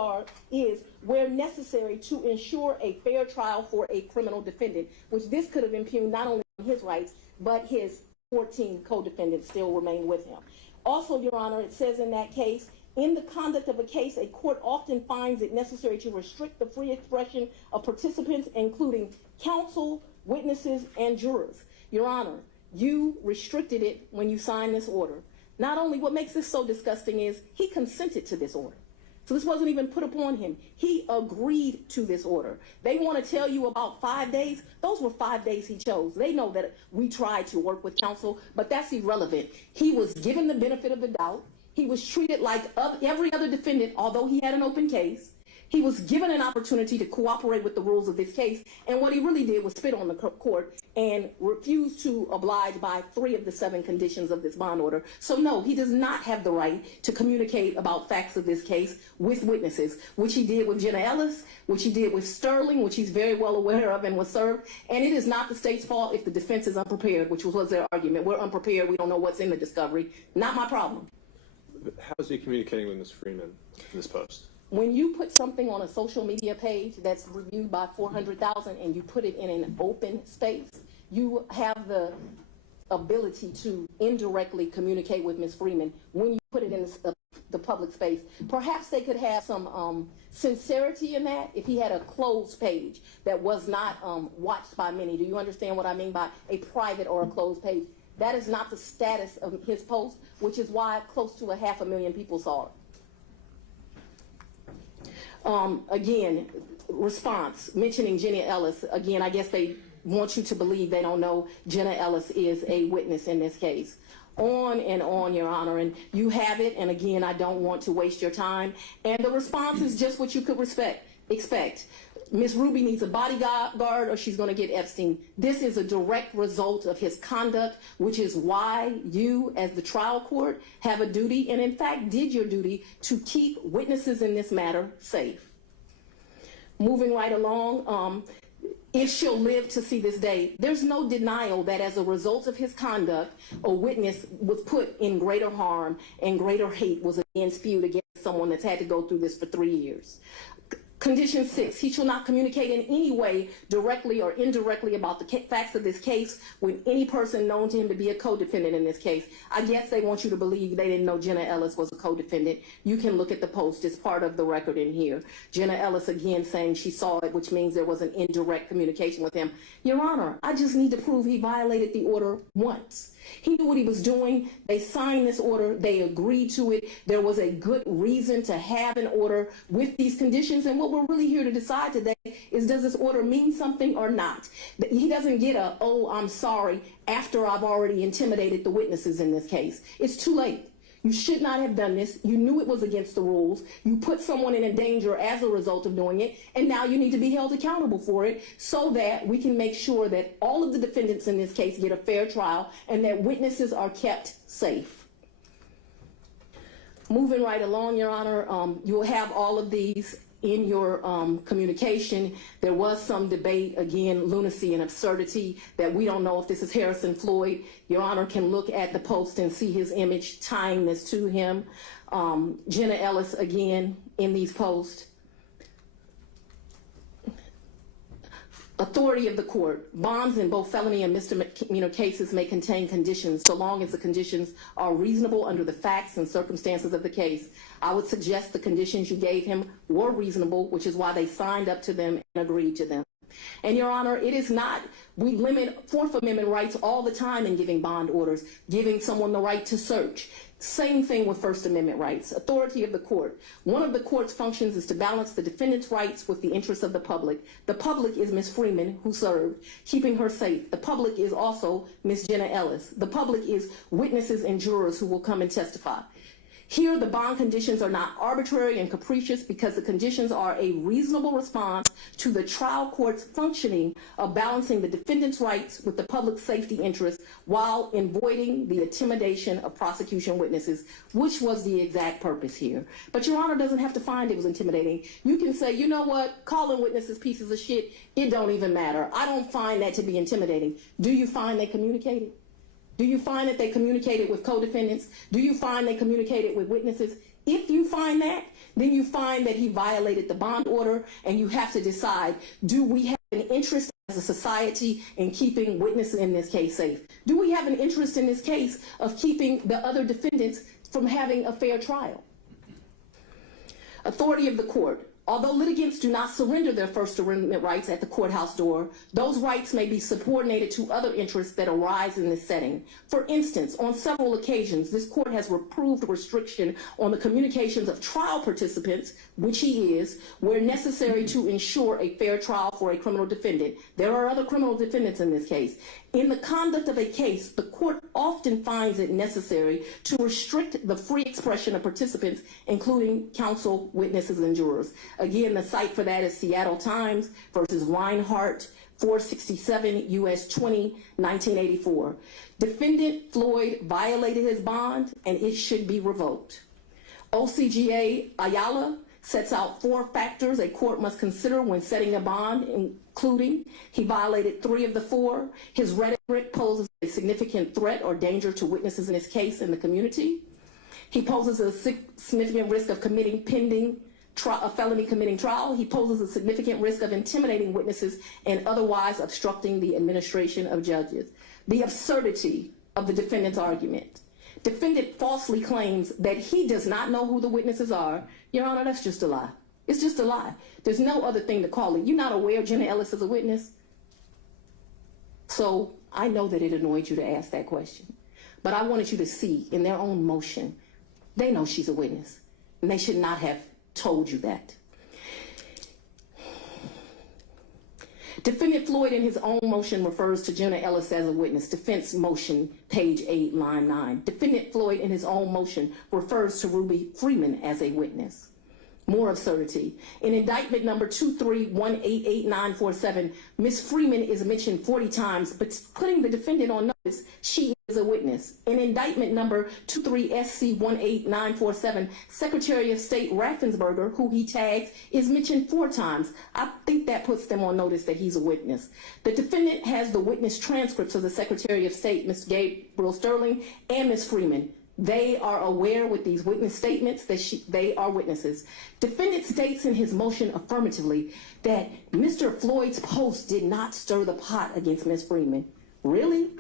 is, where necessary to ensure a fair trial for a criminal defendant, which this could have impugned not only his rights, but his 14 co-defendants still remain with him. Also, Your Honor, it says in that case, in the conduct of a case, a court often finds it necessary to restrict the free expression of participants, including counsel, witnesses, and jurors. Your Honor, you restricted it when you signed this order. Not only, what makes this so disgusting is he consented to this order. So this wasn't even put upon him. He agreed to this order. They want to tell you about 5 days. Those were 5 days he chose. They know that we tried to work with counsel, but that's irrelevant. He was given the benefit of the doubt. He was treated like every other defendant, although he had an open case. He was given an opportunity to cooperate with the rules of this case, and what he really did was spit on the court and refuse to oblige by 3 of the 7 conditions of this bond order. So no, he does not have the right to communicate about facts of this case with witnesses, which he did with Jenna Ellis, which he did with Sterling, which he's very well aware of and was served. And it is not the state's fault if the defense is unprepared, which was their argument. We're unprepared, we don't know what's in the discovery. Not my problem. How is he communicating with Ms. Freeman in this post? When you put something on a social media page that's reviewed by 400,000 and you put it in an open space, you have the ability to indirectly communicate with Ms. Freeman when you put it in the public space. Perhaps they could have some sincerity in that if he had a closed page that was not watched by many. Do you understand what I mean by a private or a closed page? That is not the status of his post, which is why close to 500,000 people saw it. Again, response, mentioning Jenna Ellis. Again, I guess they want you to believe they don't know Jenna Ellis is a witness in this case. On and on, Your Honor, and you have it, and again, I don't want to waste your time. And the response is just what you could expect. Ms. Ruby needs a bodyguard or she's going to get Epstein. This is a direct result of his conduct, which is why you, as the trial court, have a duty, and in fact did your duty, to keep witnesses in this matter safe. Moving right along, if she'll live to see this day, there's no denial that as a result of his conduct, a witness was put in greater harm and greater hate was again spewed against someone that's had to go through this for 3 years. Condition 6, he shall not communicate in any way directly or indirectly about the facts of this case with any person known to him to be a co-defendant in this case. I guess they want you to believe they didn't know Jenna Ellis was a co-defendant. You can look at the post. It's part of the record in here. Jenna Ellis again saying she saw it, which means there was an indirect communication with him. Your Honor, I just need to prove he violated the order once. He knew what he was doing. They signed this order. They agreed to it. There was a good reason to have an order with these conditions. And what we're really here to decide today is, does this order mean something or not? He doesn't get a, oh, I'm sorry, after I've already intimidated the witnesses in this case. It's too late. You should not have done this. You knew it was against the rules. You put someone in danger as a result of doing it, and now you need to be held accountable for it so that we can make sure that all of the defendants in this case get a fair trial and that witnesses are kept safe. Moving right along, Your Honor, you'll have all of these in your communication. There was some debate, again, lunacy and absurdity, that we don't know if this is Harrison Floyd. Your Honor can look at the post and see his image tying this to him. Jenna Ellis, again, in these posts. Authority of the court. Bonds in both felony and misdemeanor cases may contain conditions so long as the conditions are reasonable under the facts and circumstances of the case. I would suggest the conditions you gave him were reasonable, which is why they signed up to them and agreed to them. And Your Honor, it is not, we limit Fourth Amendment rights all the time in giving bond orders, giving someone the right to search. Same thing with First Amendment rights. Authority of the court. One of the court's functions is to balance the defendant's rights with the interests of the public. The public is Ms. Freeman, who served, keeping her safe. The public is also Ms. Jenna Ellis. The public is witnesses and jurors who will come and testify. Here, the bond conditions are not arbitrary and capricious because the conditions are a reasonable response to the trial court's functioning of balancing the defendant's rights with the public's safety interests while avoiding the intimidation of prosecution witnesses, which was the exact purpose here. But Your Honor doesn't have to find it was intimidating. You can say, you know what, calling witnesses pieces of shit, it don't even matter. I don't find that to be intimidating. Do you find they communicated? Do you find that they communicated with co-defendants? Do you find they communicated with witnesses? If you find that, then you find that he violated the bond order, and you have to decide, do we have an interest as a society in keeping witnesses in this case safe? Do we have an interest in this case of keeping the other defendants from having a fair trial? Authority of the court. Although litigants do not surrender their First Amendment rights at the courthouse door, those rights may be subordinated to other interests that arise in this setting. For instance, on several occasions, this court has approved restriction on the communications of trial participants, which he is, where necessary to ensure a fair trial for a criminal defendant. There are other criminal defendants in this case. In the conduct of a case, the court often finds it necessary to restrict the free expression of participants, including counsel, witnesses, and jurors. Again, the cite for that is Seattle Times versus Reinhart, 467 U.S. 20, 1984. Defendant Floyd violated his bond, and it should be revoked. OCGA Ayala sets out 4 factors a court must consider when setting a bond, including he violated 3 of the 4. His rhetoric poses a significant threat or danger to witnesses in his case and the community. He poses a significant risk of committing a felony committing trial. He poses a significant risk of intimidating witnesses and otherwise obstructing the administration of judges. The absurdity of the defendant's argument. Defendant falsely claims that he does not know who the witnesses are. Your Honor, that's just a lie. It's just a lie. There's no other thing to call it. You're not aware Jenna Ellis is a witness? So I know that it annoyed you to ask that question. But I wanted you to see in their own motion, they know she's a witness. And they should not have told you that. Defendant Floyd in his own motion refers to Jenna Ellis as a witness. Defense motion, page 8, line 9. Defendant Floyd in his own motion refers to Ruby Freeman as a witness. More absurdity. In indictment number 231888947, Ms. Freeman is mentioned 40 times, but putting the defendant on notice, she is a witness. In indictment number 23SC18947, Secretary of State Raffensperger, who he tags, is mentioned 4 times. I think that puts them on notice that he's a witness. The defendant has the witness transcripts of the Secretary of State, Mr. Gabriel Sterling, and Ms. Freeman. They are aware with these witness statements that they are witnesses. Defendant states in his motion affirmatively that Mr. Floyd's post did not stir the pot against Ms. Freeman. Really?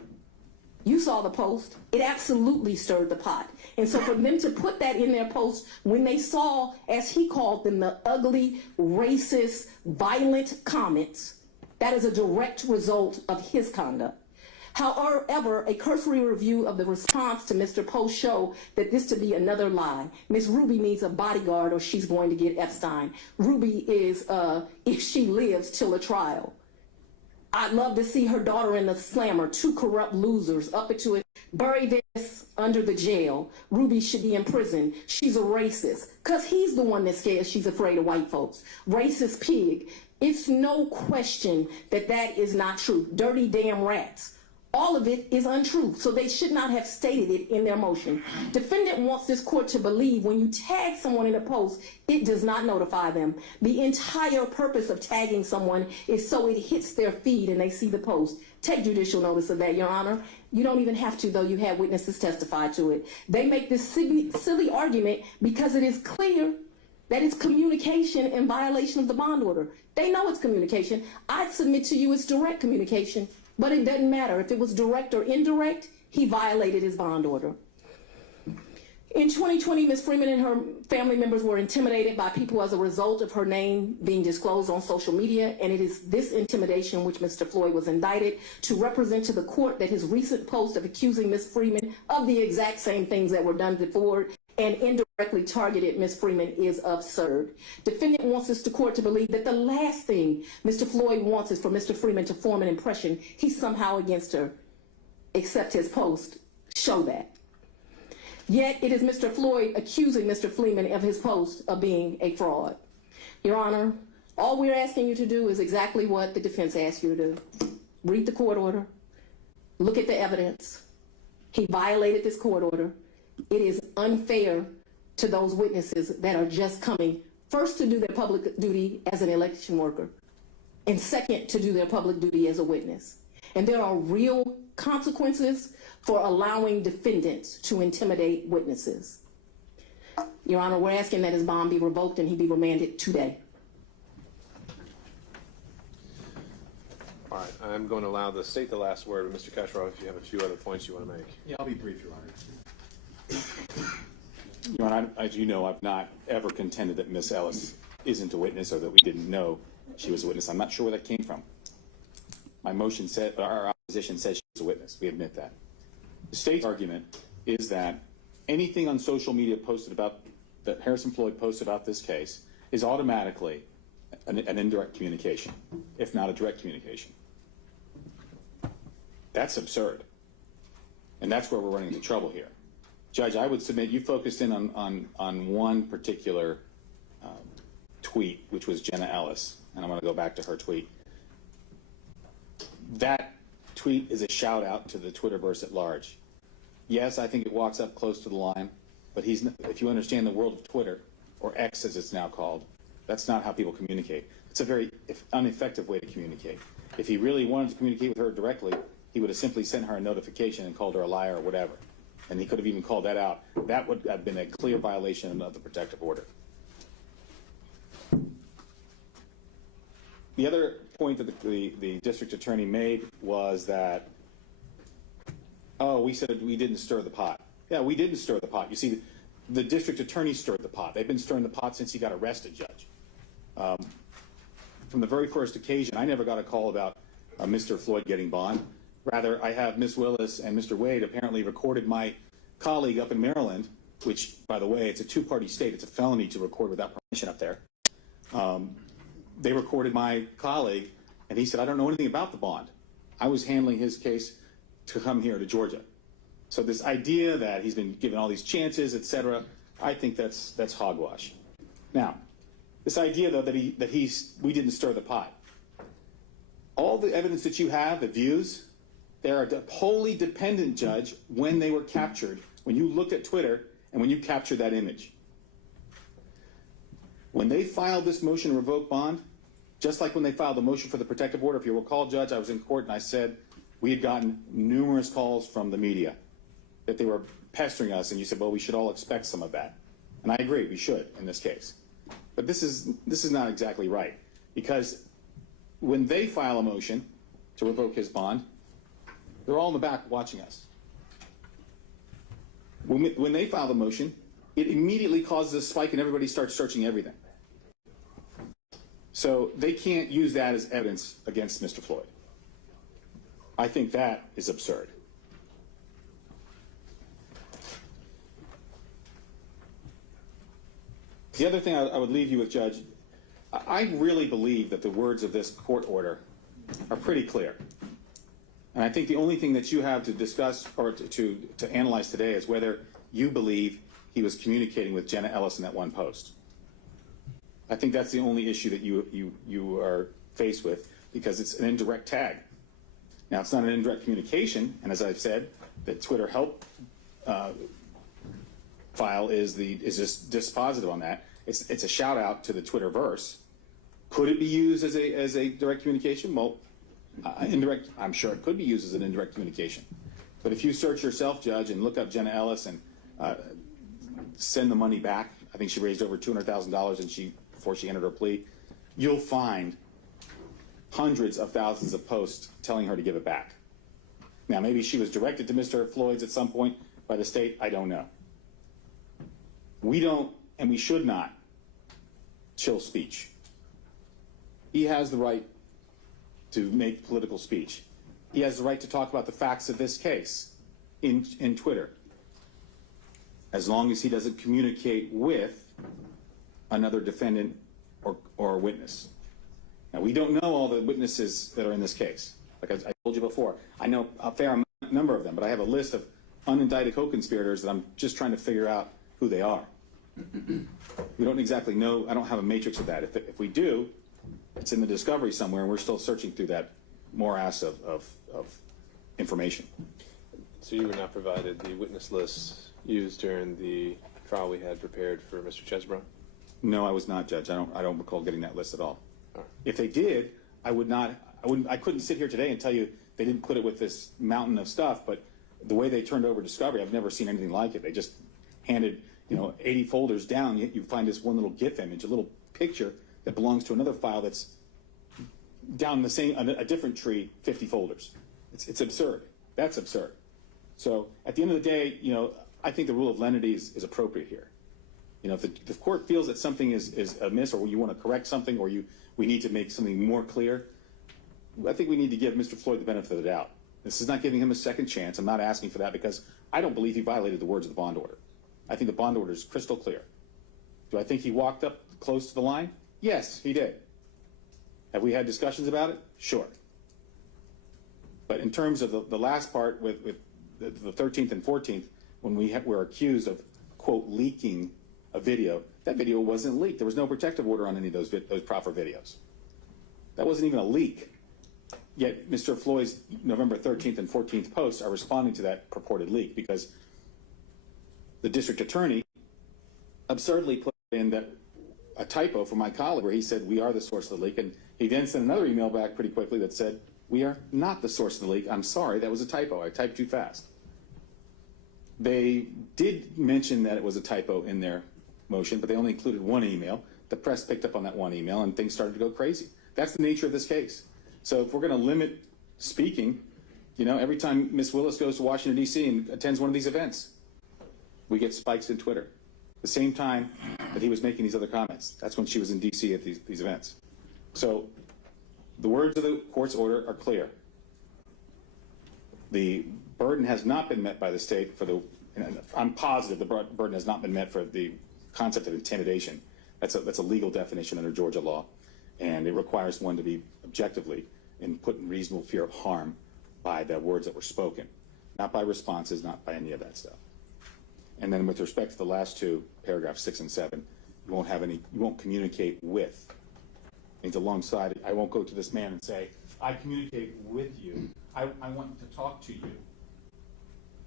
You saw the post. It absolutely stirred the pot. And so for them to put that in their post when they saw, as he called them, the ugly, racist, violent comments, that is a direct result of his conduct. However, a cursory review of the response to Mr. Post show that this to be another lie. Ms. Ruby needs a bodyguard or she's going to get Epstein. Ruby is, if she lives till a trial. I'd love to see her daughter in the slammer, 2 corrupt losers, up into it. Bury this under the jail. Ruby should be in prison. She's a racist. Because he's the one that's scared she's afraid of white folks. Racist pig. It's no question that that is not true. Dirty damn rats. All of it is untrue, so they should not have stated it in their motion. Defendant wants this court to believe when you tag someone in a post, it does not notify them. The entire purpose of tagging someone is so it hits their feed and they see the post. Take judicial notice of that, Your Honor. You don't even have to, though. You have witnesses testify to it. They make this silly argument because it is clear that it's communication in violation of the bond order. They know it's communication. I'd submit to you it's direct communication. But it doesn't matter. If it was direct or indirect, he violated his bond order. In 2020, Ms. Freeman and her family members were intimidated by people as a result of her name being disclosed on social media, and it is this intimidation which Mr. Floyd was indicted to represent to the court that his recent post of accusing Ms. Freeman of the exact same things that were done before and indirectly targeted Ms. Freeman is absurd. Defendant wants this court to believe that the last thing Mr. Floyd wants is for Mr. Freeman to form an impression he's somehow against her, except his post show that. Yet it is Mr. Floyd accusing Mr. Freeman of his post of being a fraud. Your Honor, all we're asking you to do is exactly what the defense asked you to do. Read the court order, look at the evidence. He violated this court order. It is unfair to those witnesses that are just coming, first, to do their public duty as an election worker, and second, to do their public duty as a witness. And there are real consequences for allowing defendants to intimidate witnesses. Your Honor, we're asking that his bond be revoked and he be remanded today. All right, I'm going to allow the state the last word, but Mr. Kasharov, if you have a few other points you want to make. Yeah, I'll be brief, Your Honor. Your Honor, as you know, I've not ever contended that Ms. Ellis isn't a witness or that we didn't know she was a witness. I'm not sure where that came from. My motion said, our opposition says she was a witness. We admit that. The state's argument is that anything on social media posted about, that Harrison Floyd posted about this case is automatically an indirect communication, if not a direct communication. That's absurd. And that's where we're running into trouble here. Judge, I would submit you focused in on one particular tweet, which was Jenna Ellis, and I want to go back to her tweet. That tweet is a shout out to the Twitterverse at large. Yes, I think it walks up close to the line, but if you understand the world of Twitter, or X as it's now called, that's not how people communicate. It's a very ineffective way to communicate. If he really wanted to communicate with her directly, he would have simply sent her a notification and called her a liar or whatever. And he could have even called that out. That would have been a clear violation of the protective order. The other point that the district attorney made was that, oh, we said we didn't stir the pot. Yeah, we didn't stir the pot. You see, the district attorney stirred the pot. They've been stirring the pot since he got arrested, Judge. From the very first occasion, I never got a call about Mr. Floyd getting bond. Rather, I have Ms. Willis and Mr. Wade apparently recorded my colleague up in Maryland, which, by the way, it's a two-party state. It's a felony to record without permission up there. They recorded my colleague, and he said, I don't know anything about the bond. I was handling his case to come here to Georgia. So this idea that he's been given all these chances, et cetera, I think that's hogwash. Now, this idea, though, that we didn't stir the pot. All the evidence that you have, the views, they're wholly dependent, Judge, when they were captured, when you looked at Twitter and when you captured that image. When they filed this motion to revoke bond, just like when they filed the motion for the protective order, if you recall, Judge, I was in court and I said we had gotten numerous calls from the media that they were pestering us, and you said, well, we should all expect some of that. And I agree, we should in this case. But this is not exactly right, because when they file a motion to revoke his bond, they're all in the back watching us. When they file the motion, it immediately causes a spike and everybody starts searching everything. So they can't use that as evidence against Mr. Floyd. I think that is absurd. The other thing I would leave you with, Judge, I really believe that the words of this court order are pretty clear. And I think the only thing that you have to discuss or to analyze today is whether you believe he was communicating with Jenna Ellis in that one post. I think that's the only issue that you are faced with, because it's an indirect tag. Now, it's not an indirect communication, and as I've said, the Twitter help file is just dispositive on that. It's a shout out to the Twitterverse. Could it be used as a direct communication? Well, indirect. I'm sure it could be used as an indirect communication. But if you search yourself, Judge, and look up Jenna Ellis and send the money back, I think she raised over $200,000 before she entered her plea. You'll find hundreds of thousands of posts telling her to give it back. Now, maybe she was directed to Mr. Floyd's at some point by the state. I don't know. We don't, and we should not, chill speech. He has the right to make political speech. He has the right to talk about the facts of this case in Twitter, as long as he doesn't communicate with another defendant or a witness. Now, we don't know all the witnesses that are in this case. Like I told you before, I know a fair number of them, but I have a list of unindicted co-conspirators that I'm just trying to figure out who they are. We don't exactly know. I don't have a matrix of that. If we do, it's in the discovery somewhere, and we're still searching through that morass of information. So you were not provided the witness list used during the trial we had prepared for Mr. Chesbrough? No, I was not, Judge. I don't recall getting that list at all. All right. If they did, I couldn't sit here today and tell you they didn't put it with this mountain of stuff, but the way they turned over discovery, I've never seen anything like it. They just handed 80 folders down, yet you find this one little GIF image, a little picture that belongs to another file that's down a different tree, 50 folders. It's absurd. That's absurd. So at the end of the day, I think the rule of lenity is appropriate here. You know, if the court feels that something is amiss, or you want to correct something, or we need to make something more clear, I think we need to give Mr. Floyd the benefit of the doubt. This is not giving him a second chance. I'm not asking for that because I don't believe he violated the words of the bond order. I think the bond order is crystal clear. Do I think he walked up close to the line? Yes, he did. Have we had discussions about it? Sure. But in terms of the last part with the 13th and 14th, when we're accused of, quote, leaking a video, that video wasn't leaked. There was no protective order on any of those proffer videos. That wasn't even a leak. Yet Mr. Floyd's November 13th and 14th posts are responding to that purported leak because the district attorney absurdly put in that a typo from my colleague where he said, we are the source of the leak. And he then sent another email back pretty quickly that said, we are not the source of the leak. I'm sorry, that was a typo. I typed too fast. They did mention that it was a typo in their motion, but they only included one email. The press picked up on that one email and things started to go crazy. That's the nature of this case. So if we're going to limit speaking, you know, every time Ms. Willis goes to Washington, D.C. and attends one of these events, we get spikes in Twitter. The same time that he was making these other comments, that's when she was in D.C. at these events. So the words of the court's order are clear. The burden has not been met by the state for the, and I'm positive the burden has not been met for the concept of intimidation. That's a legal definition under Georgia law, and it requires one to be objectively and put in reasonable fear of harm by the words that were spoken, not by responses, not by any of that stuff. And then with respect to the last two, paragraphs 6 and 7, you won't communicate with. It's alongside it. I won't go to this man and say, I communicate with you. I want to talk to you.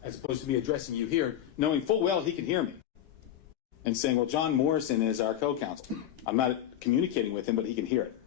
As opposed to me addressing you here, knowing full well he can hear me. And saying, well, John Morrison is our co-counsel. I'm not communicating with him, but he can hear it.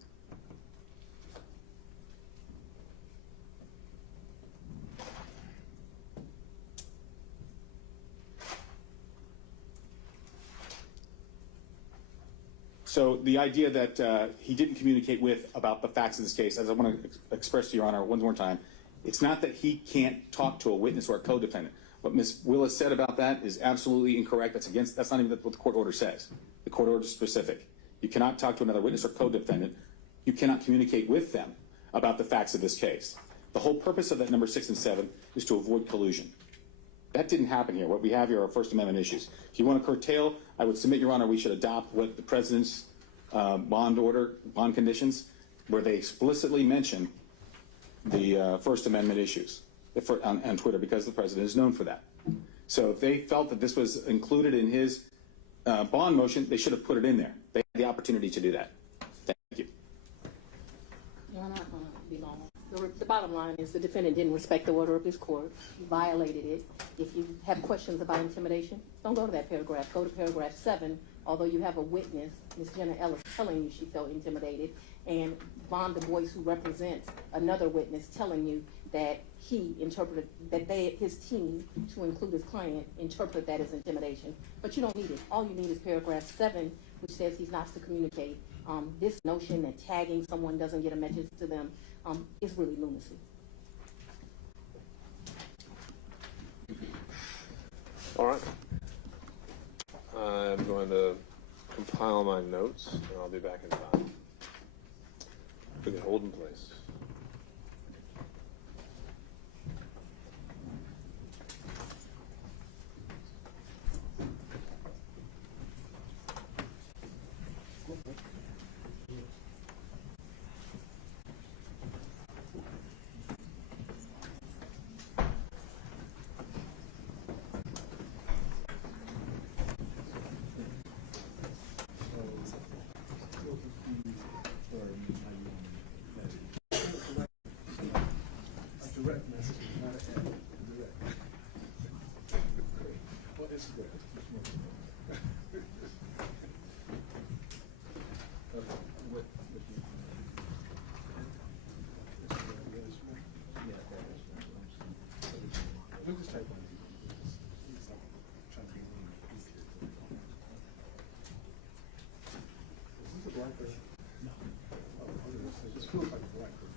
So the idea that he didn't communicate with about the facts of this case, as I want to express to Your Honor one more time, it's not that he can't talk to a witness or a co-defendant. What Ms. Willis said about that is absolutely incorrect. That's not even what the court order says. The court order is specific. You cannot talk to another witness or co-defendant. You cannot communicate with them about the facts of this case. The whole purpose of that number 6 and 7 is to avoid collusion. That didn't happen here. What we have here are First Amendment issues. If you want to curtail, I would submit, Your Honor, we should adopt what the President's bond order, bond conditions, where they explicitly mention the First Amendment issues on Twitter, because the President is known for that. So if they felt that this was included in his bond motion, they should have put it in there. They had the opportunity to do that. Thank you. You're not going to be long. The bottom line is the defendant didn't respect the order of his court. He violated it. If you have questions about intimidation, don't go to that paragraph. Go to paragraph 7. Although you have a witness, Ms. Jenna Ellis, telling you she felt intimidated, and Von Du Bois, who represents another witness, telling you that he interpreted, that his team, to include his client, interpret that as intimidation. But you don't need it. All you need is paragraph 7, which says he's not to communicate. This notion that tagging someone doesn't get a message to them is really lunacy. All right. I'm going to compile my notes, and I'll be back in time. We can hold in place. Direct message, not an ad. Direct. Well, it's good. We'll just type on it. Trying to be easier. Is this a black person? No. Oh, it just feels like a black person.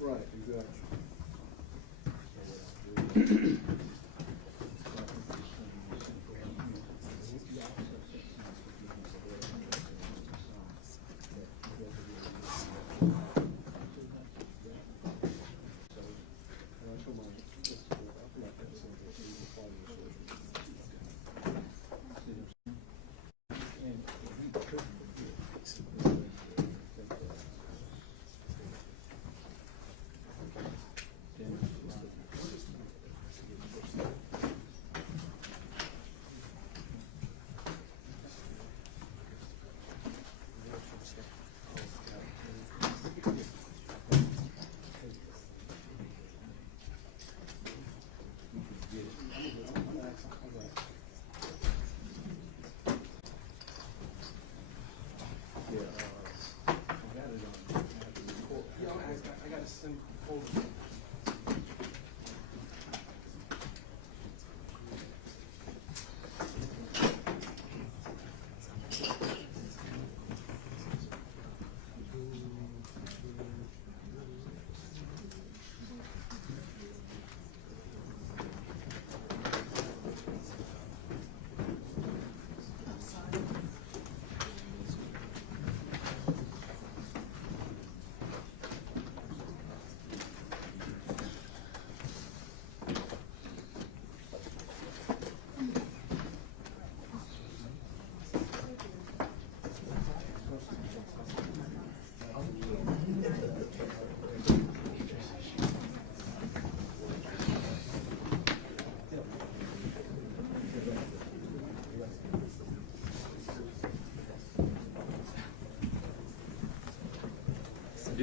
Right, exactly.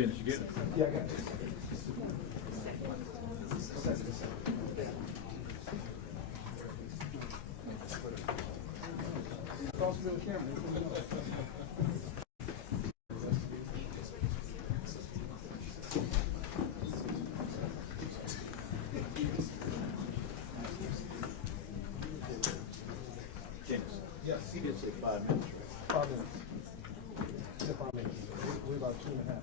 Dennis, you get it? Yeah, I got it. Yes, he did say 5 minutes. 5 minutes. Yeah, 5 minutes. We're about 2.5 now.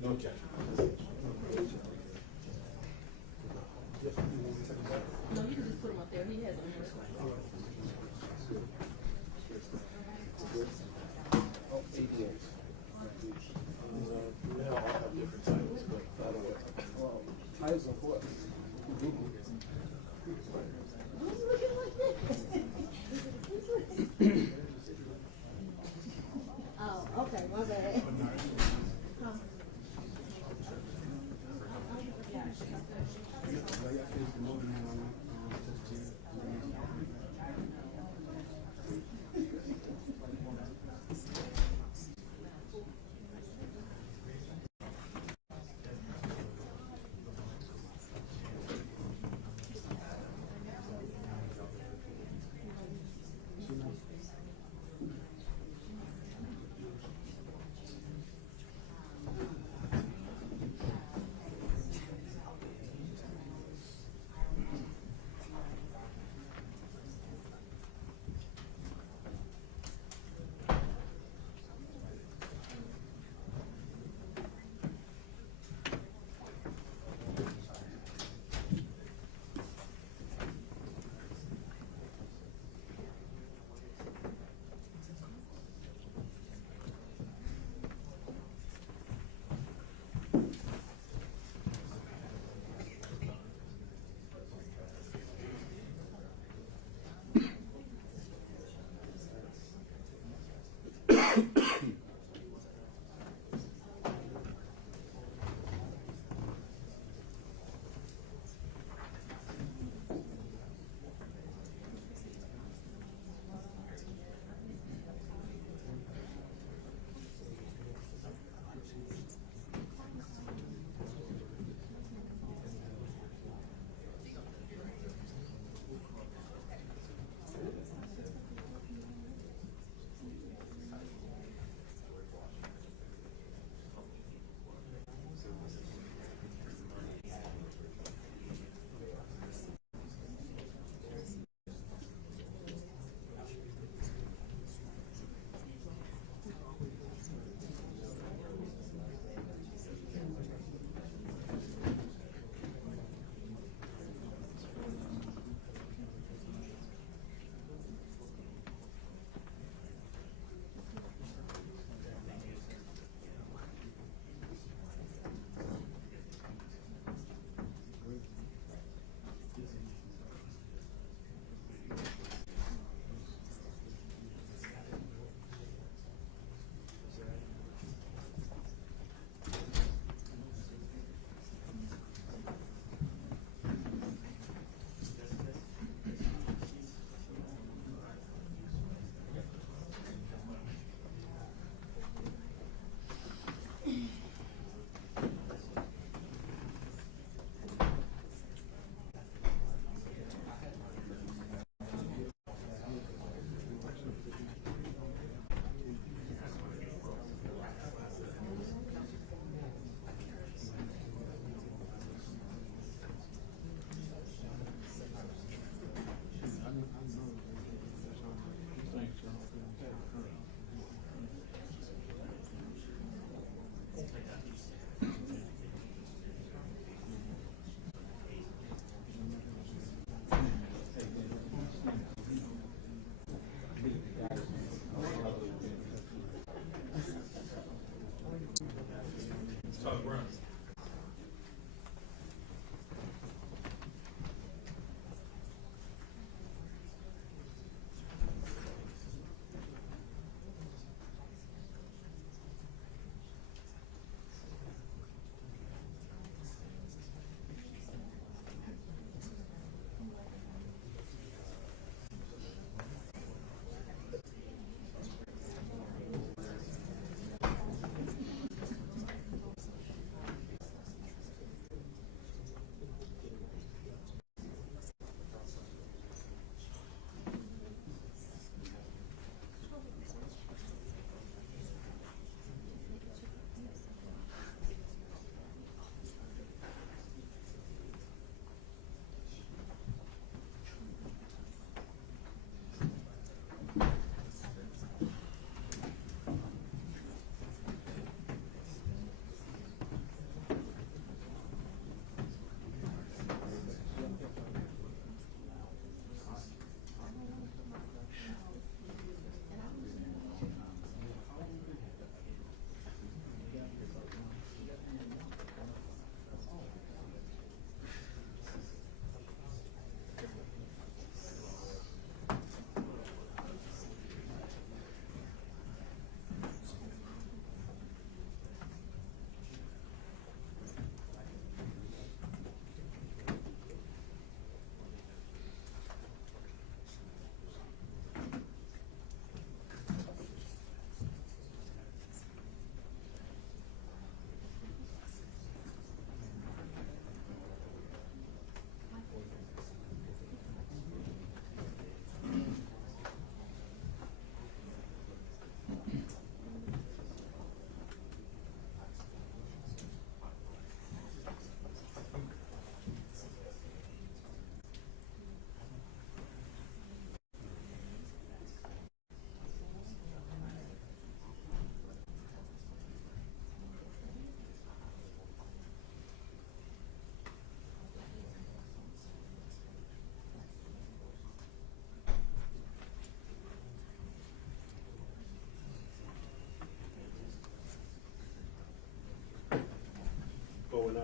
No objection. No, you can just put him up there. He has it. Now I have different titles, but I don't know. Titles of what? Oh, okay, my bad.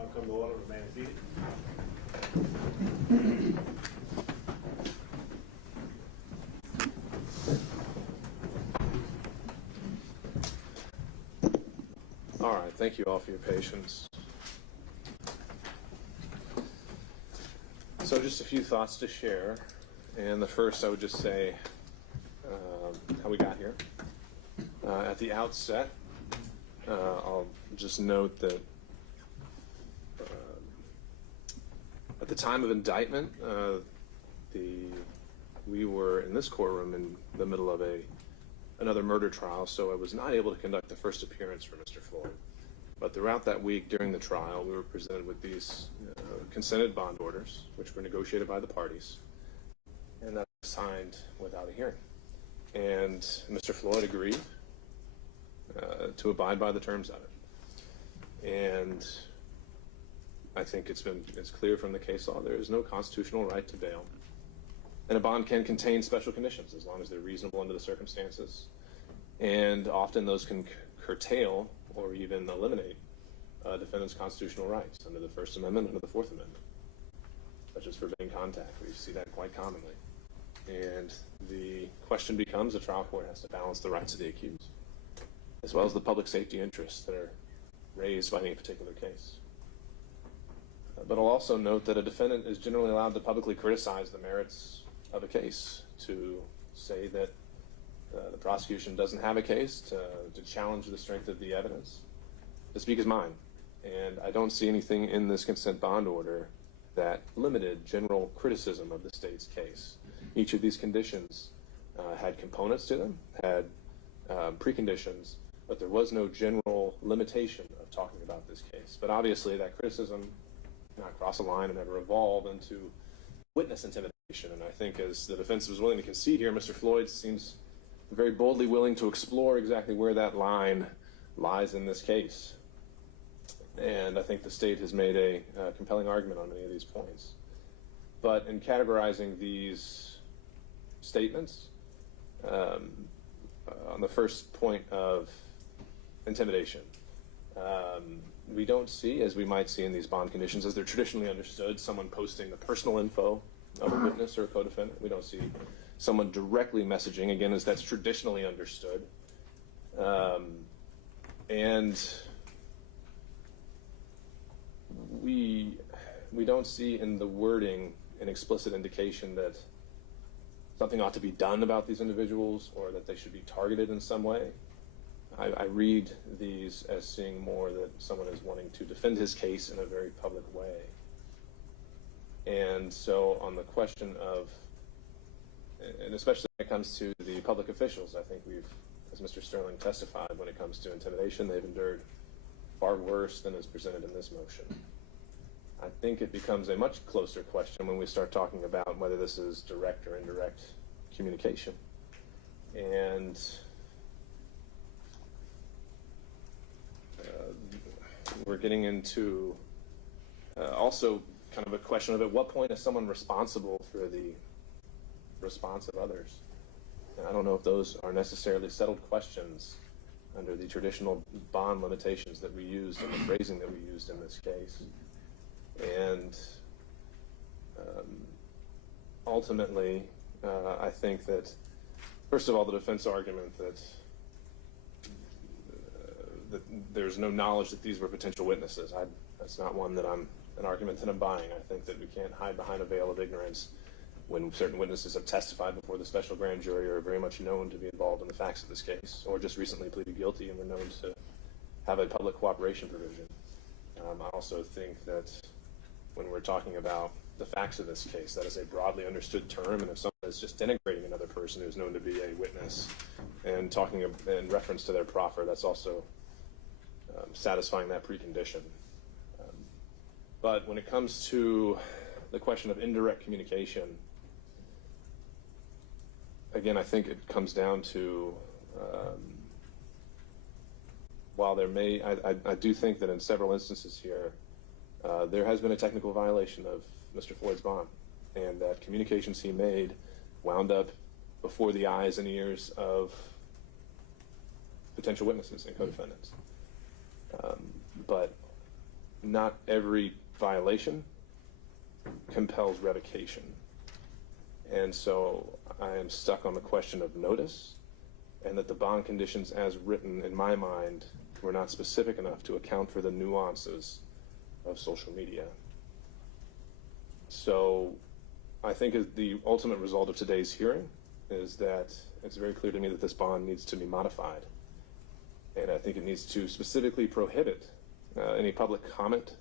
Now come to order, remain seated. All right, thank you all for your patience. So just a few thoughts to share. And the first, I would just say how we got here. At the outset, I'll just note that at the time of indictment, we were in this courtroom in the middle of another murder trial, so I was not able to conduct the first appearance for Mr. Floyd. But throughout that week during the trial, we were presented with these consented bond orders, which were negotiated by the parties, and that was signed without a hearing. And Mr. Floyd agreed to abide by the terms of it. And I think it's clear from the case law there is no constitutional right to bail. And a bond can contain special conditions as long as they're reasonable under the circumstances. And often those can curtail or even eliminate a defendant's constitutional rights under the First Amendment, under the Fourth Amendment, such as forbidding contact. We see that quite commonly. And the question becomes, the trial court has to balance the rights of the accused, as well as the public safety interests that are raised by any particular case. But I'll also note that a defendant is generally allowed to publicly criticize the merits of a case, to say that the prosecution doesn't have a case, to challenge the strength of the evidence, to speak his mind. And I don't see anything in this consent bond order that limited general criticism of the state's case. Each of these conditions had components to them, had preconditions, but there was no general limitation of talking about this case. But obviously that criticism not cross a line and ever evolve into witness intimidation. And I think, as the defense was willing to concede here, Mr. Floyd seems very boldly willing to explore exactly where that line lies in this case. And I think the state has made a compelling argument on many of these points. But in categorizing these statements, on the first point of intimidation, we don't see, as we might see in these bond conditions, as they're traditionally understood, someone posting the personal info of a witness or a co-defendant. We don't see someone directly messaging, again, as that's traditionally understood. And we don't see in the wording an explicit indication that something ought to be done about these individuals or that they should be targeted in some way. I read these as seeing more that someone is wanting to defend his case in a very public way. And so on the question of, and especially when it comes to the public officials, I think we've, as Mr. Sterling testified, when it comes to intimidation, they've endured far worse than is presented in this motion. I think it becomes a much closer question when we start talking about whether this is direct or indirect communication. And we're getting into also kind of a question of at what point is someone responsible for the response of others? And I don't know if those are necessarily settled questions under the traditional bond limitations that we used and the phrasing that we used in this case. And ultimately, I think that, first of all, the defense argument that there's no knowledge that these were potential witnesses, that's not one that an argument that I'm buying. I think that we can't hide behind a veil of ignorance when certain witnesses have testified before the special grand jury or are very much known to be involved in the facts of this case, or just recently pleaded guilty and were known to have a public cooperation provision. I also think that when we're talking about the facts of this case, that is a broadly understood term, and if someone is just denigrating another person who's known to be a witness and talking in reference to their proffer, that's also satisfying that precondition. But when it comes to the question of indirect communication, again, I think it comes down to, while there may, I do think that in several instances here, there has been a technical violation of Mr. Floyd's bond, and that communications he made wound up before the eyes and ears of potential witnesses and co-defendants. But not every violation compels revocation. And so I am stuck on the question of notice, and that the bond conditions as written, in my mind, were not specific enough to account for the nuances of social media. So I think the ultimate result of today's hearing is that it's very clear to me that this bond needs to be modified. And I think it needs to specifically prohibit any public comment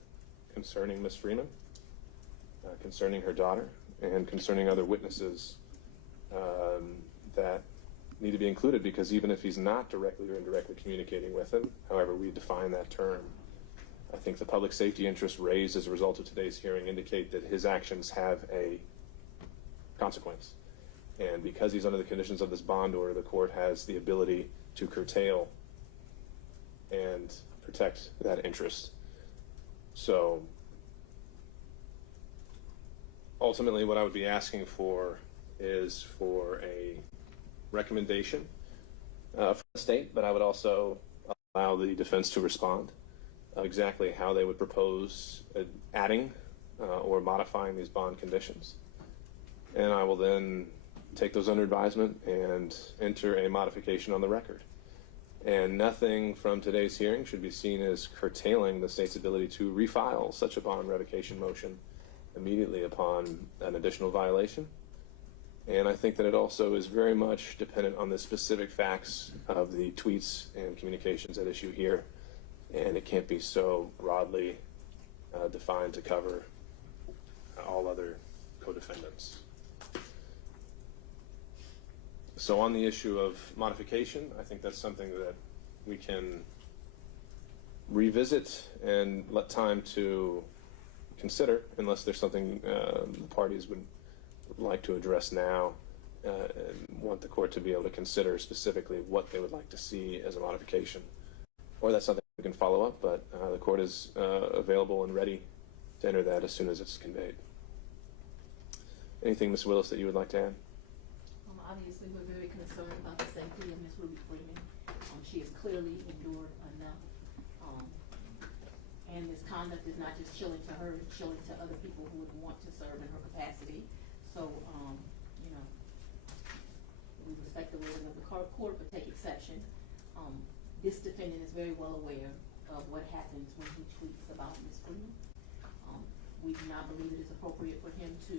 concerning Ms. Freeman, concerning her daughter, and concerning other witnesses that need to be included, because even if he's not directly or indirectly communicating with him, however we define that term, I think the public safety interests raised as a result of today's hearing indicate that his actions have a consequence. And because he's under the conditions of this bond order, the court has the ability to curtail and protect that interest. So ultimately what I would be asking for is for a recommendation from the state, but I would also allow the defense to respond exactly how they would propose adding or modifying these bond conditions. And I will then take those under advisement and enter a modification on the record. And nothing from today's hearing should be seen as curtailing the state's ability to refile such a bond revocation motion immediately upon an additional violation. And I think that it also is very much dependent on the specific facts of the tweets and communications at issue here. And it can't be so broadly defined to cover all other co-defendants. So on the issue of modification, I think that's something that we can revisit and let time to consider, unless there's something the parties would like to address now and want the court to be able to consider specifically what they would like to see as a modification. Or that's something we can follow up, but the court is available and ready to enter that as soon as it's conveyed. Anything, Ms. Willis, that you would like to add? Obviously, we're very concerned about the safety of Ms. Ruby Freeman. She has clearly endured enough. And this conduct is not just chilling to her, it's chilling to other people who would want to serve in her capacity. So, you know, we respect the ruling of the court, but take exception. This defendant is very well aware of what happens when he tweets about Ms. Freeman. We do not believe it is appropriate for him to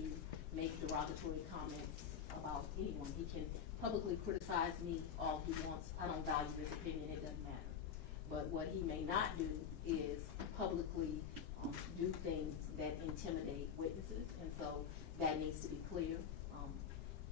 make derogatory comments about anyone. He can publicly criticize me all he wants. I don't value his opinion, it doesn't matter. But what he may not do is publicly do things that intimidate witnesses, and so that needs to be clear.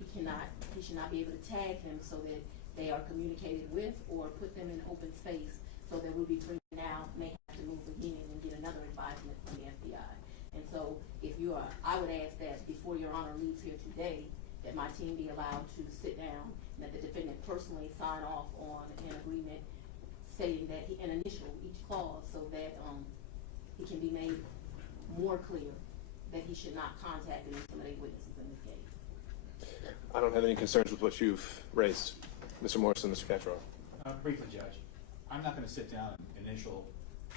He should not be able to tag him so that they are communicated with or put them in open space so that Ruby Freeman now may have to move again and get another advisement from the FBI. And so if you are, I would ask that before Your Honor leaves here today, that my team be allowed to sit down and that the defendant personally sign off on an agreement stating that and initial each clause so that he can be made more clear that he should not contact and intimidate witnesses in this case. I don't have any concerns with what you've raised. Mr. Morrison, Mr. Cattrall. Briefly, Judge, I'm not going to sit down and initial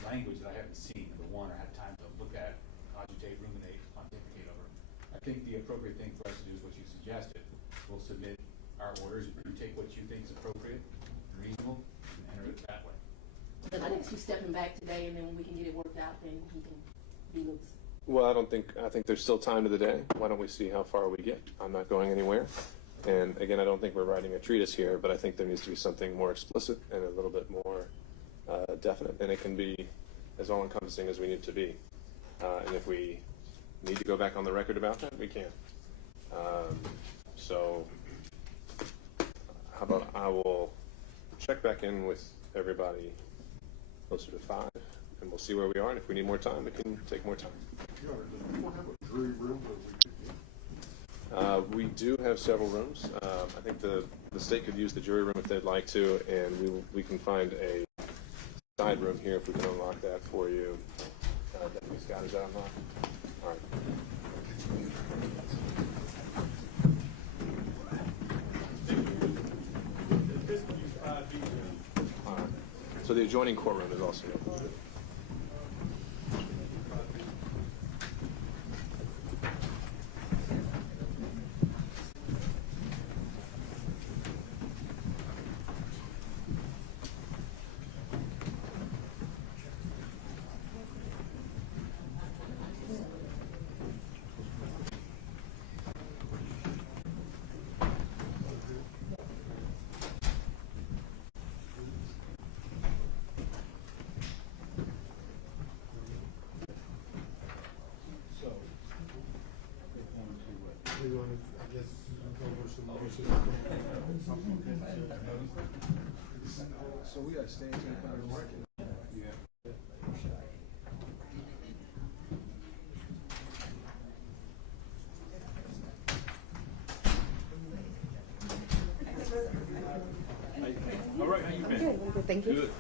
language that I haven't seen, number one, or had time to look at, cogitate, ruminate, pontificate over. I think the appropriate thing for us to do is what you suggested. We'll submit our orders, you take what you think is appropriate and reasonable, and enter it that way. Then I think she's stepping back today, and then when we can get it worked out, then he can be loose. Well, I think there's still time to the day. Why don't we see how far we get? I'm not going anywhere. And again, I don't think we're writing a treatise here, but I think there needs to be something more explicit and a little bit more definite. And it can be as all-encompassing as we need to be. And if we need to go back on the record about that, we can. So how about I will check back in with everybody closer to 5, and we'll see where we are. And if we need more time, we can take more time. Your Honor, does the court have a jury room where we could meet? We do have several rooms. I think the state could use the jury room if they'd like to, and we can find a side room here if we can unlock that for you. Deputy Scott, is that unlocked? All right. All right. So the adjoining courtroom is also open. we're gonna, I guess, go over some issues. So we gotta stay in the working. Yeah. All right, how you been? Good, thank you. Good.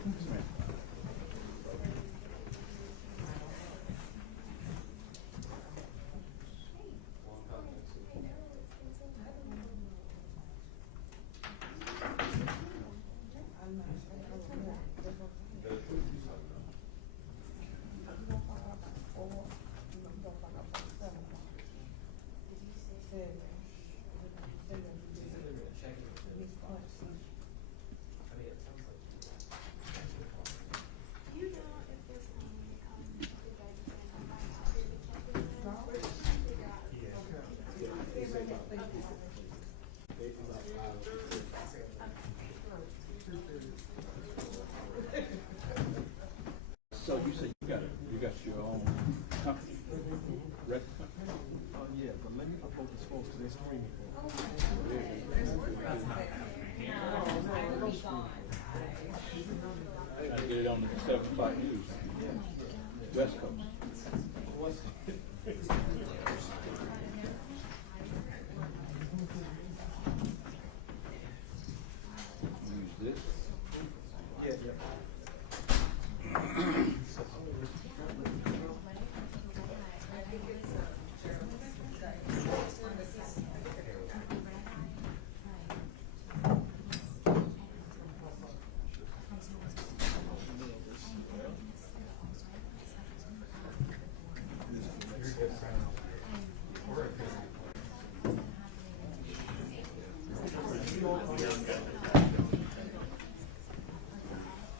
So you said you got your own company, record company? Oh, yeah, but let me upload this folks to this screen. Try to get it on the 7 o'clock news. West Coast. Use this. Yeah, yeah.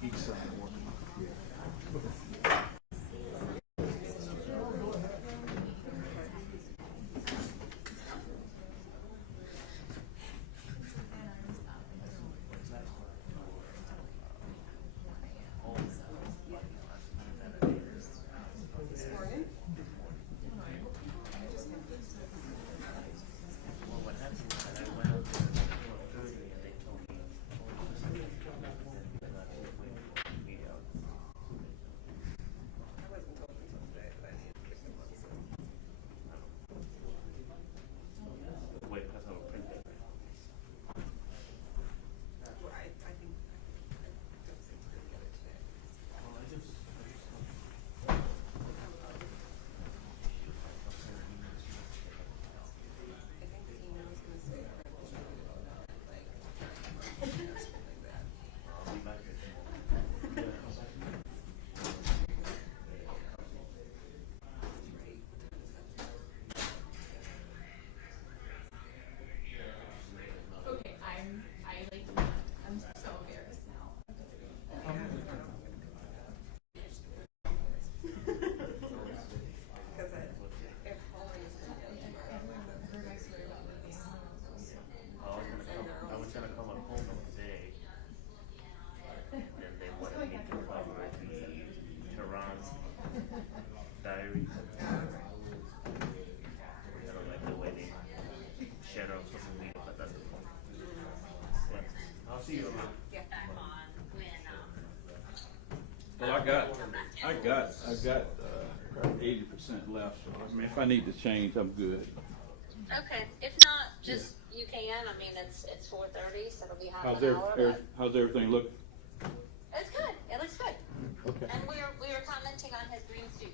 Each side one. Well, I got 80% left, so I mean, if I need to change, I'm good. Okay, if not, just, you can, I mean, it's 4:30, so it'll be half How's an hour, but how's everything look? it's good, it looks good. Okay. And we were commenting on his green suit.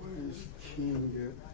Where's King at?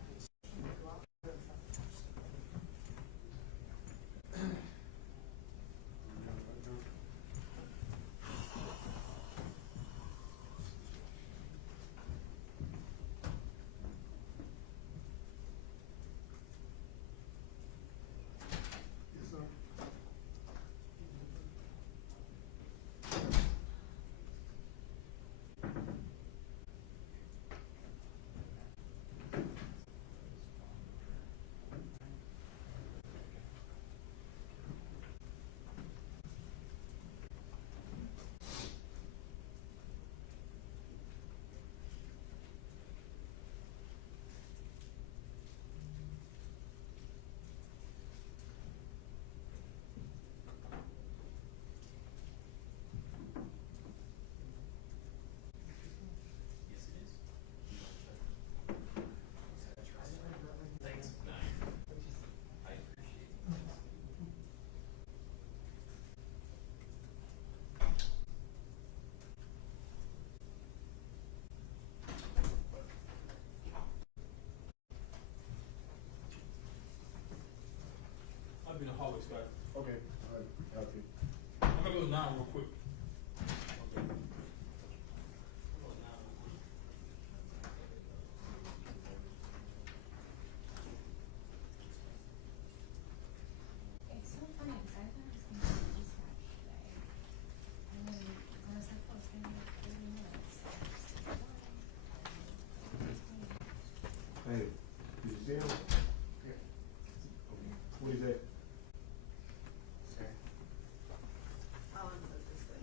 it, Scott. Okay, all right, okay. I'm gonna go now real quick. It's so funny because I thought it was going to be dispatch today. And then I was like, oh, it's going to be like 30 minutes. Hey, did you see him? Yeah. Okay. What is that? I'll input this way.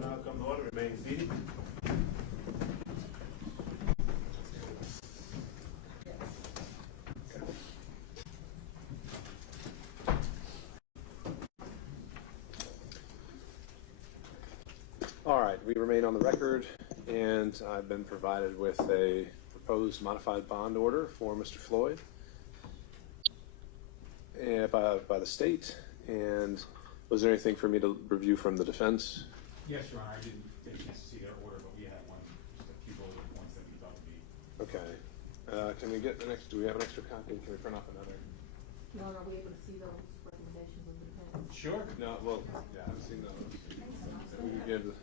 will now come to order. Remain seated. All right, we remain on the record, and I've been provided with a proposed modified bond order for Mr. Floyd by the state. And was there anything for me to review from the defense? Yes, Your Honor, I didn't get a chance to see their order, but we had one, just a few bullet points that we thought would be. Okay. Can we get the next? Do we have an extra copy? Can we print off another? No, are we able to see those recommendations of the defense? Sure. No. Well, yeah, I haven't seen those. We could give.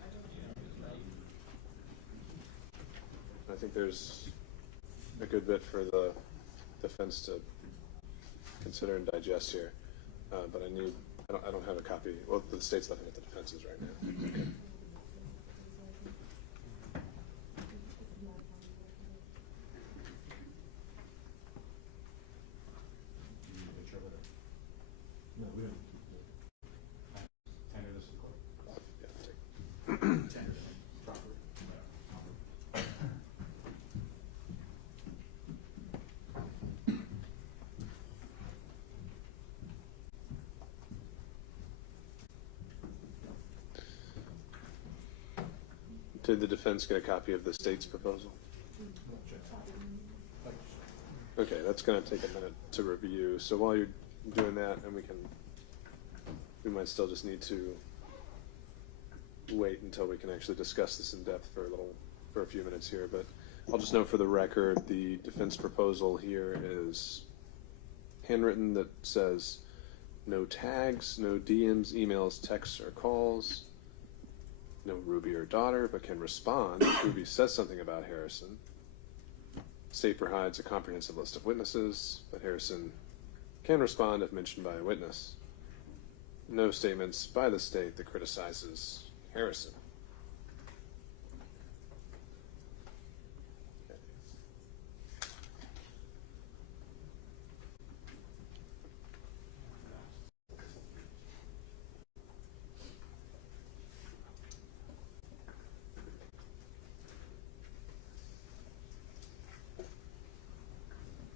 I think there's a good bit for the defense to consider and digest here, but I don't have a copy. Well, the state's looking at the defenses right now. No, we don't. Tender this to the court. Yeah, Tender it properly. Did the defense get a copy of the state's proposal? Okay, that's going to take a minute to review. So while you're doing that, and we might still just need to wait until we can actually discuss this in depth for a few minutes here. But I'll just note for the record, the defense proposal here is handwritten that says no tags, no DMs, emails, texts, or calls. No Ruby or daughter, but can respond if Ruby says something about Harrison. State provides a comprehensive list of witnesses, but Harrison can respond if mentioned by a witness. No statements by the state that criticizes Harrison.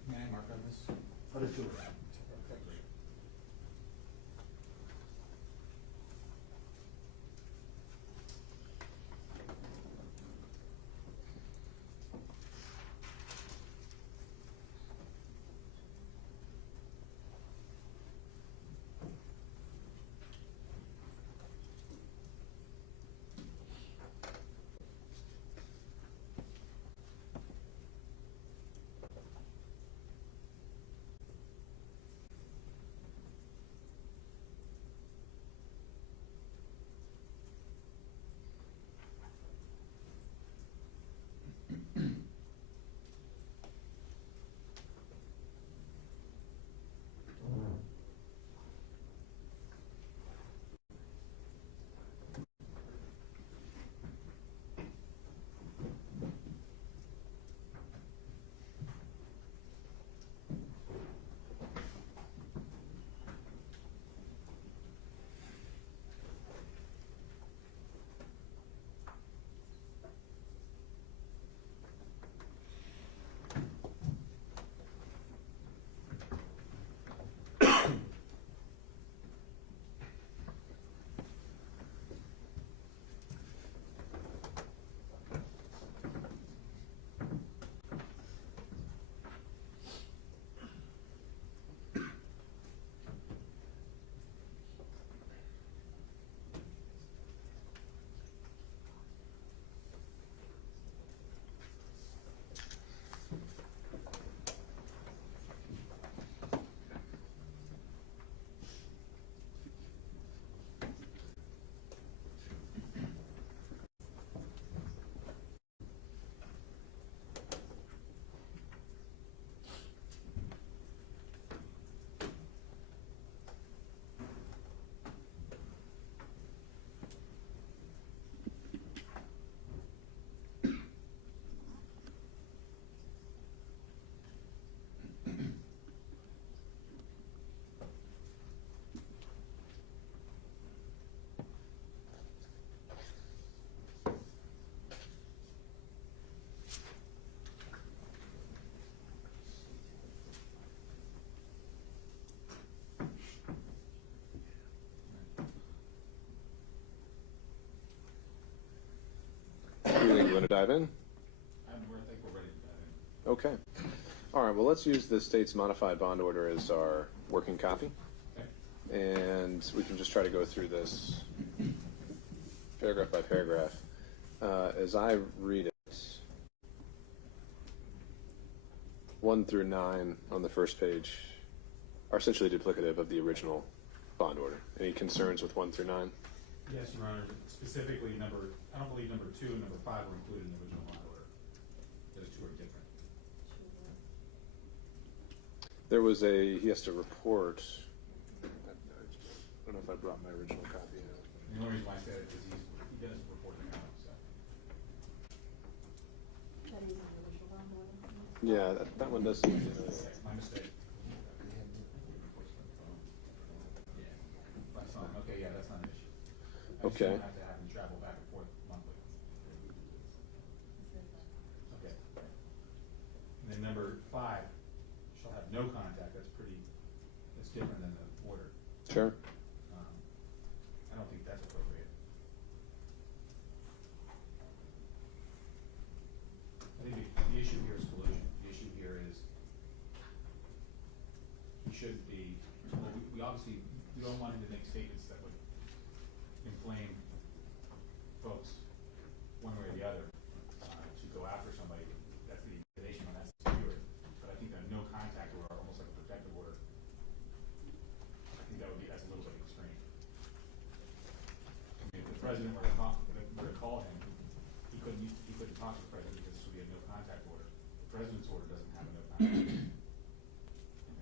May I mark on this? dive in? I think we're ready to dive in. Okay. All right, well, let's use the state's modified bond order as our working copy. Okay. And we can just try to go through this paragraph by paragraph. As I read it, 1 through 9 on the first page are essentially duplicative of the original bond order. Any concerns with 1 through 9? Yes, Your Honor. Specifically, I don't believe number 2 and number 5 were included in the original bond order. Those two are different. There was he has to report. I don't know if I brought my original copy out. The only reason why I said it is he does report them out, so. That is an original bond order. Yeah, that one does seem to. Okay, my mistake. Okay, yeah, that's not an issue. I just Okay. don't have to have them travel back and forth monthly. Okay. And then number 5 shall have no contact. That's different than the order. Sure. I don't think that's appropriate. I think the issue here is collusion. The issue here is he should be, well, we obviously, we don't want him to make statements that would inflame folks one way or the other to go after somebody. That's the intimidation on that secure. But I think that no contact order, almost like a protective order, I think that's a little bit extreme. I mean, if the president were to call him, he couldn't talk to the president because this would be a no contact order. The president's order doesn't have a no contact.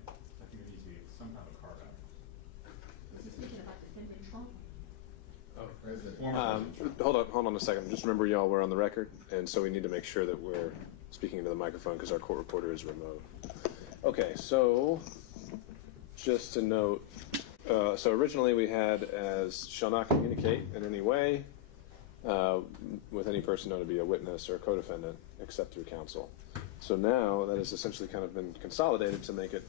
I think there needs to be some kind of a carve out. Was he speaking about defendant Trump? Hold on a second. Just remember, y'all, we're on the record, and so we need to make sure that we're speaking into the microphone because our court reporter is remote. Okay, so just to note, so originally we had as shall not communicate in any way with any person known to be a witness or a co-defendant except through counsel. So now that has essentially kind of been consolidated to make it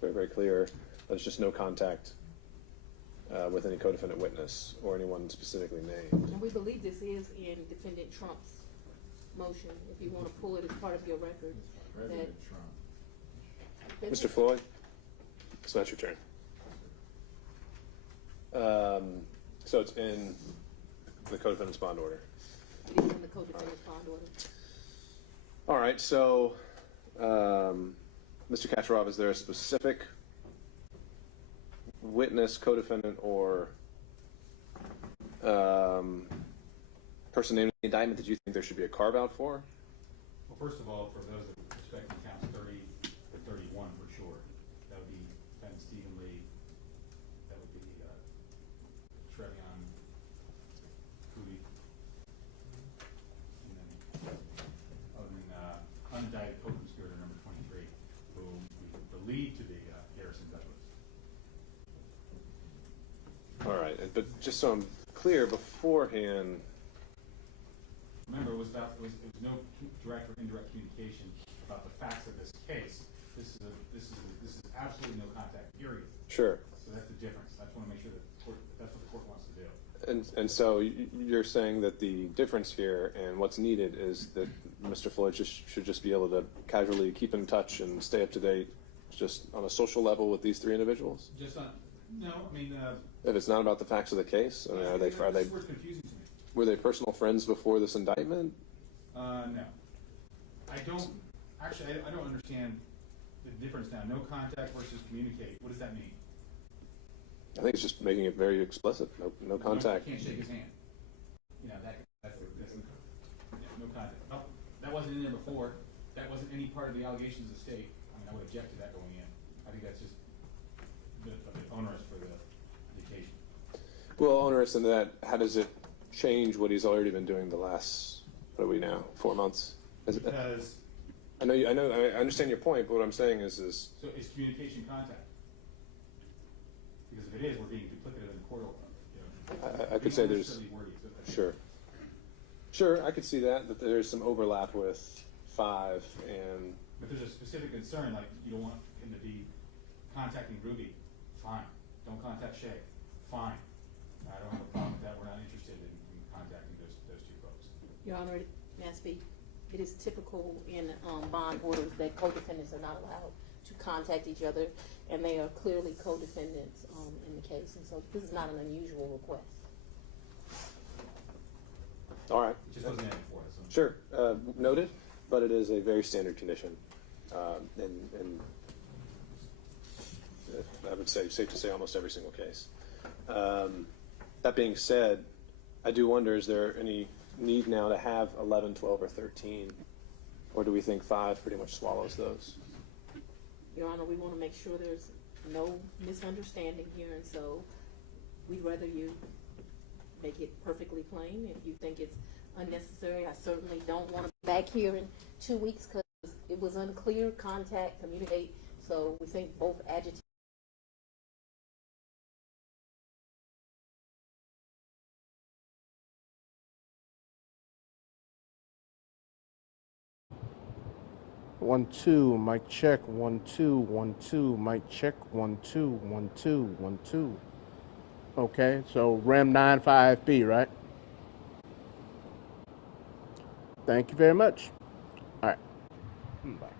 very, very clear that it's just no contact with any co-defendant witness or anyone specifically named. And we believe this is in defendant Trump's motion, if you want to pull it as part of your record. President Trump. Mr. Floyd, it's not your turn. So it's in the co-defendant's bond order. It is in the co-defendant's bond order. All right, so Mr. Kacharov, is there a specific witness, co-defendant, or person named in the indictment that you think there should be a carve-out for? Well, first of all, for those that respect counts 30 or 31 for sure, that would be Ben Stephen Lee, that would be Trevion Cootie, and then unindicted co-conspirator number 23, who we believe to be Harrison Floyd. All right, but just so I'm clear, beforehand. Remember, it was no direct or indirect communication about the facts of this case. This is absolutely no contact. Period. Sure. So that's the difference. I just want to make sure that that's what the court wants to do. And so you're saying that the difference here and what's needed is that Mr. Floyd should just be able to casually keep in touch and stay up to date, just on a social level with these 3 individuals. Just on, no, I mean. If it's not about the facts of the case, I mean, are they? This word's confusing to me. Were they personal friends before this indictment? No. I don't understand the difference now. No contact versus communicate. What does that mean? I think it's just making it very explicit. No contact. You can't shake his hand. You know, that's no contact. No, that wasn't in there before. That wasn't any part of the allegations of the state. I mean, I would object to that going in. I think that's just a bit onerous for the occasion. Well, onerous in that, how does it change what he's already been doing the last, what are we now, 4 months? Because I understand your point, but what I'm saying is so is communication contact? Because if it is, we're being duplicative in the court. I could say there's sure I could see that there's some overlap with 5 and. But there's a specific concern, like you don't want him to be contacting Ruby. Fine. Don't contact Shay. Fine. I don't have a problem with that. We're not interested in contacting those 2 folks. Your Honor, May I speak? It is typical in bond orders that co-defendants are not allowed to contact each other, and they are clearly co-defendants in the case, and so this is not an unusual request. All right. It just wasn't in it for us. So. Sure, noted, but it is a very standard condition. And I would say, safe to say, almost every single case. That being said, I do wonder, is there any need now to have 11, 12, or 13? Or do we think 5 pretty much swallows those? Your Honor, we want to make sure there's no misunderstanding here, and so we'd rather you make it perfectly plain. If you think it's unnecessary, I certainly don't want to be back here in 2 weeks because it was unclear, contact, communicate, so we think both agitators. One, two, mic check, 1 2 1 2, mic check, 1 2 1 2 1 2. Okay, so RAM 95B, right? Thank you very much. All right. Bye.